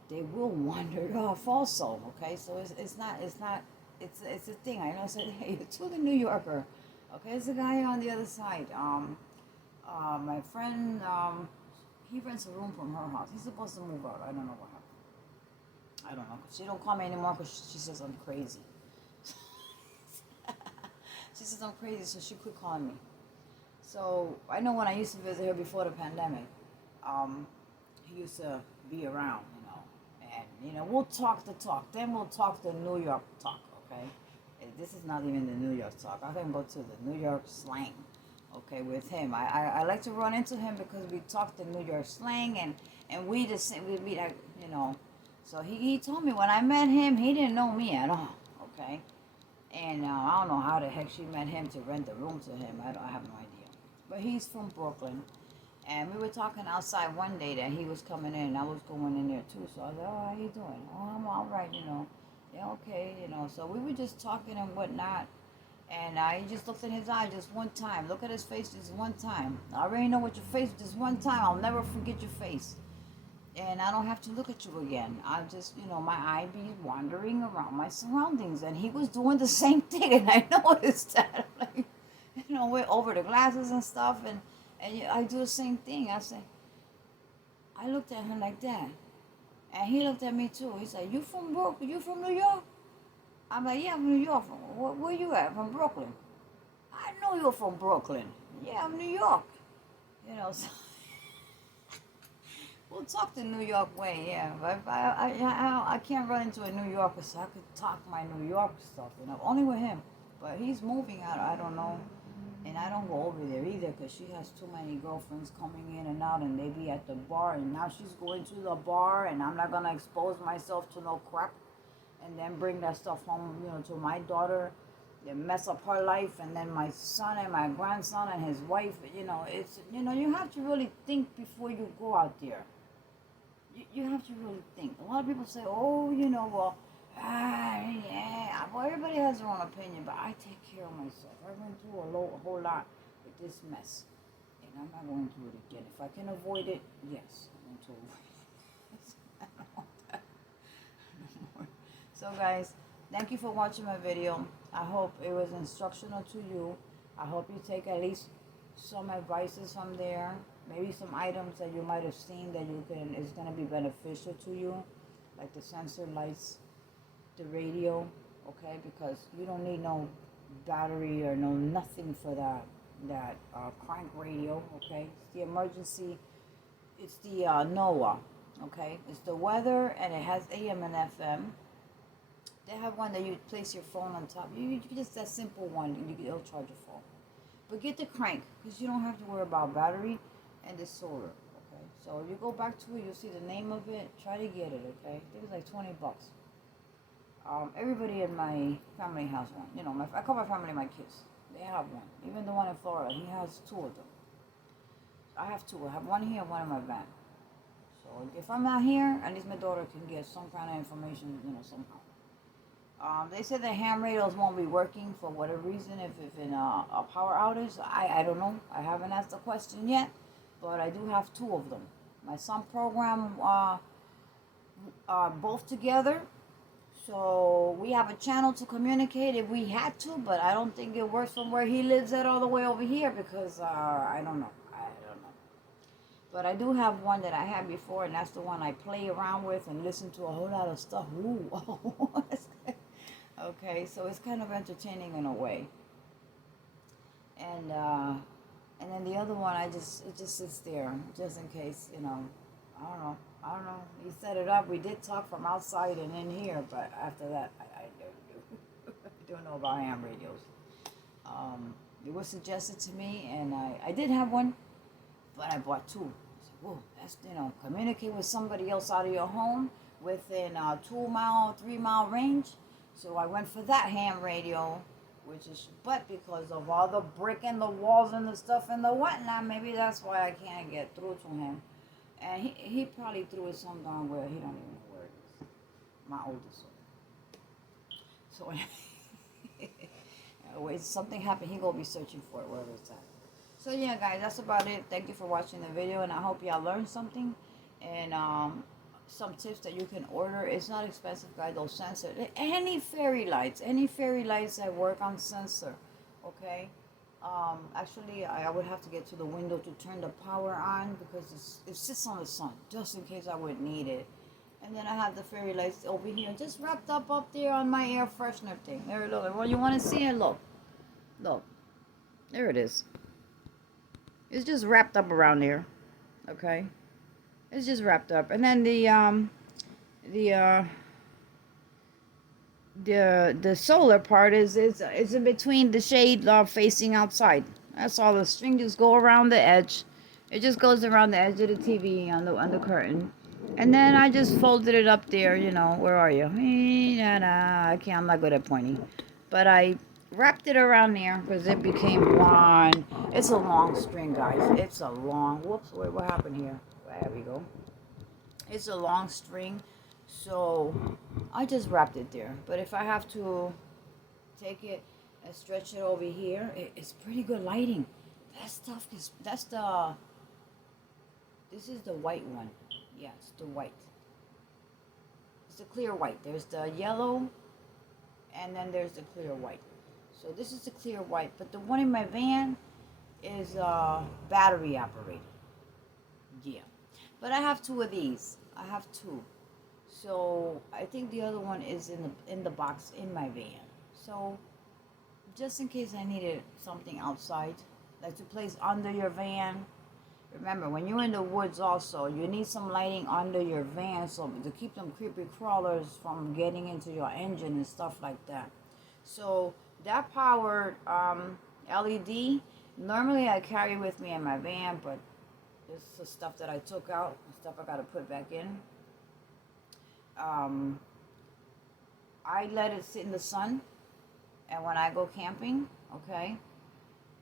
they will wander off also, okay. So it's a thing. I know. I said, hey, to the New Yorker, okay. It's a guy on the other side. My friend, he rents a room from her house. He's supposed to move out. I don't know what happened. I don't know. She don't call me anymore because she says I'm crazy. She says I'm crazy, so she quit calling me. So I know when I used to visit her before the pandemic, he used to be around, and we'll talk the talk. Then we'll talk the New York talk, okay? And this is not even the New York talk. I can go to the New York slang, okay, with him. I like to run into him because we talk the New York slang, and we meet, So he told me when I met him, he didn't know me at all, okay? And I don't know how the heck she met him to rent the room to him. I have no idea. But he's from Brooklyn. And we were talking outside one day that he was coming in. And I was going in there too. So I was like, oh, how you doing? Oh, I'm all right, Yeah, okay, So we were just talking and whatnot. And he just looked in his eye just one time. Look at his face just one time. I already know what your face is just one time. I'll never forget your face. And I don't have to look at you again. I just, my eye be wandering around my surroundings. And he was doing the same thing. And I noticed that. Like, we're over the glasses and stuff. And I do the same thing. I looked at him like that. And he looked at me too. He said, you from Brooklyn? You from New York? I'm like, yeah, I'm from New York. Where you at? From Brooklyn. I know you're from Brooklyn. Yeah, I'm New York. So we'll talk the New York way, yeah. But I can't run into a New Yorker, so I could talk my New York stuff, only with him. But he's moving out, I don't know. And I don't go over there either because she has too many girlfriends coming in and out, and they be at the bar. And now she's going to the bar, and I'm not going to expose myself to no crap and then bring that stuff home, to my daughter. And mess up her life, and then my son and my grandson and his wife. It's you have to really think before you go out there. You have to really think. A lot of people say, oh, well, yeah. Well, everybody has their own opinion, but I take care of myself. I went through a whole lot with this mess, and I'm not going through it again. If I can avoid it, yes, I'm going to avoid it. I don't want that no more. So, guys, thank you for watching my video. I hope it was instructional to you. I hope you take at least some advices from there. Maybe some items that you might have seen that is going to be beneficial to you, like the sensor lights, the radio, okay? Because you don't need no battery or no nothing for that crank radio, okay? It's the emergency. It's the NOAA, okay? It's the weather, and it has AM and FM. They have one that you place your phone on top. You just that simple one, it'll charge your phone. But get the crank, because you don't have to worry about battery and the solar, okay? So if you go back to it, you'll see the name of it. Try to get it, okay? I think it's like $20. Everybody in my family has one. I call my family my kids. They have one. Even the one in Florida, he has 2 of them. I have 2. I have one here, one in my van. So if I'm not here, at least my daughter can get some kind of information, somehow. They said the ham radios won't be working for whatever reason. If in a power outage, I don't know. I haven't asked the question yet, but I do have two of them. My son programmed both together, so we have a channel to communicate if we had to. But I don't think it works from where he lives at all the way over here because I don't know. I don't know. But I do have one that I had before, and that's the one I play around with and listen to a whole lot of stuff. Ooh. Okay, so it's kind of entertaining in a way. And then the other one, it just sits there just in case, I don't know. He set it up. We did talk from outside and in here, but after that, I don't know about ham radios. It was suggested to me, and I did have one, but I bought two. I said, whoa, that's, communicate with somebody else out of your home within a 2-mile, 3-mile range. So I went for that ham radio, but because of all the brick in the walls and the stuff and the whatnot, maybe that's why I can't get through to him. And he probably threw it somewhere where he don't even know where it is. My oldest one. So when something happened, he gonna be searching for it wherever it's at. So yeah, guys, that's about it. Thank you for watching the video, and I hope y'all learned something. And some tips that you can order. It's not expensive, guys. Those sensor. Any fairy lights that work on sensor. Okay. Actually, I would have to get to the window to turn the power on because it sits on the sun, just in case I would need it. And then I have the fairy lights over here, just wrapped up there on my air freshener thing. There, look. Well, you want to see it? Look. There it is. It's just wrapped up around there. Okay. It's just wrapped up, and then the solar part is in between the shade facing outside. That's all. The string just go around the edge. It just goes around the edge of the TV on the curtain, and then I just folded it up there. Where are you? I can't. I'm not good at pointing, but I wrapped it around there because it became one. It's a long string, guys. It's a long. Whoops! Wait, what happened here? There we go. It's a long string, so I just wrapped it there. But if I have to take it and stretch it over here, it's pretty good lighting. That stuff is, this is the white one. Yeah, it's the white. It's the clear white. There's the yellow, and then there's the clear white. So this is the clear white, but the one in my van is battery operated. Yeah. But I have two of these. I have two. So I think the other one is in the box in my van. So just in case I needed something outside, like to place under your van. Remember, when you're in the woods also, you need some lighting under your van so to keep them creepy crawlers from getting into your engine and stuff like that. So that powered LED, normally I carry with me in my van, but this is the stuff that I took out, stuff I got to put back in. I let it sit in the sun, and when I go camping, okay,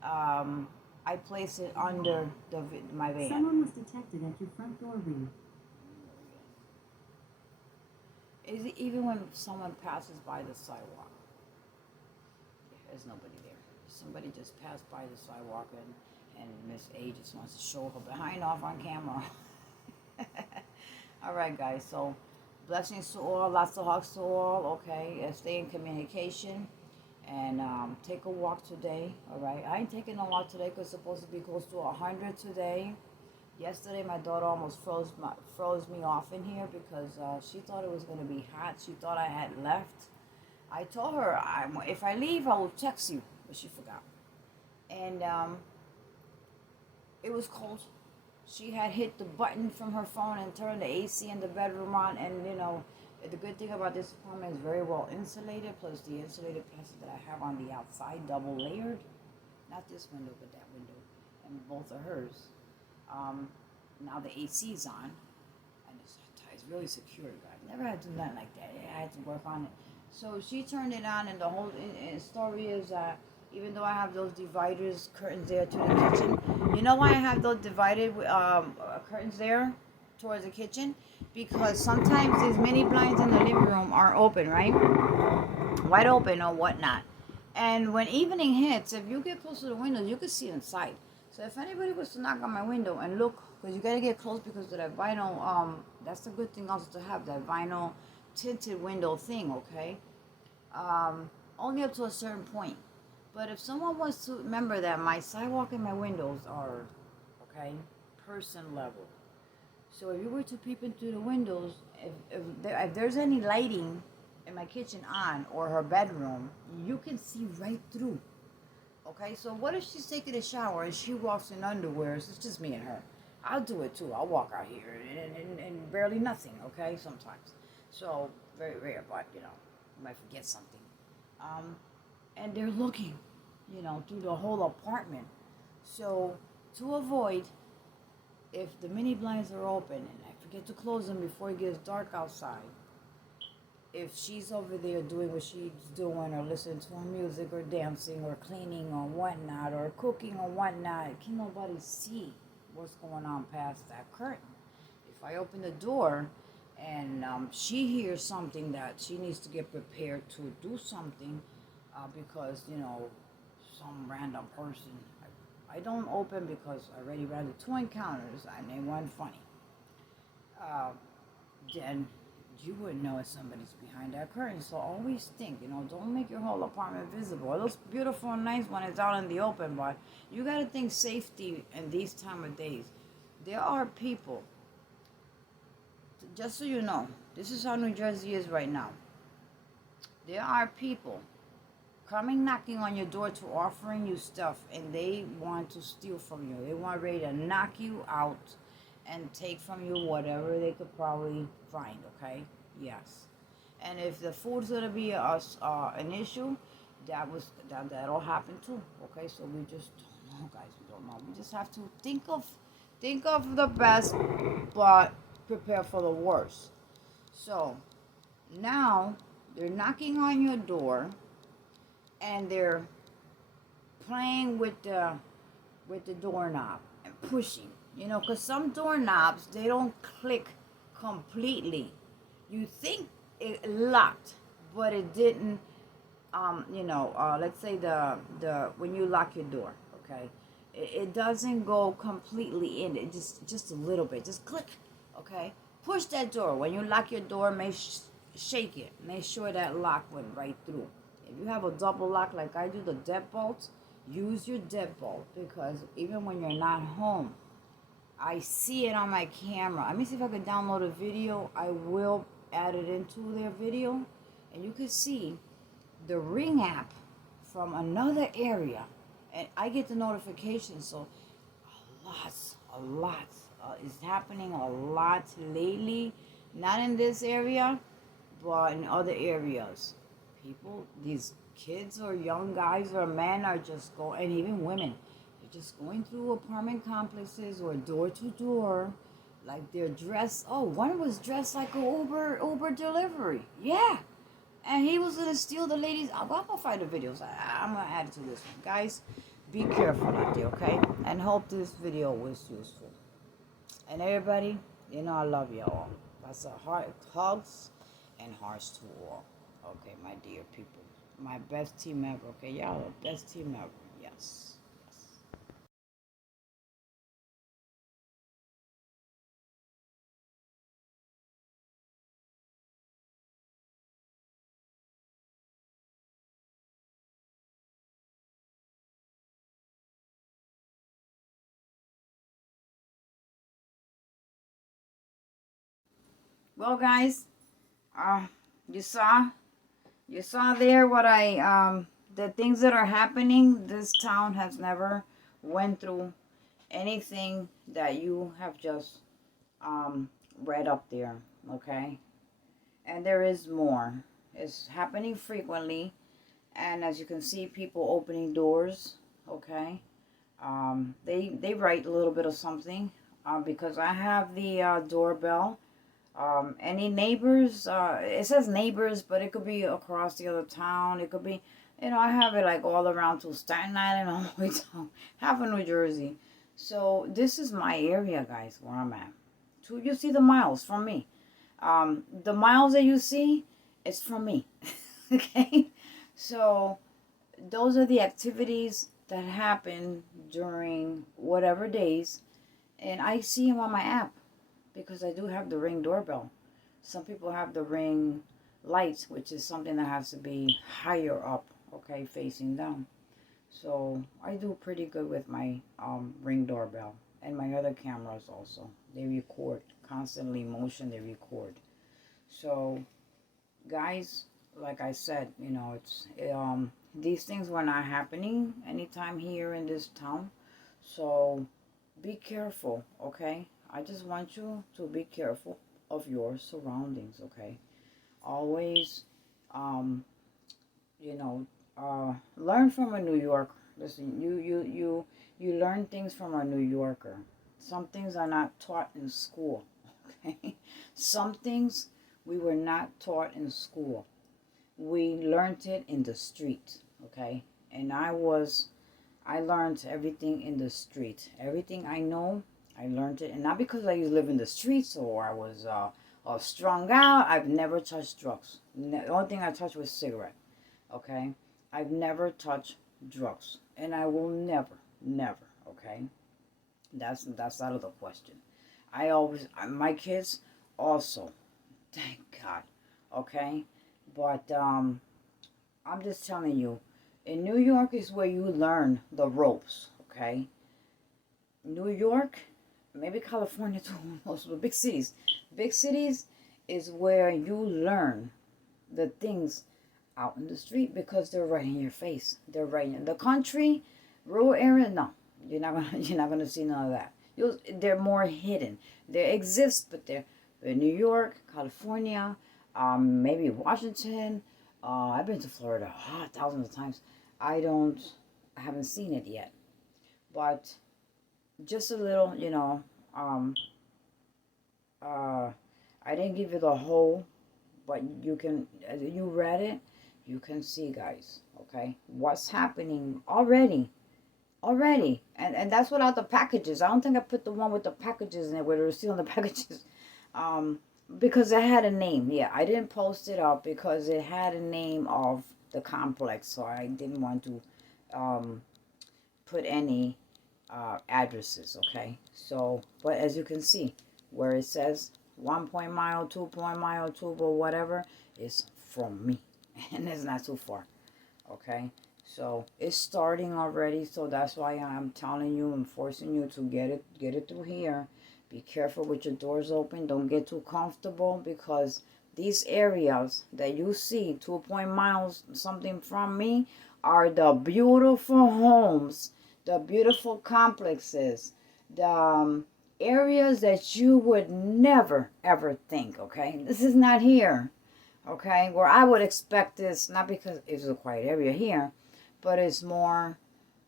I place it under my van. Someone was detected at your front door, Reed. Is it even when someone passes by the sidewalk? There's nobody there. Somebody just passed by the sidewalk and Miss A just wants to show her behind off on camera. All right, guys. So blessings to all, lots of hugs to all. Okay, stay in communication and take a walk today. All right, I ain't taking a walk today because it's supposed to be close to 100 today. Yesterday, my daughter almost froze me off in here because she thought it was going to be hot. She thought I had left. I told her, if I leave, I will text you, but she forgot. And it was cold. She had hit the button from her phone and turned the AC in the bedroom on. And, the good thing about this apartment is very well insulated, plus the insulated plastic that I have on the outside, double layered. Not this window, but that window. And both are hers. Now the AC's on, and it's really secure, guys. Never had to do nothing like that. I had to work on it. So she turned it on, and the whole story is that even though I have those curtains there to the kitchen, you know why I have those divided curtains there towards the kitchen, because sometimes these mini blinds in the living room are open, right? Wide open or whatnot. And when evening hits, if you get close to the windows, you can see inside. So if anybody was to knock on my window and look, because you gotta get close because of that vinyl, that's a good thing also to have that vinyl tinted window thing, okay? Only up to a certain point. But if someone wants to remember that my sidewalk and my windows are, okay, person level. So if you were to peep into the windows, if there's any lighting in my kitchen on or her bedroom, you can see right through. Okay, so what if she's taking a shower and she walks in underwear? It's just me and her. I'll do it too. I'll walk out here and barely nothing, okay, sometimes. So, very rare, but, I might forget something. And they're looking, through the whole apartment. So, to avoid, if the mini blinds are open and I forget to close them before it gets dark outside, if she's over there doing what she's doing or listening to her music or dancing or cleaning or whatnot or cooking or whatnot, can nobody see what's going on past that curtain? If I open the door and she hears something that she needs to get prepared to do something because, some random person, I don't open because I already ran into 2 encounters and they weren't funny. Then you wouldn't know if somebody's behind that curtain. So always think, don't make your whole apartment visible. It looks beautiful and nice when it's out in the open, but you got to think safety in these time of days. There are people, just so you know, this is how New Jersey is right now. There are people coming knocking on your door to offering you stuff, and they want to steal from you. They want ready to knock you out and take from you whatever they could probably find, okay? Yes. And if the food's gonna be an issue, that'll happen too, okay? So we just don't know, guys. We don't know. We just have to think of the best, but prepare for the worst. So now they're knocking on your door, and they're playing with the doorknob and pushing. Because some doorknobs, they don't click completely. You think it locked, but it didn't. Let's say the when you lock your door, okay, it doesn't go completely in. It just a little bit, just click, okay. Push that door when you lock your door. Shake it. Make sure that lock went right through. If you have a double lock like I do, the deadbolt, use your deadbolt, because even when you're not home, I see it on my camera. Let me see if I can download a video. I will add it into their video, and you can see the Ring app from another area, and I get the notification. So a lot is happening a lot lately. Not in this area, but in other areas. People, these kids or young guys or men are just going, and even women, they're just going through apartment complexes or door to door, like they're dressed. Oh, one was dressed like a Uber delivery. Yeah, and he was gonna steal the ladies. I'm gonna find the videos. I'm gonna add it to this one, guys. Be careful out there, okay? And hope this video was useful. And everybody, I love y'all. That's a heart, hugs and hearts to all. Okay, my dear people. My best team ever, okay? Y'all are the best team ever. Yes. Well, guys, you saw there what the things that are happening. This town has never went through anything that you have just read up there, okay? And there is more. It's happening frequently, and as you can see, people opening doors, okay? They write a little bit of something because I have the doorbell. Any neighbors, it says neighbors, but it could be across the other town. It could be, I have it like all around to Staten Island, all the way down half of New Jersey. So this is my area, guys, where I'm at. You see the miles from me. The miles that you see, it's from me. Okay? So those are the activities that happen during whatever days, and I see them on my app because I do have the Ring doorbell. Some people have the Ring light, which is something that has to be higher up, okay, facing down. So I do pretty good with my Ring doorbell, and my other cameras also. They record constantly, motion, they record. So guys, like I said, these things were not happening anytime here in this town. So be careful, okay? I just want you to be careful of your surroundings, okay? Always, um, you know, learn from a New Yorker. Listen, you learn things from a New Yorker. Some things are not taught in school, okay? Some things we were not taught in school. We learned it in the street, okay? And I learned everything in the street. Everything I know, I learned it. And not because I used to live in the streets or I was strung out. I've never touched drugs. The only thing I touched was cigarette, okay? I've never touched drugs. And I will never, okay? That's out of the question. My kids also, thank God, okay? But I'm just telling you, in New York is where you learn the ropes, okay? New York, maybe California too, most of the big cities. Big cities is where you learn the things out in the street because they're right in your face. They're right in the country, rural area. No, you're not gonna see none of that. They're more hidden. They exist, but they're in New York, California, maybe Washington. I've been to Florida thousands of times. I haven't seen it yet, but just a little, I didn't give you the whole, but you read it, you can see, guys, okay, what's happening already, and that's without the packages. I don't think I put the one with the packages in it where they're sealing the packages, because it had a name. Yeah, I didn't post it up because it had a name of the complex, so I didn't want to put any addresses, okay? So, but as you can see, where it says 1 mile, 2 mile, 2, but whatever, is from me, and it's not too far, okay? So it's starting already, so that's why I'm telling you, I'm forcing you to get it through here. Be careful with your doors open. Don't get too comfortable, because these areas that you see 2 miles something from me are the beautiful homes, the beautiful complexes, the areas that you would never ever think, okay? This is not here, okay? Where I would expect this, not because it's a quiet area here, but it's more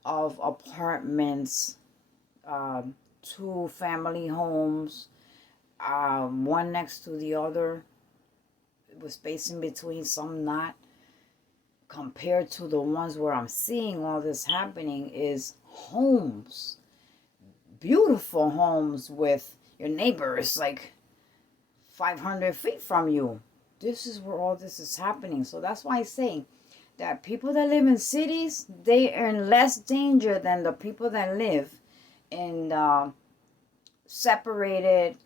of apartments, 2 family homes, one next to the other, with space in between, some not. Compared to the ones where I'm seeing all this happening is homes, beautiful homes with your neighbors like 500 feet from you. This is where all this is happening. So that's why I say that people that live in cities, they are in less danger than the people that live in separated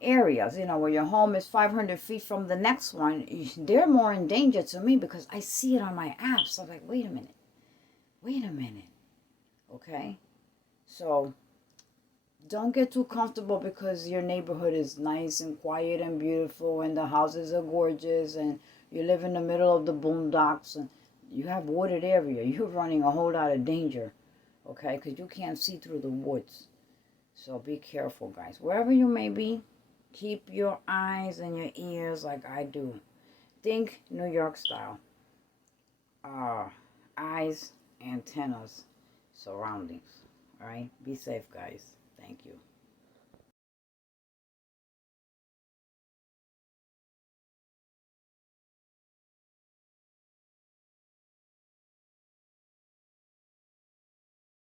areas, where your home is 500 feet from the next one. They're more in danger to me because I see it on my apps. So I'm like, wait a minute, okay? So don't get too comfortable because your neighborhood is nice and quiet and beautiful and the houses are gorgeous and you live in the middle of the boondocks and you have wooded area. You're running a whole lot of danger, okay? Because you can't see through the woods. So be careful, guys. Wherever you may be, keep your eyes and your ears like I do. Think New York style. Eyes, antennas, surroundings. All right? Be safe, guys. Thank you.